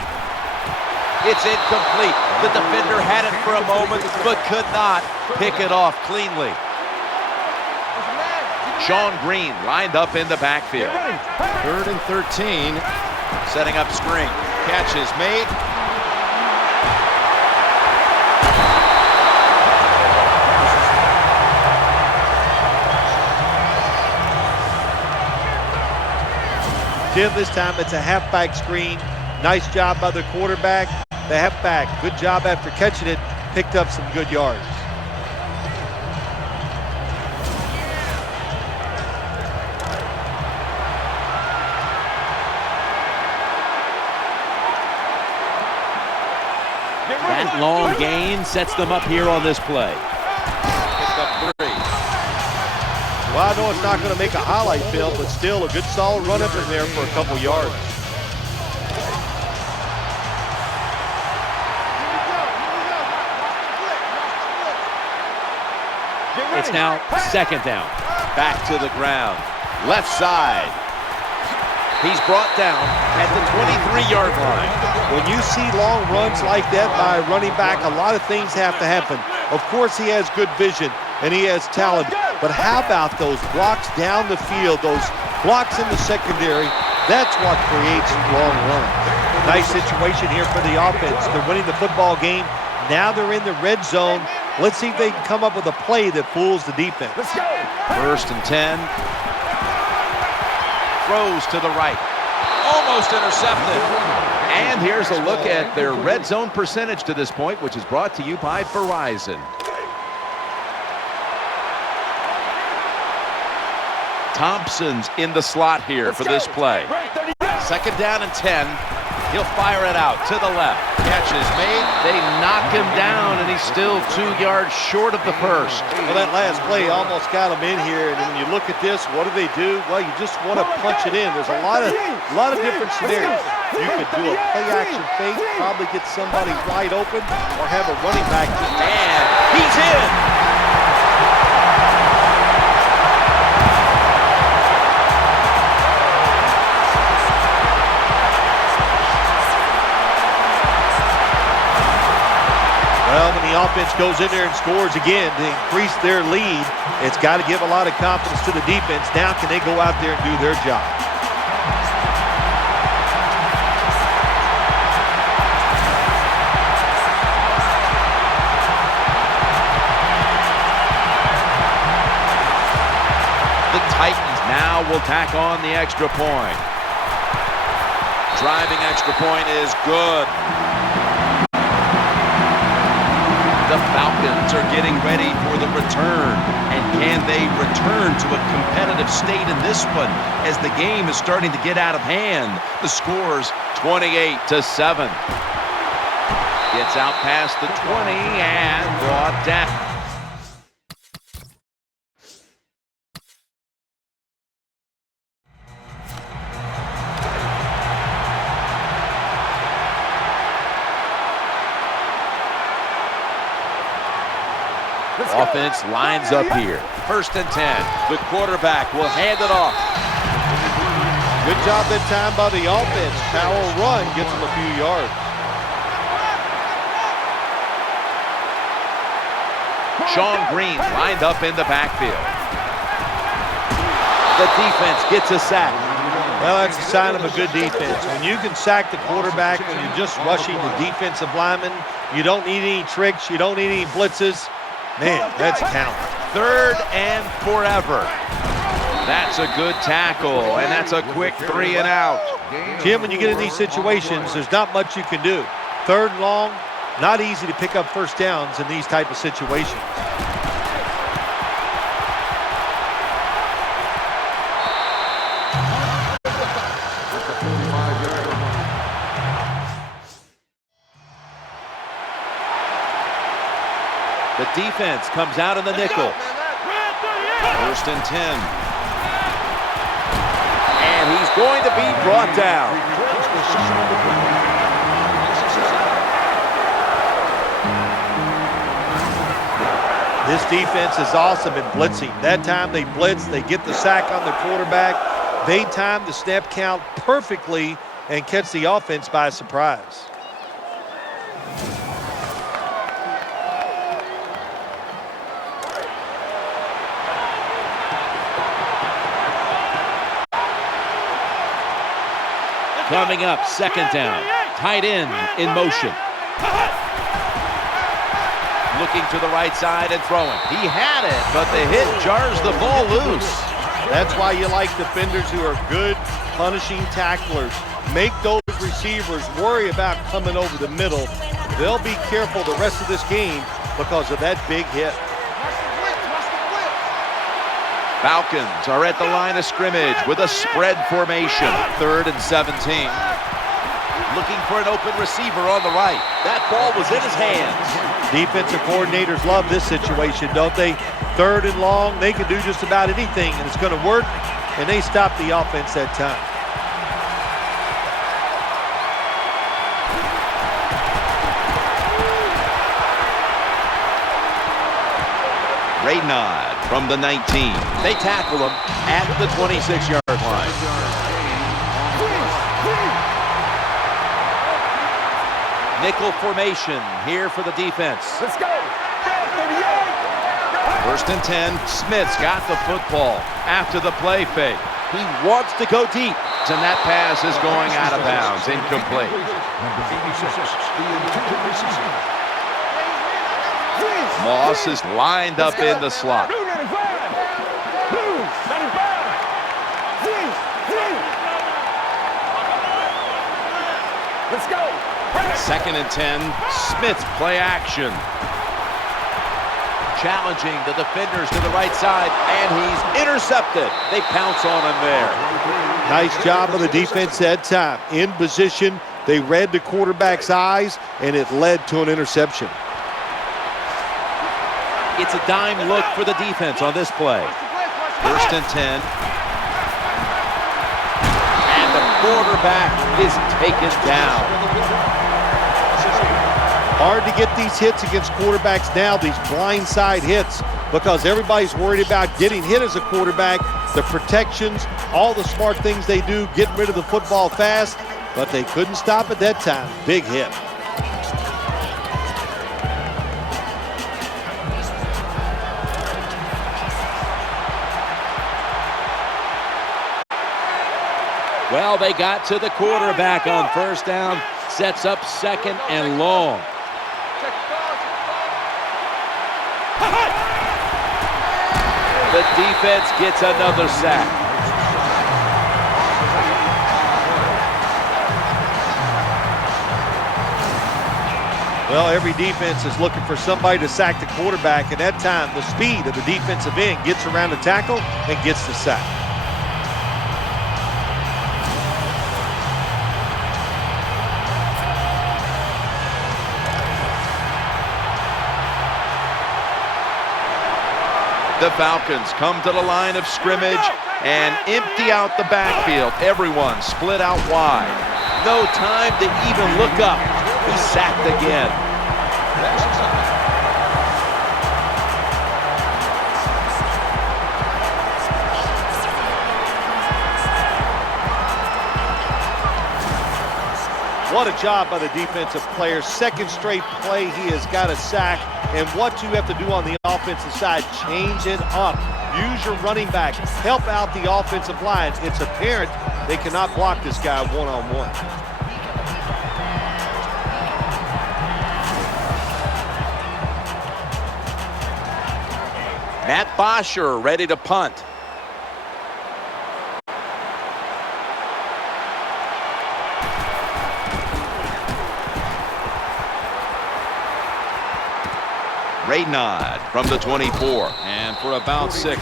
It's incomplete. The defender had it for a moment, but could not pick it off cleanly. Sean Green lined up in the backfield. 3rd and 13. Setting up screen. Catch is made. Jim, this time it's a halfback screen. Nice job by the quarterback. The halfback, good job after catching it. Picked up some good yards. That long gain sets them up here on this play. Picked up 3. Well, I know it's not going to make a highlight film, but still a good solid run up in there for a couple yards. It's now 2nd down. Back to the ground. Left side. He's brought down at the 23-yard line. When you see long runs like that by a running back, a lot of things have to happen. Of course, he has good vision and he has talent, but how about those blocks down the field, those blocks in the secondary? That's what creates long runs. Nice situation here for the offense. They're winning the football game. Now they're in the red zone. Let's see if they can come up with a play that fools the defense. Let's go. 1st and 10. Throws to the right. Almost intercepted. And here's a look at their red zone percentage to this point, which is brought to you by Verizon. Thompson's in the slot here for this play. 2nd down and 10. He'll fire it out to the left. Catch is made. They knock him down, and he's still 2 yards short of the first. Well, that last play almost got him in here, and when you look at this, what do they do? Well, you just want to punch it in. There's a lot of different scenarios. You could do a play-action fake, probably get somebody wide open, or have a running back. And he's in. Well, when the offense goes in there and scores again to increase their lead, it's got to give a lot of confidence to the defense. Now can they go out there and do their job? The Titans now will tack on the extra point. Driving extra point is good. The Falcons are getting ready for the return. And can they return to a competitive state in this one as the game is starting to get out of hand? The score's 28-7. Gets out past the 20 and brought down. Offense lines up here. 1st and 10. The quarterback will hand it off. Good job that time by the offense. Power run gets them a few yards. Sean Green lined up in the backfield. The defense gets a sack. Well, that's a sign of a good defense. When you can sack the quarterback, when you're just rushing the defensive lineman, you don't need any tricks, you don't need any blitzes. Man, that's talent. 3rd and forever. That's a good tackle, and that's a quick 3 and out. Jim, when you get in these situations, there's not much you can do. 3rd and long, not easy to pick up first downs in these type of situations. The defense comes out in the nickel. 1st and 10. And he's going to be brought down. This defense is awesome at blitzing. That time they blitz, they get the sack on the quarterback. They time the snap count perfectly and catch the offense by surprise. Coming up, 2nd down. Tight end in motion. Looking to the right side and throwing. He had it, but the hit jars the ball loose. That's why you like defenders who are good punishing tacklers. Make those receivers worry about coming over the middle. They'll be careful the rest of this game because of that big hit. Falcons are at the line of scrimmage with a spread formation. 3rd and 17. Looking for an open receiver on the right. That ball was in his hands. Defensive coordinators love this situation, don't they? 3rd and long, they can do just about anything, and it's going to work, and they stop the offense that time. Reynard from the 19. They tackle him at the 26-yard line. Nickel formation here for the defense. Let's go. 1st and 10. Smith's got the football after the play fake. He wants to go deep, and that pass is going out of bounds, incomplete. Moss is lined up in the slot. Let's go. 2nd and 10. Smith's play action. Challenging the defenders to the right side, and he's intercepted. They pounce on him there. Nice job of the defense that time. In position, they read the quarterback's eyes, and it led to an interception. It's a dime look for the defense on this play. 1st and 10. And the quarterback is taken down. Hard to get these hits against quarterbacks now, these blindside hits, because everybody's worried about getting hit as a quarterback, the protections, all the smart things they do, getting rid of the football fast, but they couldn't stop it that time. Big hit. Well, they got to the quarterback on 1st down, sets up 2nd and long. The defense gets another sack. Well, every defense is looking for somebody to sack the quarterback, and that time the speed of the defensive end gets around the tackle and gets the sack. The Falcons come to the line of scrimmage and empty out the backfield. Everyone split out wide. No time to even look up. He's sacked again. What a job by the defensive player. 2nd straight play, he has got a sack. And what you have to do on the offensive side, change it up. Use your running back. Help out the offensive line. It's apparent they cannot block this guy one-on-one. Matt Bosher ready to punt. Reynard from the 24. And for about 6.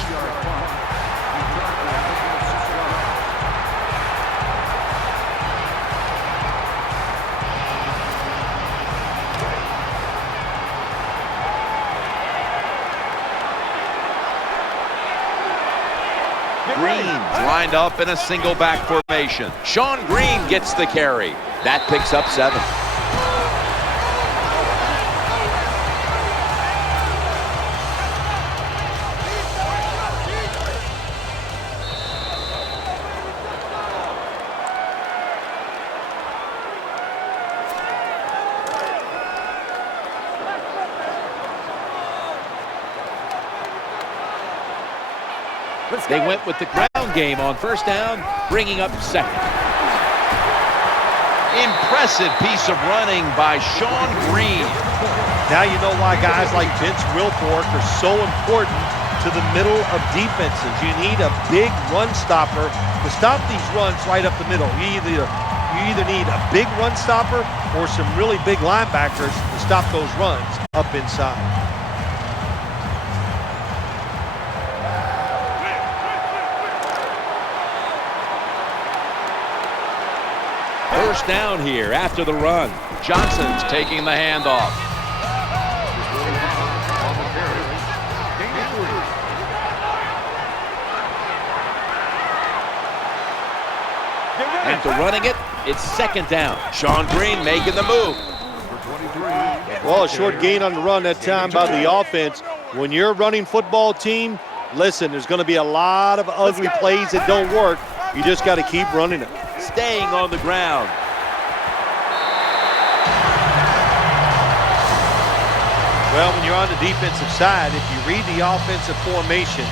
Green lined up in a single back formation. Sean Green gets the carry. That picks up 7. They went with the ground game on first down, bringing up 2nd. Impressive piece of running by Sean Green. Now you know why guys like Vince Wilfork are so important to the middle of defenses. You need a big run stopper to stop these runs right up the middle. You either need a big run stopper or some really big linebackers to stop those runs up inside. First down here after the run. Johnson's taking the handoff. After running it, it's 2nd down. Sean Green making the move. Well, a short gain on the run that time by the offense. When you're a running football team, listen, there's going to be a lot of ugly plays that don't work. You just got to keep running it. Staying on the ground. Well, when you're on the defensive side, if you read the offensive formation,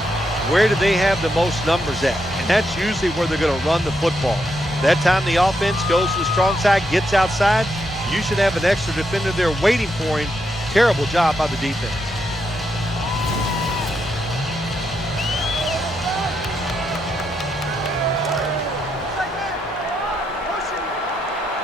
where do they have the most numbers at? And that's usually where they're going to run the football. That time the offense goes to the strong side, gets outside, you should have an extra defender there waiting for him. Terrible job by the defense.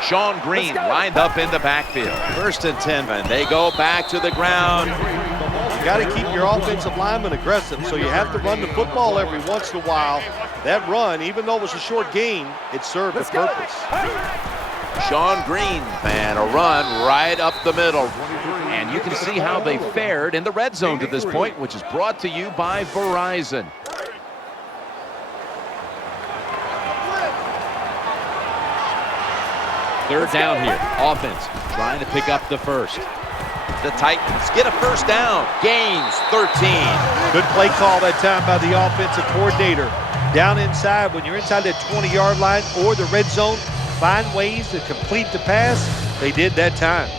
Sean Green lined up in the backfield. 1st and 10, and they go back to the ground. You got to keep your offensive lineman aggressive, so you have to run the football every once in a while. That run, even though it was a short gain, it served a purpose. Sean Green, and a run right up the middle. And you can see how they fared in the red zone to this point, which is brought to you by Verizon. Third down here. Offense trying to pick up the first. The Titans get a first down. Gains 13. Good play call that time by the offensive coordinator. Down inside, when you're inside that 20-yard line or the red zone, find ways to complete the pass. They did that time.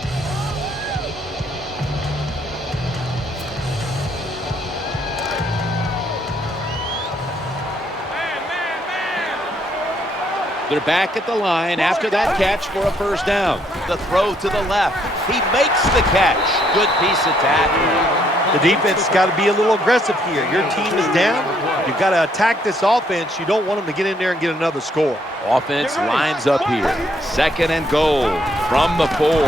They're back at the line after that catch for a first down. The throw to the left. He makes the catch. Good piece of tackling. The defense has got to be a little aggressive here. Your team is down. You've got to attack this offense. You don't want them to get in there and get another score. Offense lines up here. 2nd and goal from the 4.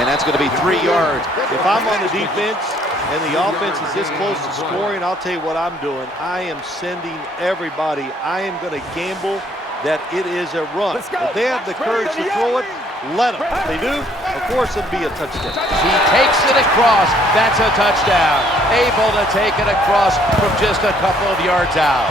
And that's going to be 3 yards. If I'm on the defense and the offense is this close to scoring, I'll tell you what I'm doing. I am sending everybody. I am going to gamble that it is a run. If they have the courage to throw it, let them. If they do, of course it'll be a touchdown. He takes it across. That's a touchdown. Able to take it across from just a couple of yards out.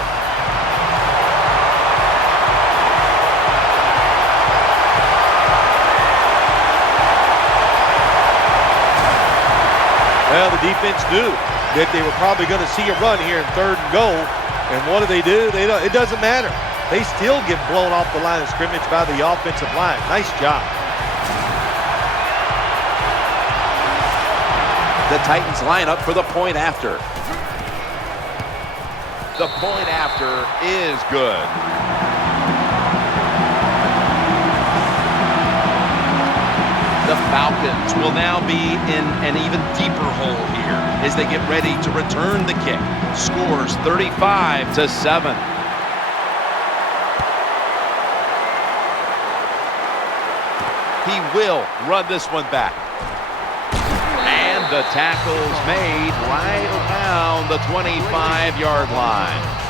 Well, the defense knew that they were probably going to see a run here in 3rd and goal. And what do? It doesn't matter. They still get blown off the line of scrimmage by the offensive line. Nice job. The Titans line up for the point after. The point after is good. The Falcons will now be in an even deeper hole here as they get ready to return the kick. Scores 35-7. He will run this one back. And the tackle's made right around the 25-yard line.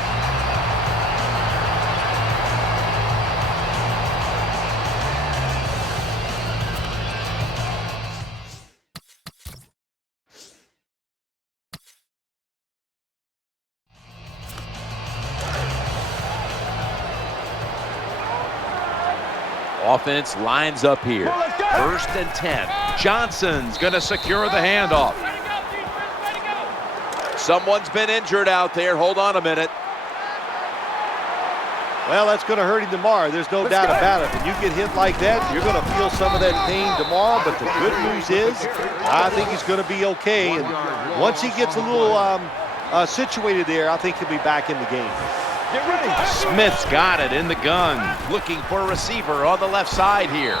Offense lines up here. 1st and 10. Johnson's going to secure the handoff. Someone's been injured out there. Hold on a minute. Well, that's going to hurt him tomorrow. There's no doubt about it. When you get hit like that, you're going to feel some of that pain tomorrow. But the good news is, I think he's going to be okay. And once he gets a little situated there, I think he'll be back in the game. Get ready. Smith's got it in the gun. Looking for a receiver on the left side here.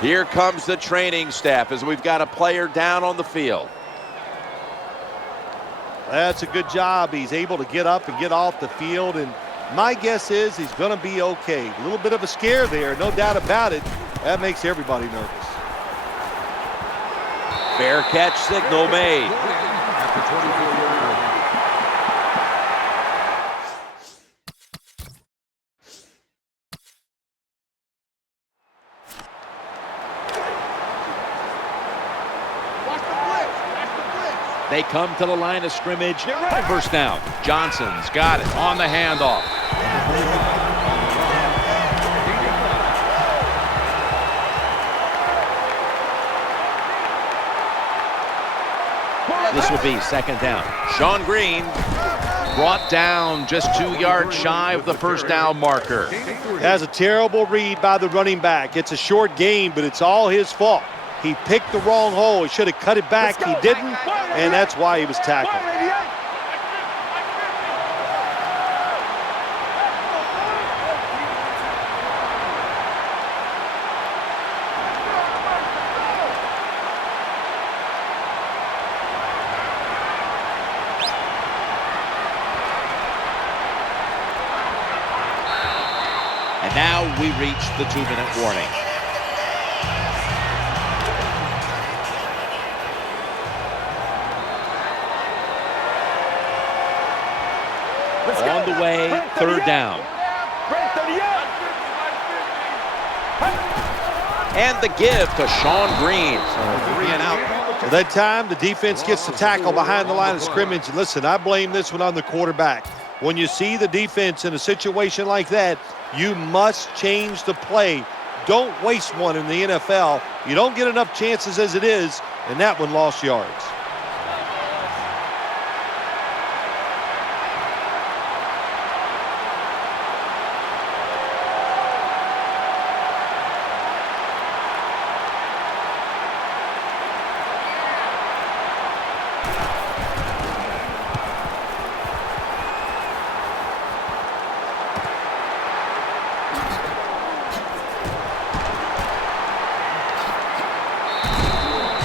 Here comes the training staff as we've got a player down on the field. That's a good job. He's able to get up and get off the field. And my guess is he's going to be okay. A little bit of a scare there, no doubt about it. That makes everybody nervous. Fair catch signal made. They come to the line of scrimmage. First down. Johnson's got it on the handoff. This will be 2nd down. Sean Green brought down just 2 yards shy of the first down marker. That's a terrible read by the running back. It's a short game, but it's all his fault. He picked the wrong hole. He should have cut it back. He didn't, and that's why he was tackled. And now we reach the 2-minute warning. On the way, 3rd down. And the give to Sean Green. So 3 and out. At that time, the defense gets the tackle behind the line of scrimmage. And listen, I blame this one on the quarterback. When you see the defense in a situation like that, you must change the play. Don't waste one in the NFL. You don't get enough chances as it is, and that one lost yards.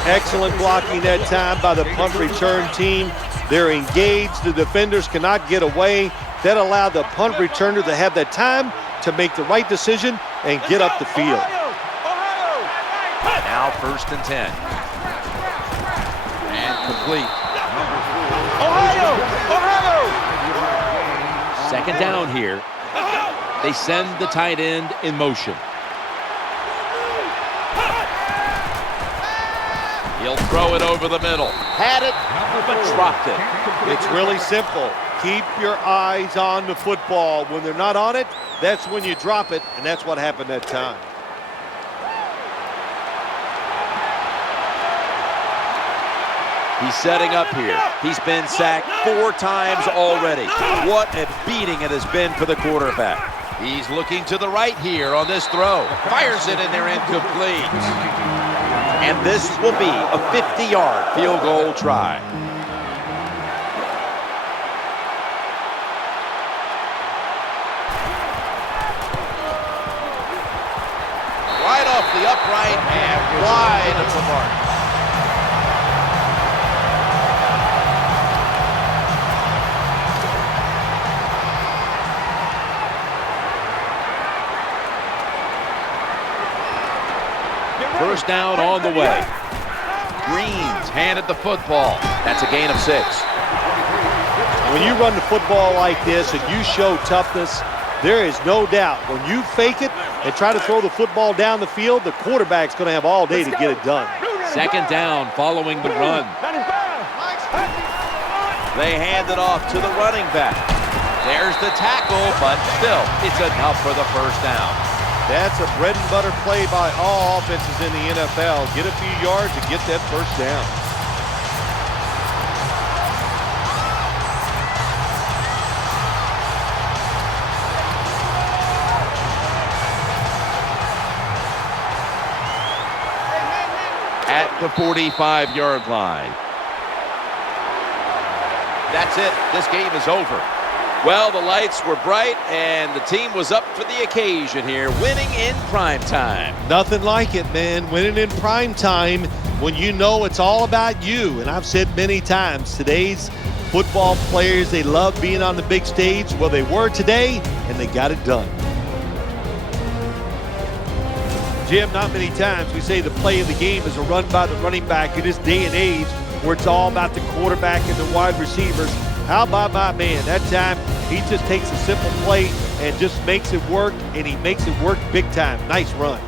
Excellent blocking that time by the punt return team. They're engaged. The defenders cannot get away. That allowed the punt returner to have that time to make the right decision and get up the field. Now 1st and 10. And complete. Ohio! 2nd down here. They send the tight end in motion. He'll throw it over the middle. Had it, but dropped it. It's really simple. Keep your eyes on the football. When they're not on it, that's when you drop it, and that's what happened that time. He's setting up here. He's been sacked 4 times already. What a beating it has been for the quarterback. He's looking to the right here on this throw. Fires it in there, incomplete. And this will be a 50-yard field goal try. Right off the upright and wide of the mark. First down on the way. Greens handed the football. That's a gain of 6. When you run the football like this and you show toughness, there is no doubt when you fake it and try to throw the football down the field, the quarterback's going to have all day to get it done. 2nd down following the run. They hand it off to the running back. There's the tackle, but still, it's enough for the first down. That's a bread and butter play by all offenses in the NFL. Get a few yards and get that first down. At the 45-yard line. That's it. This game is over. Well, the lights were bright, and the team was up for the occasion here, winning in prime time. Nothing like it, man. Winning in prime time when you know it's all about you. And I've said many times, today's football players, they love being on the big stage. Well, they were today, and they got it done. Jim, not many times we say the play of the game is a run by the running back in this day and age where it's all about the quarterback and the wide receivers. How about my man? That time, he just takes a simple play and just makes it work, and he makes it work big time. Nice run.